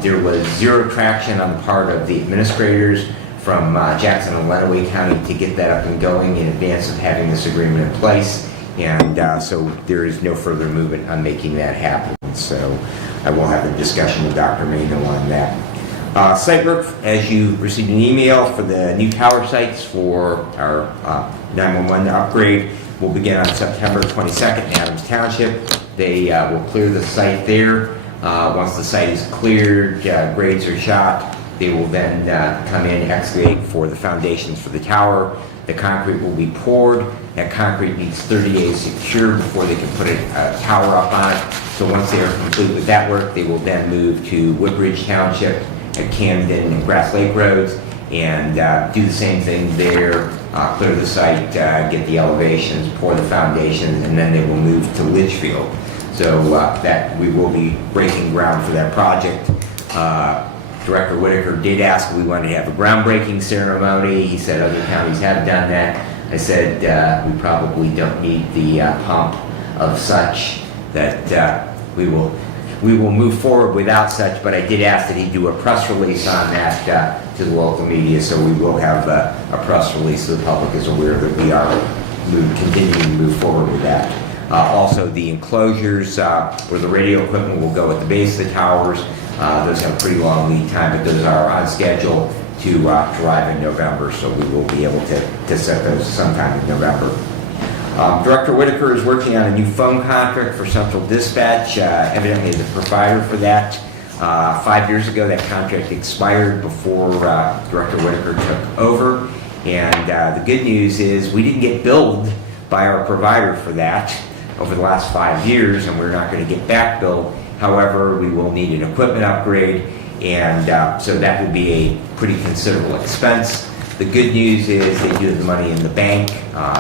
There was zero traction on the part of the administrators from Jackson and Lenawee County to get that up and going in advance of having this agreement in place. And so there is no further movement on making that happen. So I will have a discussion with Dr. Mano on that. Site work, as you received an email for the new tower sites for our 911 upgrade, will begin on September 22nd in Adams Township. They will clear the site there. Once the site is cleared, grades are shot, they will then come in, excavate for the foundations for the tower. The concrete will be poured. That concrete needs 30 days secured before they can put a tower up on it. So once they are complete with that work, they will then move to Woodbridge Township at Camden and Grass Lake Roads and do the same thing there, clear the site, get the elevations, pour the foundations, and then they will move to Litchfield. So that we will be breaking ground for that project. Director Whitaker did ask if we wanted to have a groundbreaking ceremony. He said other counties have done that. I said we probably don't need the pomp of such, that we will move forward without such, but I did ask that he do a press release on that to the local media, so we will have a press release so the public is aware that we are continuing to move forward with that. Also, the enclosures where the radio equipment will go at the base of the towers, those have a pretty long lead time, but those are on schedule to arrive in November, so we will be able to set those sometime in November. Director Whitaker is working on a new phone contract for Central Dispatch, evidently is a provider for that. 5 years ago, that contract expired before Director Whitaker took over, and the good news is we didn't get billed by our provider for that over the last 5 years, and we're not going to get back billed. However, we will need an equipment upgrade, and so that will be a pretty considerable expense. The good news is they do have the money in the bank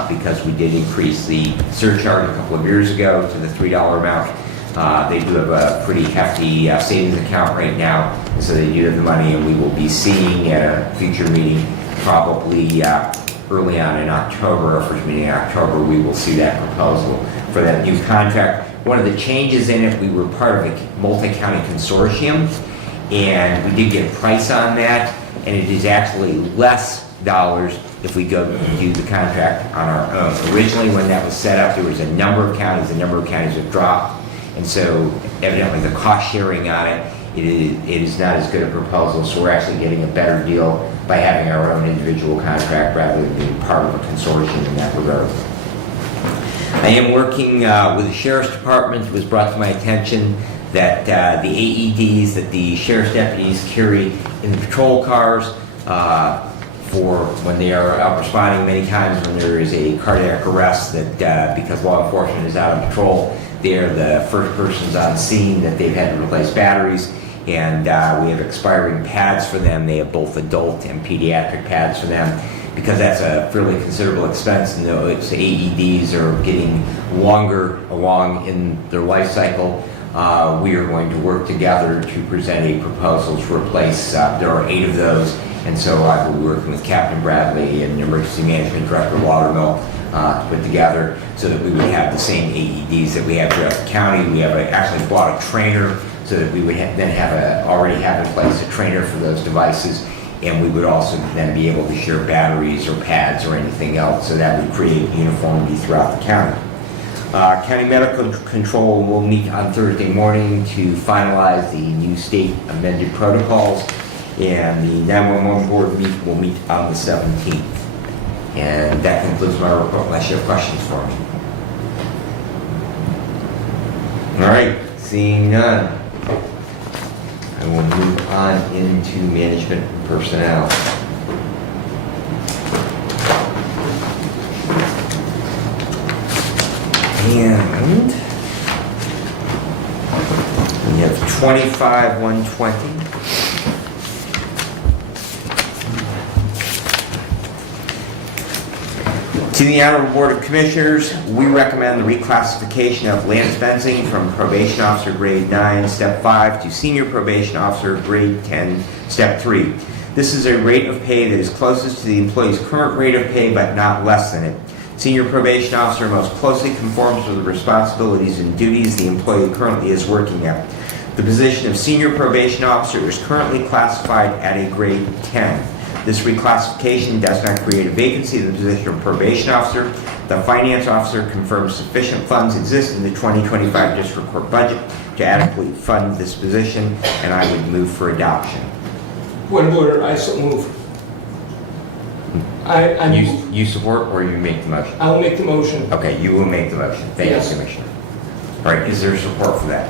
because we did increase the surcharge a couple of years ago to the $3 amount. They do have a pretty hefty savings account right now, and so they do have the money, and we will be seeing at a future meeting, probably early on in October, our first meeting in October, we will see that proposal for that new contract. One of the changes in it, we were part of a multi-county consortium, and we did get a price on that, and it is actually less dollars if we go and do the contract on our own. Originally, when that was set up, there was a number of counties have dropped, and so evidently the cost sharing on it, it is not as good a proposal, so we're actually getting a better deal by having our own individual contract rather than being part of a consortium in that regard. I am working with the Sheriff's Department. It was brought to my attention that the AEDs that the Sheriff's deputies carry in the patrol cars for when they are out responding, many times when there is a cardiac arrest, that because law enforcement is out on patrol, they're the first persons on scene that they've had to replace batteries, and we have expiring pads for them. They have both adult and pediatric pads for them. Because that's a fairly considerable expense, and those AEDs are getting longer along in their life cycle, We are going to work together to present a proposal to replace, there are 8 of those, and so I will be working with Captain Bradley and Emergency Management Director Watermill to put together so that we would have the same AEDs that we have throughout the county. We have actually bought a trainer so that we would already have in place a trainer for those devices, and we would also then be able to share batteries or pads or anything else, so that would create uniformity throughout the county. County Medical Control will meet on Thursday morning to finalize the new state amended protocols, and the 911 board will meet on the 17th. And that concludes my report, unless you have questions for me. All right, seeing none, I will move on into management and personnel. And we have 25-120. To the Honorable Board of Commissioners, we recommend the reclassification of Lance Benzing from Probation Officer Grade 9, Step 5 to Senior Probation Officer Grade 10, Step 3. This is a rate of pay that is closest to the employee's current rate of pay, but not less than it. Senior Probation Officer most closely conforms with the responsibilities and duties the employee currently is working at. The position of Senior Probation Officer is currently classified at a grade 10. This reclassification does not create a vacancy in the position of Probation Officer. The Finance Officer confirms sufficient funds exist in the 2025 District Court budget to adequately fund this position, and I would move for adoption. Point of order, I so move. I move. You support or you make the motion? I will make the motion. Okay, you will make the motion. Thank Yes. you, Commissioner. All right, is there support for that?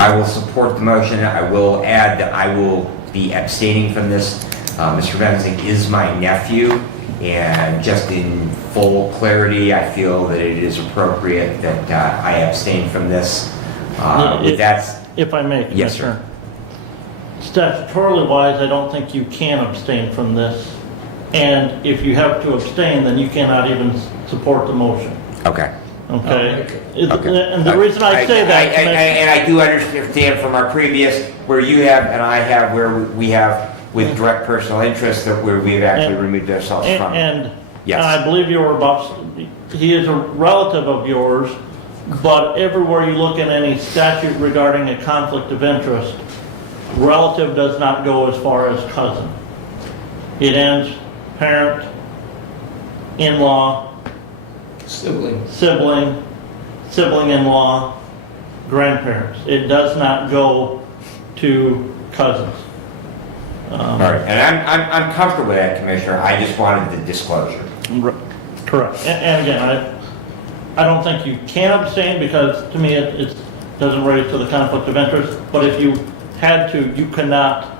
I will support the motion. I will add that I will be abstaining from this. Mr. Benzing is my nephew, and just in full clarity, I feel that it is appropriate that I abstain from this. If I may, Commissioner. Yes, sir. Statutorily wise, I don't think you can abstain from this. And if you have to abstain, then you cannot even support the motion. Okay. Okay? Okay. And the reason I say that, Commissioner, and I do understand from our previous, where you have and I have, where we have with direct personal interest, that where we've actually removed ourselves from. and Yes. I believe you were about, he is a relative of yours, but everywhere you look in any statute regarding a conflict of interest, relative does not go as far as cousin. It ends parent, in-law, Sibling. sibling-in-law, grandparents. It does not go to cousins. All right, and I'm comfortable with that, Commissioner. I just wanted the disclosure. Correct. And again, I don't think you can abstain, because to me it doesn't relate to the conflict of interest, but if you had to, you cannot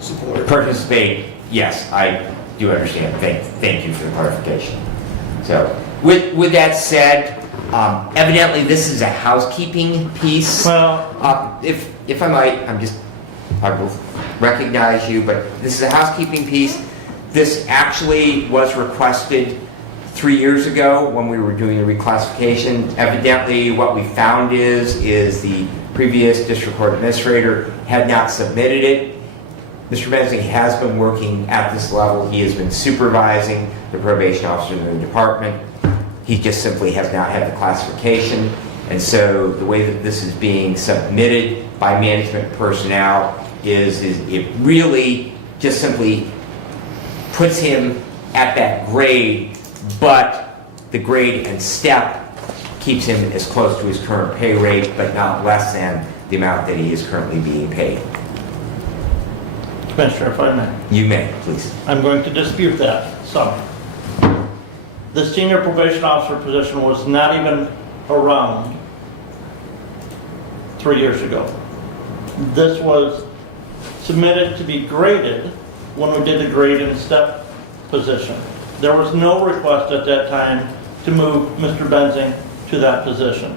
Support. Participate, yes, I do understand. Thank you for the clarification. So, with that said, evidently this is a housekeeping piece. Well, If I might, I will recognize you, but this is a housekeeping piece. This actually was requested 3 years ago when we were doing the reclassification. Evidently, what we found is the previous district court administrator had not submitted it. Mr. Benzing has been working at this level. He has been supervising the probation officer in the department. He just simply has not had the classification. And so the way that this is being submitted by management personnel is it really just simply puts him at that grade, but the grade and step keeps him as close to his current pay rate, but not less than the amount that he is currently being paid. Commissioner, if I may. You may, please. I'm going to dispute that some. The senior probation officer position was not even around 3 years ago. This was submitted to be graded when we did the grade and step position. There was no request at that time to move Mr. Benzing to that position.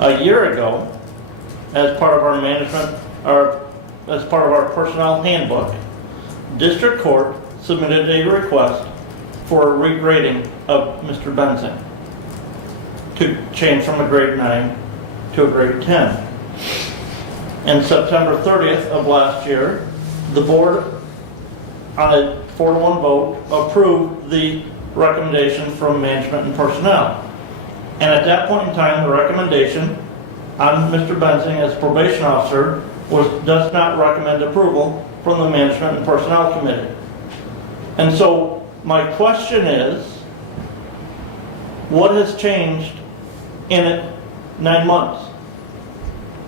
A year ago, as part of our management, as part of our personnel handbook, District Court submitted a request for a regrading of Mr. Benzing to change from a grade 9 to a grade 10. And September 30th of last year, the board, on a 4-to-1 vote, approved the recommendation from management and personnel. And at that point in time, the recommendation on Mr. Benzing as probation officer does not recommend approval from the management and personnel committee. And so my question is, what has changed in 9 months?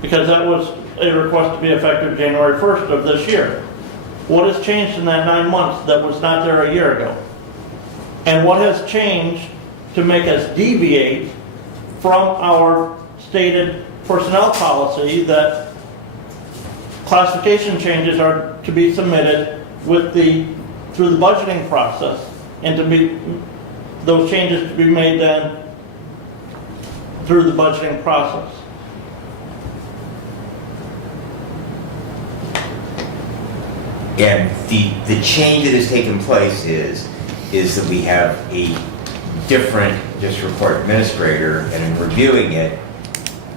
Because that was a request to be effective January 1st of this year. What has changed in that 9 months that was not there a year ago? And what has changed to make us deviate from our stated personnel policy that classification changes are to be submitted through the budgeting process, and those changes to be made then through the budgeting process? And the change that has taken place is that we have a different district court administrator, and in reviewing it,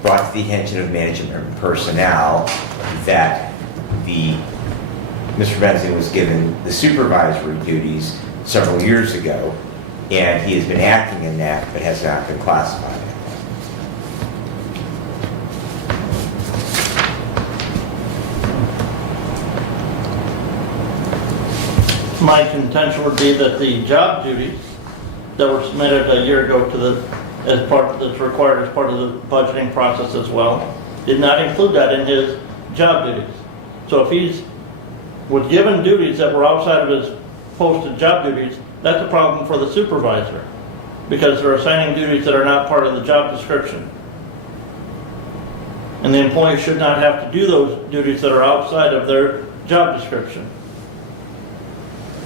brought to the attention of management and personnel that Mr. Benzing was given the supervisory duties several years ago, and he has been acting in that, but has not been classified. My contention would be that the job duties that were submitted a year ago that's required as part of the budgeting process as well, did not include that in his job duties. So if he was given duties that were outside of his posted job duties, that's a problem for the supervisor, because they're assigning duties that are not part of the job description. And the employee should not have to do those duties that are outside of their job description.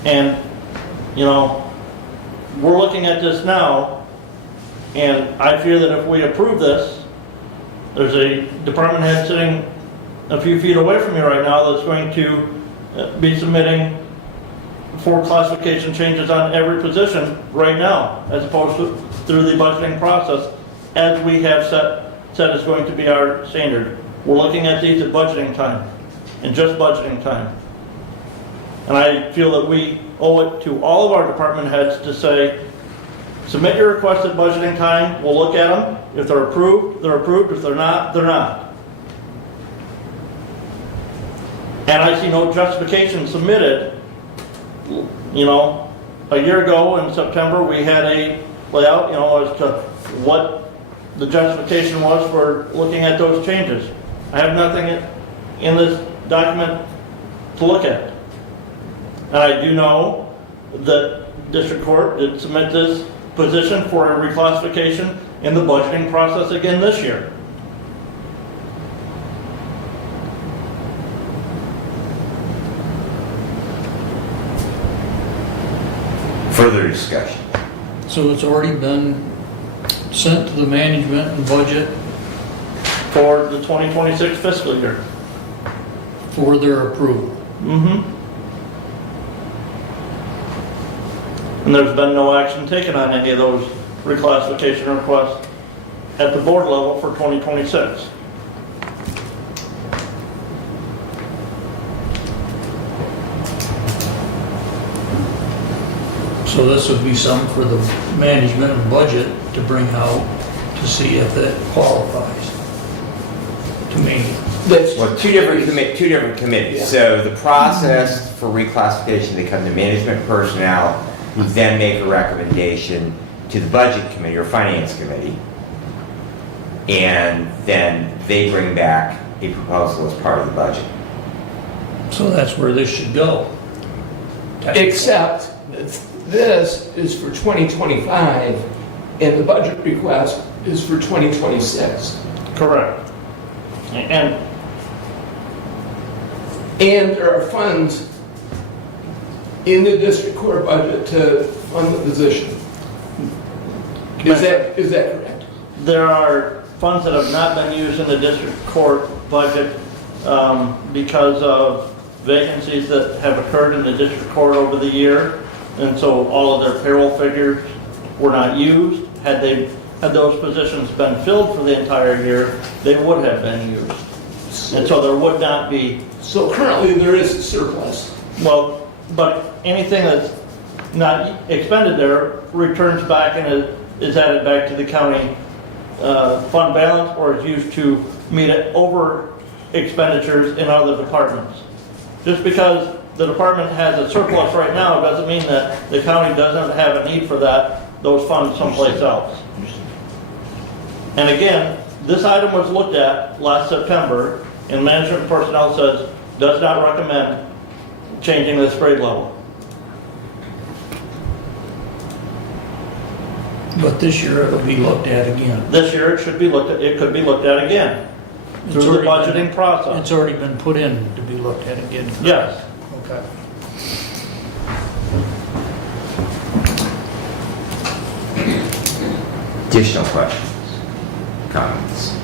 And, you know, we're looking at this now, and I fear that if we approve this, there's a department head sitting a few feet away from me right now that's going to be submitting for classification changes on every position right now, as opposed to through the budgeting process, as we have said is going to be our standard. We're looking at these at budgeting time, and just budgeting time. And I feel that we owe it to all of our department heads to say, submit your request at budgeting time, we'll look at them. If they're approved, they're approved. If they're not, they're not. And I see no justification submitted. You know, a year ago in September, we had a layout, you know, as to what the justification was for looking at those changes. I have nothing in this document to look at. And I do know that District Court did submit this position for a reclassification in the budgeting process again this year. Further discussion. So it's already been sent to the management and budget For the 2026 fiscal year. for their approval. Mm-hmm. And there's been no action taken on any of those reclassification requests at the board level for 2026. So this would be something for the management and budget to bring out to see if that qualifies to me. Well, two different committees. Yeah. So the process for reclassification, they come to management personnel, who then make a recommendation to the budget committee or finance committee, and then they bring back a proposal as part of the budget. So that's where this should go. Except that this is for 2025, and the budget request is for 2026. Correct. And there are funds in the district court budget to fund the position. Is that correct? there are funds that have not been used in the district court budget because of vacancies that have occurred in the district court over the year. And so all of their payroll figures were not used. Had those positions been filled for the entire year, they would have been used. And so there would not be, So currently, there is a surplus. well, but anything that's not expended there returns back and is added back to the county fund balance, or is used to meet over expenditures in other departments. Just because the department has a surplus right now doesn't mean that the county doesn't have a need for those funds someplace else. And again, this item was looked at last September, and management personnel says, does not recommend changing this grade level. But this year it'll be looked at again. This year, it could be looked at again, through the already budgeting been- process. It's already been put in to be looked at again. Yes. Okay. Additional questions, comments?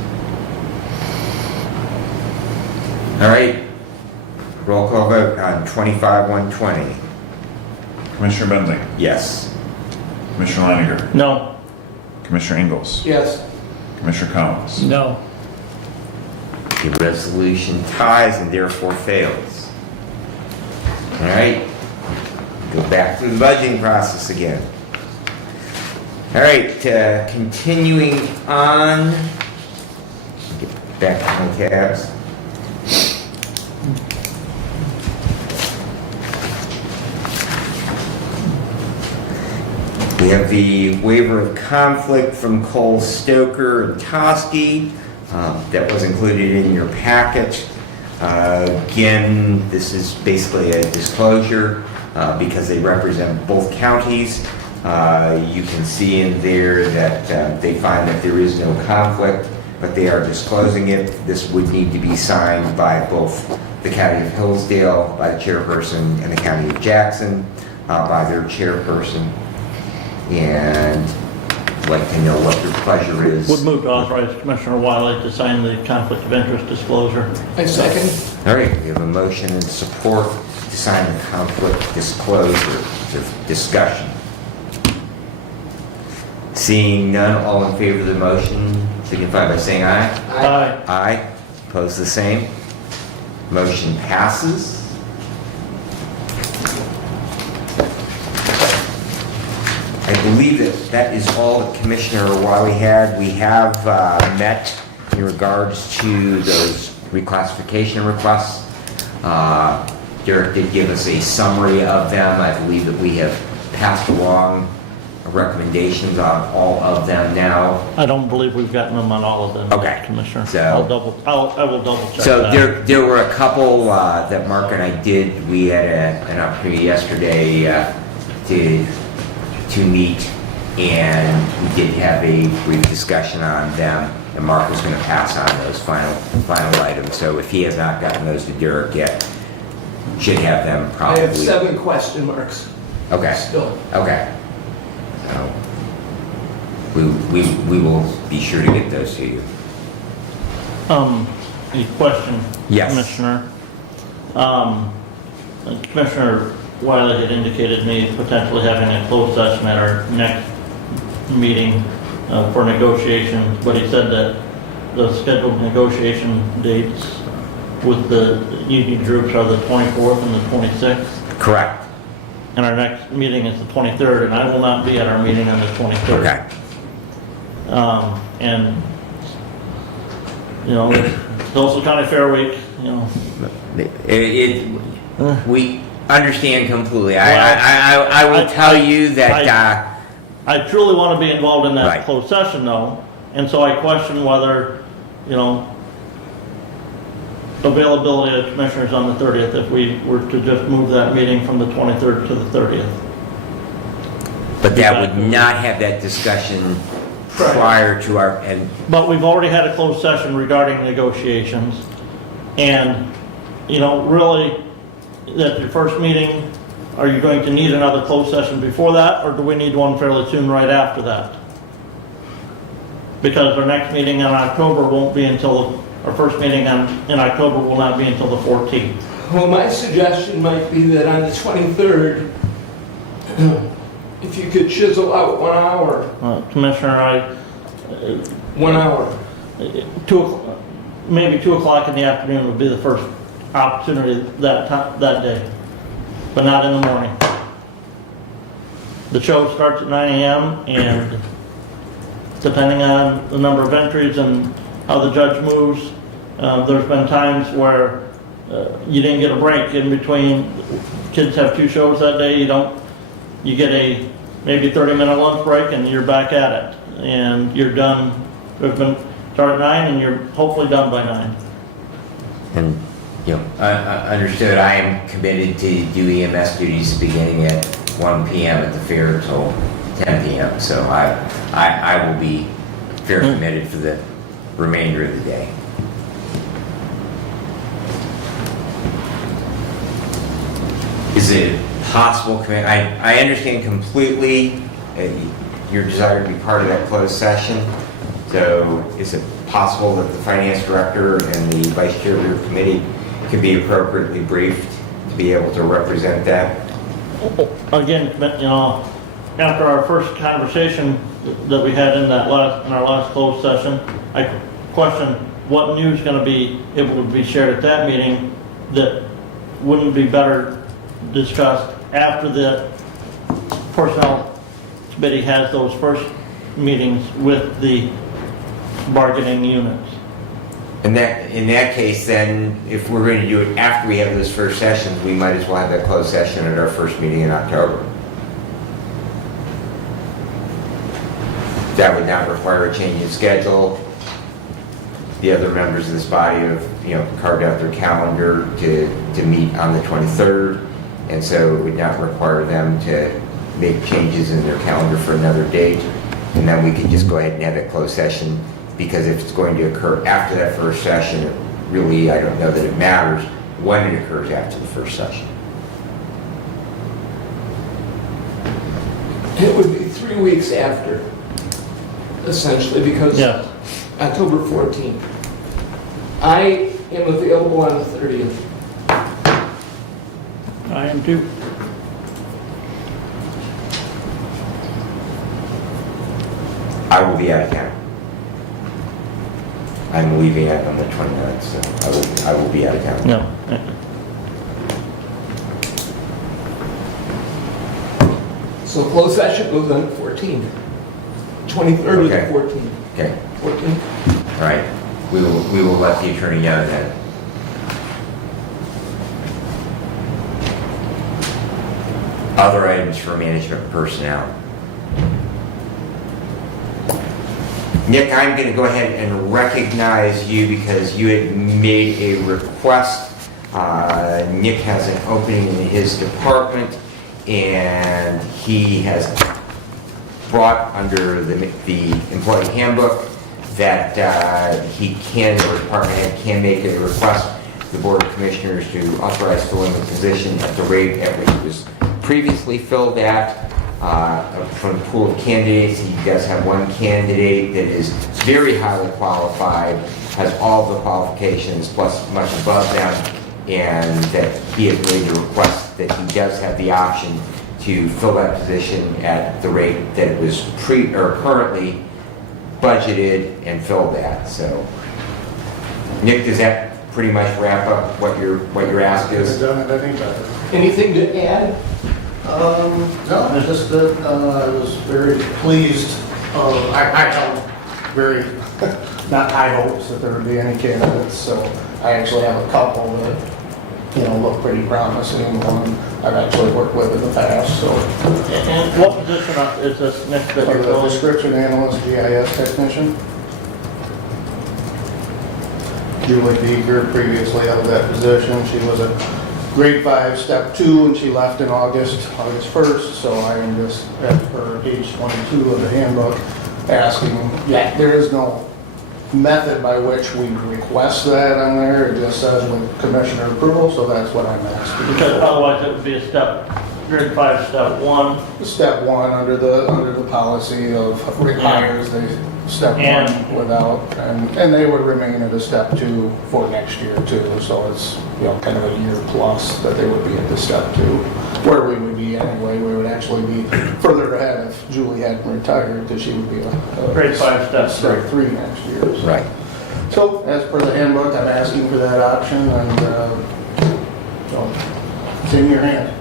All right, roll call vote on 25-120. Commissioner Bending, Yes. Commissioner Leininger, No. Commissioner Ingalls, Yes. Commissioner Collins. No. The resolution ties and therefore fails. All right, go back through the budgeting process again. All right, continuing on, get back to my tabs. We have the waiver of conflict from Cole, Stoker, and Toski. That was included in your packet. Again, this is basically a disclosure because they represent both counties. You can see in there that they find that there is no conflict, but they are disclosing it. This would need to be signed by both the County of Hillsdale, by the chairperson, and the County of Jackson, by their chairperson. And I'd like to know what your pleasure is. Would move to authorize Commissioner Wiley to sign the conflict of interest disclosure. I second. All right, we have a motion and support to sign the conflict disclosure discussion. Seeing none, all in favor of the motion signify by saying aye. Aye. Aye. Opposed, the same. Motion passes. I believe that is all that Commissioner Wiley had. We have met in regards to those reclassification requests. Derek did give us a summary of them. I believe that we have passed along recommendations on all of them now. I don't believe we've gotten them on all of them, Okay. Commissioner. So- I will double check So that. there were a couple that Mark and I did. We had an opportunity yesterday to meet, and we did have a brief discussion on them, and Mark was going to pass on those final items. So if he has not gotten those to Derek yet, should have them I probably. have 7 question marks Okay, still. okay. So we will be sure to get those to you. A question, Yes. Commissioner. Commissioner Wiley had indicated me potentially having a closed session at our next meeting for negotiations, but he said that the scheduled negotiation dates with the union groups are the 24th and the 26th, Correct. and our next meeting is the 23rd, and I will not be at our meeting on the 23rd. Okay. And, you know, it's also County Fair Week, you know. We understand completely. I will tell you that, I truly want to be involved in that Right. closed session though, and so I question whether, you know, availability of commissioners on the 30th, if we were to just move that meeting from the 23rd to the 30th. but that would not have that discussion prior to our, and But we've already had a closed session regarding negotiations, and, you know, really, at your first meeting, are you going to need another closed session before that, or do we need one fairly soon right after that? Because our next meeting in October won't be until, our first meeting in October will not be until the 14th. Well, my suggestion might be that on the 23rd, If you could chisel out 1 hour, Commissioner, 1 hour. maybe 2 o'clock in the afternoon would be the first opportunity that day, but not in the morning. The show starts at 9 a.m. and depending on the number of entries and how the judge moves, there's been times where you didn't get a break in between. Kids have 2 shows that day. You get a maybe 30-minute lunch break and you're back at it. And you're done. There's been start at 9 and you're hopefully done by 9. And, understood, I am committed to do EMS duties beginning at 1 p.m. at the fair till 10 p.m. So I will be fair committed for the remainder of the day. Is it possible, I understand completely your desire to be part of that closed session. So is it possible that the finance director and the vice chair of your committee could be appropriately briefed to be able to represent that? Again, after our first conversation that we had in our last closed session, I questioned what news is going to be able to be shared at that meeting that wouldn't be better discussed after the personnel committee has those first meetings with the bargaining units. In that case, then, if we're going to do it after we have those first sessions, we might as well have that closed session at our first meeting in October. That would not require a change in schedule. The other members of this body have, carved out their calendar to meet on the 23rd, and so it would not require them to make changes in their calendar for another date, and then we could just go ahead and have that closed session. Because if it's going to occur after that first session, really, I don't know that it matters when it occurs after the first session. It would be 3 weeks after, essentially, because October 14th. I am available on the 30th. I am too. I will be out of town. I'm leaving on the 29th, so I will be out of town. No. So closed session goes on the 14th. 23rd Okay. to 14th. Okay, 14th. all right. We will let the attorney know then. Other items for management personnel. Nick, I'm going to go ahead and recognize you because you had made a request. Nick has an opening in his department, and he has brought under the employee handbook that he can, or department head can make a request to the Board of Commissioners to authorize filling the position at the rate at which it was previously filled at. From the pool of candidates, he does have one candidate that is very highly qualified, has all the qualifications plus much above them, and that he has made a request that he does have the option to fill that position at the rate that it was currently budgeted and filled at. So, Nick, does that pretty much wrap up what your ask is? Anything to add? No, just that I was very pleased. I held very, not high hopes that there would be any candidates, so I actually have a couple that, look pretty promising. One I've actually worked with in the past, so. And what position is this next that you're The filling? description analyst, GIS technician. Julie Beeger previously held that position. She was a grade 5, step 2, and she left in August 1st, so I am just at her page 22 of the handbook asking, there is no method by which we request that on there. It just says with commissioner approval, so that's what I'm asking. Because otherwise it would be a grade 5, step 1. Step 1 under the policy of rehires, they step 1 without, and they would remain at a step 2 for next year too. So it's kind of a year plus that they would be at the step 2, where we would be anyway. We would actually be further ahead if Julie hadn't retired, because she would be a Grade 5 step step 3 next year. So. Right. So, as per the handbook, I'm asking for that option, and so it's in your hand.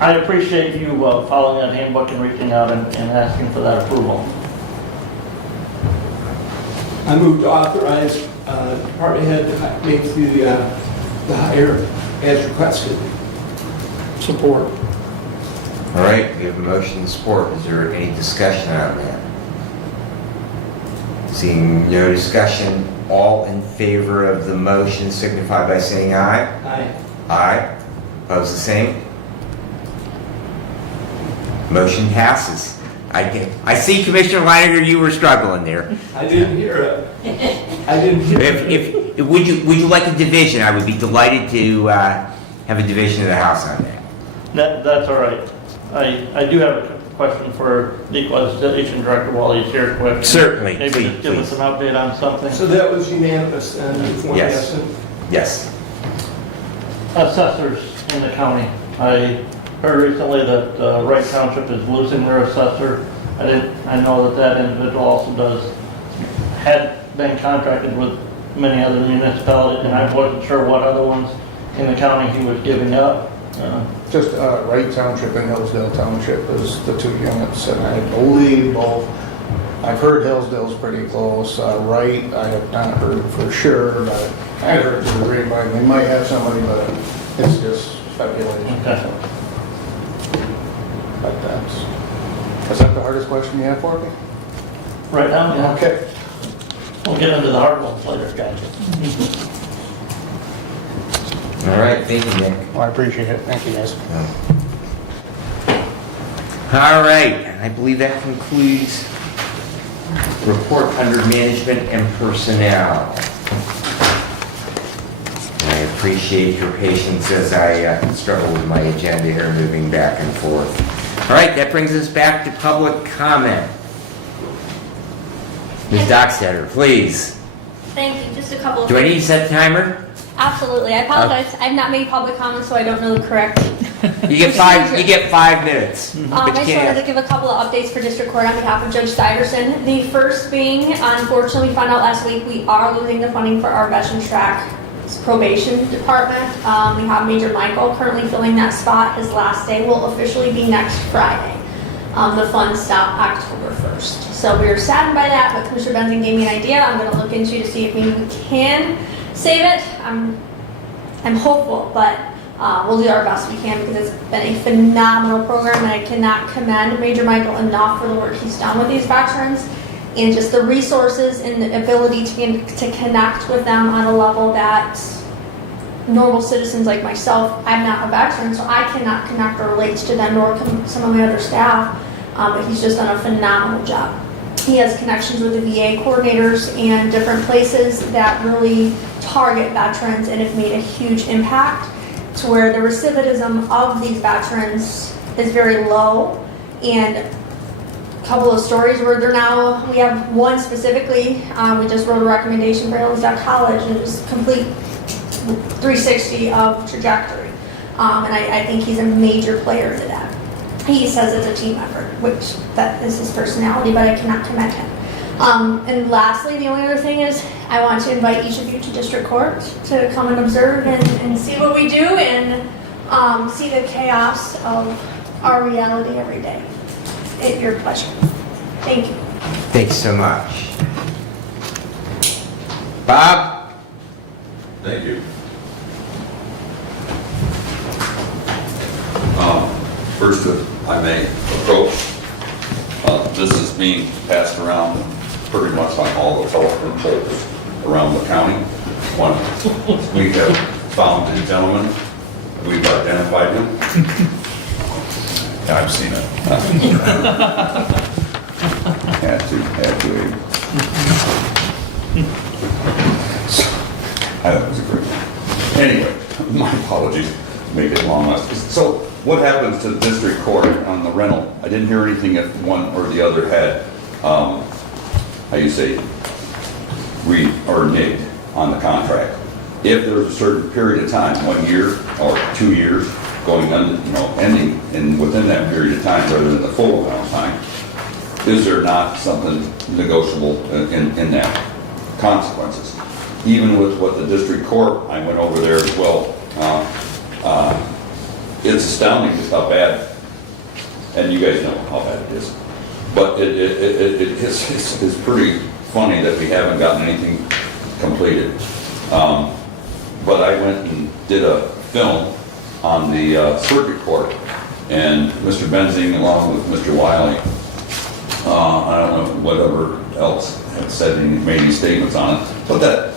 I appreciate you following that handbook and reaching out and asking for that approval. I move to authorize department head to make the hire as requested. Support. All right, we have a motion and support. Is there any discussion on that? Seeing no discussion, all in favor of the motion signify by saying aye. Aye. Aye. Opposed, the same? Motion passes. I see, Commissioner Leininger, you were struggling there. I didn't hear it. I didn't hear it. If would you like a division? I would be delighted to have a division of the House on that. That's all right. I do have a question for the Equalization Director while he's here quick. Certainly. Maybe just give us an update on something. So that was unanimous and one Yes. yes. Yes. Assessors in the county. I heard recently that Wright Township is losing their assessor. I know that individual also had been contracted with many other municipalities, and I wasn't sure what other ones in the county he was giving up. Just Wright Township and Hillsdale Township is the 2 units, and I believe both. I've heard Hillsdale's pretty close. Wright, I have not heard for sure, but I heard through the grapevine they might have somebody, but it's just speculation. Okay. But is that the hardest question you have for me? Right now, yeah. Okay. We'll get into the hard ones later, gotcha. All right, thank you, Nick. Well, I appreciate it. Thank you, guys. All right, I believe that concludes report under management and personnel. I appreciate your patience as I struggle with my agenda here, moving back and forth. All right, that brings us back to public comment. Ms. Dockstetter, please. Thank you. Just a couple of Do I need to set a timer? Absolutely. I apologize. I've not made public comments, so I don't know the correct. You get 5 minutes. But I you just can't- wanted to give a couple of updates for District Court on behalf of Judge Stuyvesant. The first being, unfortunately, we found out last week we are losing the funding for our Veterans Track probation department. We have Major Michael currently filling that spot. His last day will officially be next Friday. The funds stop October 1st. So we are saddened by that, but Commissioner Benson gave me an idea. I'm going to look into to see if maybe we can save it. I'm hopeful, but we'll do our best we can because it's been a phenomenal program, and I cannot commend Major Michael enough for the work he's done with these veterans and just the resources and the ability to connect with them on a level that normal citizens like myself, I'm not a veteran, so I cannot connect or relate to them, nor can some of my other staff, but he's just done a phenomenal job. He has connections with the VA coordinators and different places that really target veterans and have made a huge impact to where the recidivism of these veterans is very low. And a couple of stories where we have one specifically, we just wrote a recommendation for Hillsdale College, and it was complete 360 of trajectory. And I think he's a major player to that. He says it's a team effort, which that is his personality, but I cannot commend him. And lastly, the only other thing is I want to invite each of you to District Court to come and observe and see what we do and see the chaos of our reality every day. At your pleasure. Thank you. Thanks so much. Bob? Thank you. First, if I may approach, this is being passed around pretty much on all the telephone poles around the county. We have found a gentleman, we've identified him. I've seen it. Had to. I thought it was a great one. Anyway, my apologies, make it long. So what happens to the district court on the rental? I didn't hear anything if one or the other had, how you say, reneged on the contract. If there's a certain period of time, 1 year or 2 years, going on, ending in within that period of time rather than the full amount of time, is there not something negotiable in that consequences? Even with what the district court, I went over there as well. It's astounding just how bad, and you guys know how bad it is. But it's pretty funny that we haven't gotten anything completed. But I went and did a film on the circuit court, and Mr. Benzing along with Mr. Wiley, I don't know whatever else had said and made any statements on it, but that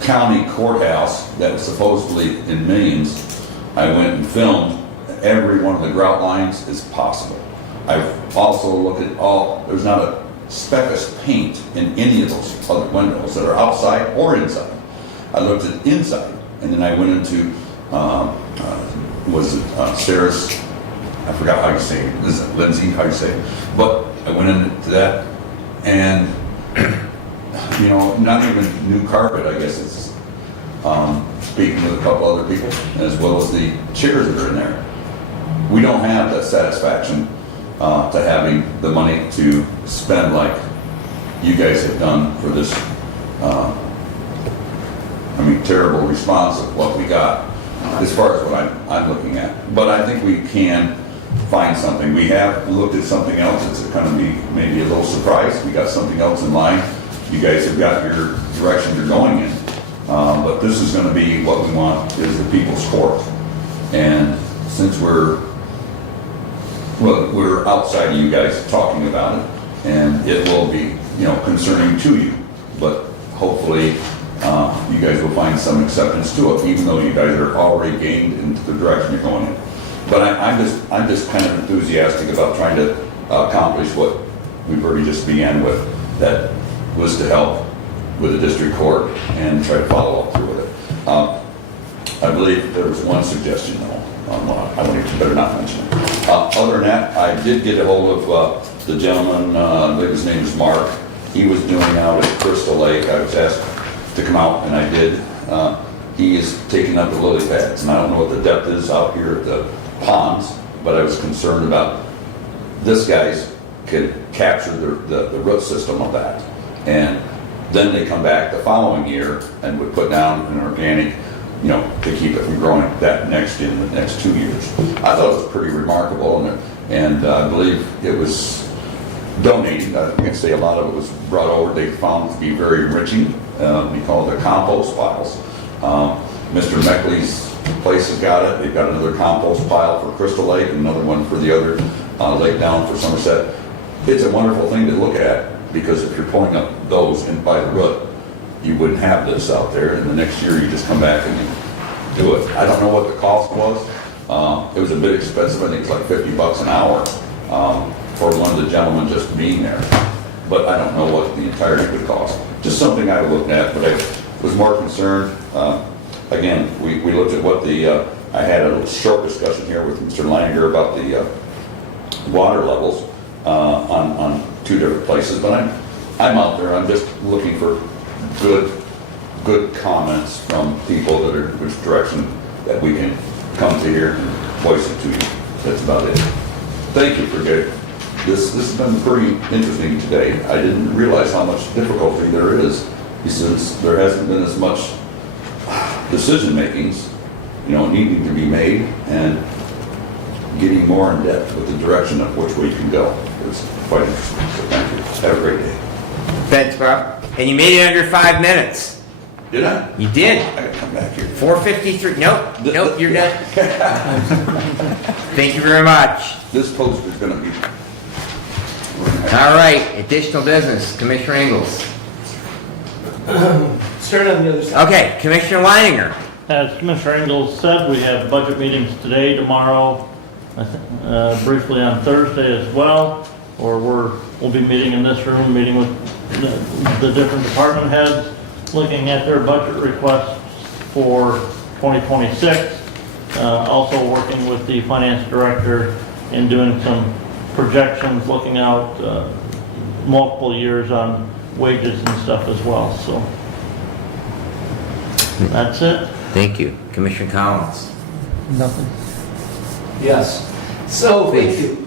county courthouse that was supposedly in millions, I went and filmed every one of the grout lines as possible. I've also looked at there's not a speck of paint in any of those other windows that are outside or inside. I looked at inside, and then I went into, Sarah's, I forgot how you say it, is it Lindsay, how you say it? But I went into that, and, not even new carpet, I guess it's, speaking with a couple other people, as well as the chairs that are in there. We don't have that satisfaction to having the money to spend like you guys have done for this, terrible response of what we got, as far as what I'm looking at. But I think we can find something. We have looked at something else. It's going to be maybe a little surprise. We got something else in line. You guys have got your direction you're going in. But this is going to be what we want is the people's court. And since we're outside of you guys talking about it, and it will be, concerning to you, but hopefully you guys will find some acceptance to it, even though you guys are already gained into the direction you're going in. But I'm just kind of enthusiastic about trying to accomplish what we've already just began with, that was to help with the district court and try to follow up through with it. I believe there was one suggestion though, I better not mention it. Other than that, I did get a hold of the gentleman, I believe his name is Mark. He was doing out at Crystal Lake. I was asked to come out, and I did. He is taking up the lily pads, and I don't know what the depth is out here at the ponds, but I was concerned about this guy's could capture the root system of that. And then they come back the following year and would put down an organic, to keep it from growing that in the next 2 years. I thought it was pretty remarkable, and I believe it was donated. I can't say a lot of it was brought over. They found it to be very enriching. We call it the compost piles. Mr. Meckley's place has got it. They've got another compost pile for Crystal Lake and another one for the other lake down for Somerset. It's a wonderful thing to look at, because if you're pulling up those in by the root, you wouldn't have this out there, and the next year you just come back and you do it. I don't know what the cost was. It was a bit expensive. I think it's like $50 an hour for one of the gentlemen just being there. But I don't know what the entirety would cost. Just something I looked at, but I was more concerned. Again, we looked at what I had a little short discussion here with Mr. Leininger about the water levels on two different places, but I'm out there. I'm just looking for good comments from people that are which direction that we can come to here and voice it to you. That's about it. Thank you for good. This has been pretty interesting today. I didn't realize how much difficulty there is, since there hasn't been as much decision makings, needing to be made, and getting more in depth with the direction of which way you can go. It's quite interesting. So thank you. Have a great day. Thanks, Bob. And you made it under 5 minutes. Did I? You did. I gotta come back here. 4:53. Nope, you're done. Thank you very much. This post is gonna be. All right, additional business. Commissioner Ingles. Start on the other side. Okay, Commissioner Leininger. As Commissioner Engels said, we have budget meetings today, tomorrow, briefly on Thursday as well, or we'll be meeting in this room, meeting with the different department heads, looking at their budget requests for 2026. Also working with the finance director and doing some projections, looking out multiple years on wages and stuff as well. So that's it. Thank you. Commissioner Collins. Nothing. Yes. So, thank you.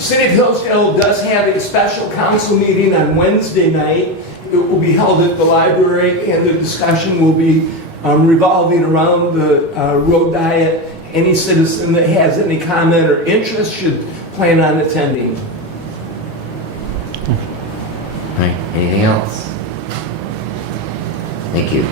City of Hillsdale does have a special council meeting on Wednesday night. It will be held at the library, and the discussion will be revolving around the road diet. Any citizen that has any comment or interest should plan on attending. Right, anything else? Thank you.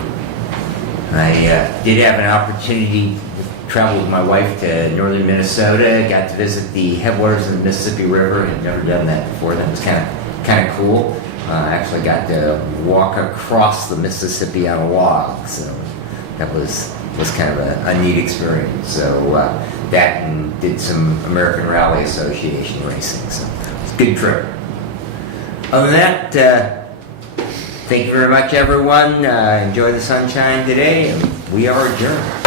I did have an opportunity to travel with my wife to northern Minnesota, got to visit the headwaters of the Mississippi River. Had never done that before. That was kind of cool. Actually got to walk across the Mississippi on a log, so that was kind of a neat experience. So that, and did some American Rally Association racing, so it's a good trip. Other than that, thank you very much, everyone. Enjoy the sunshine today, and we are adjourned.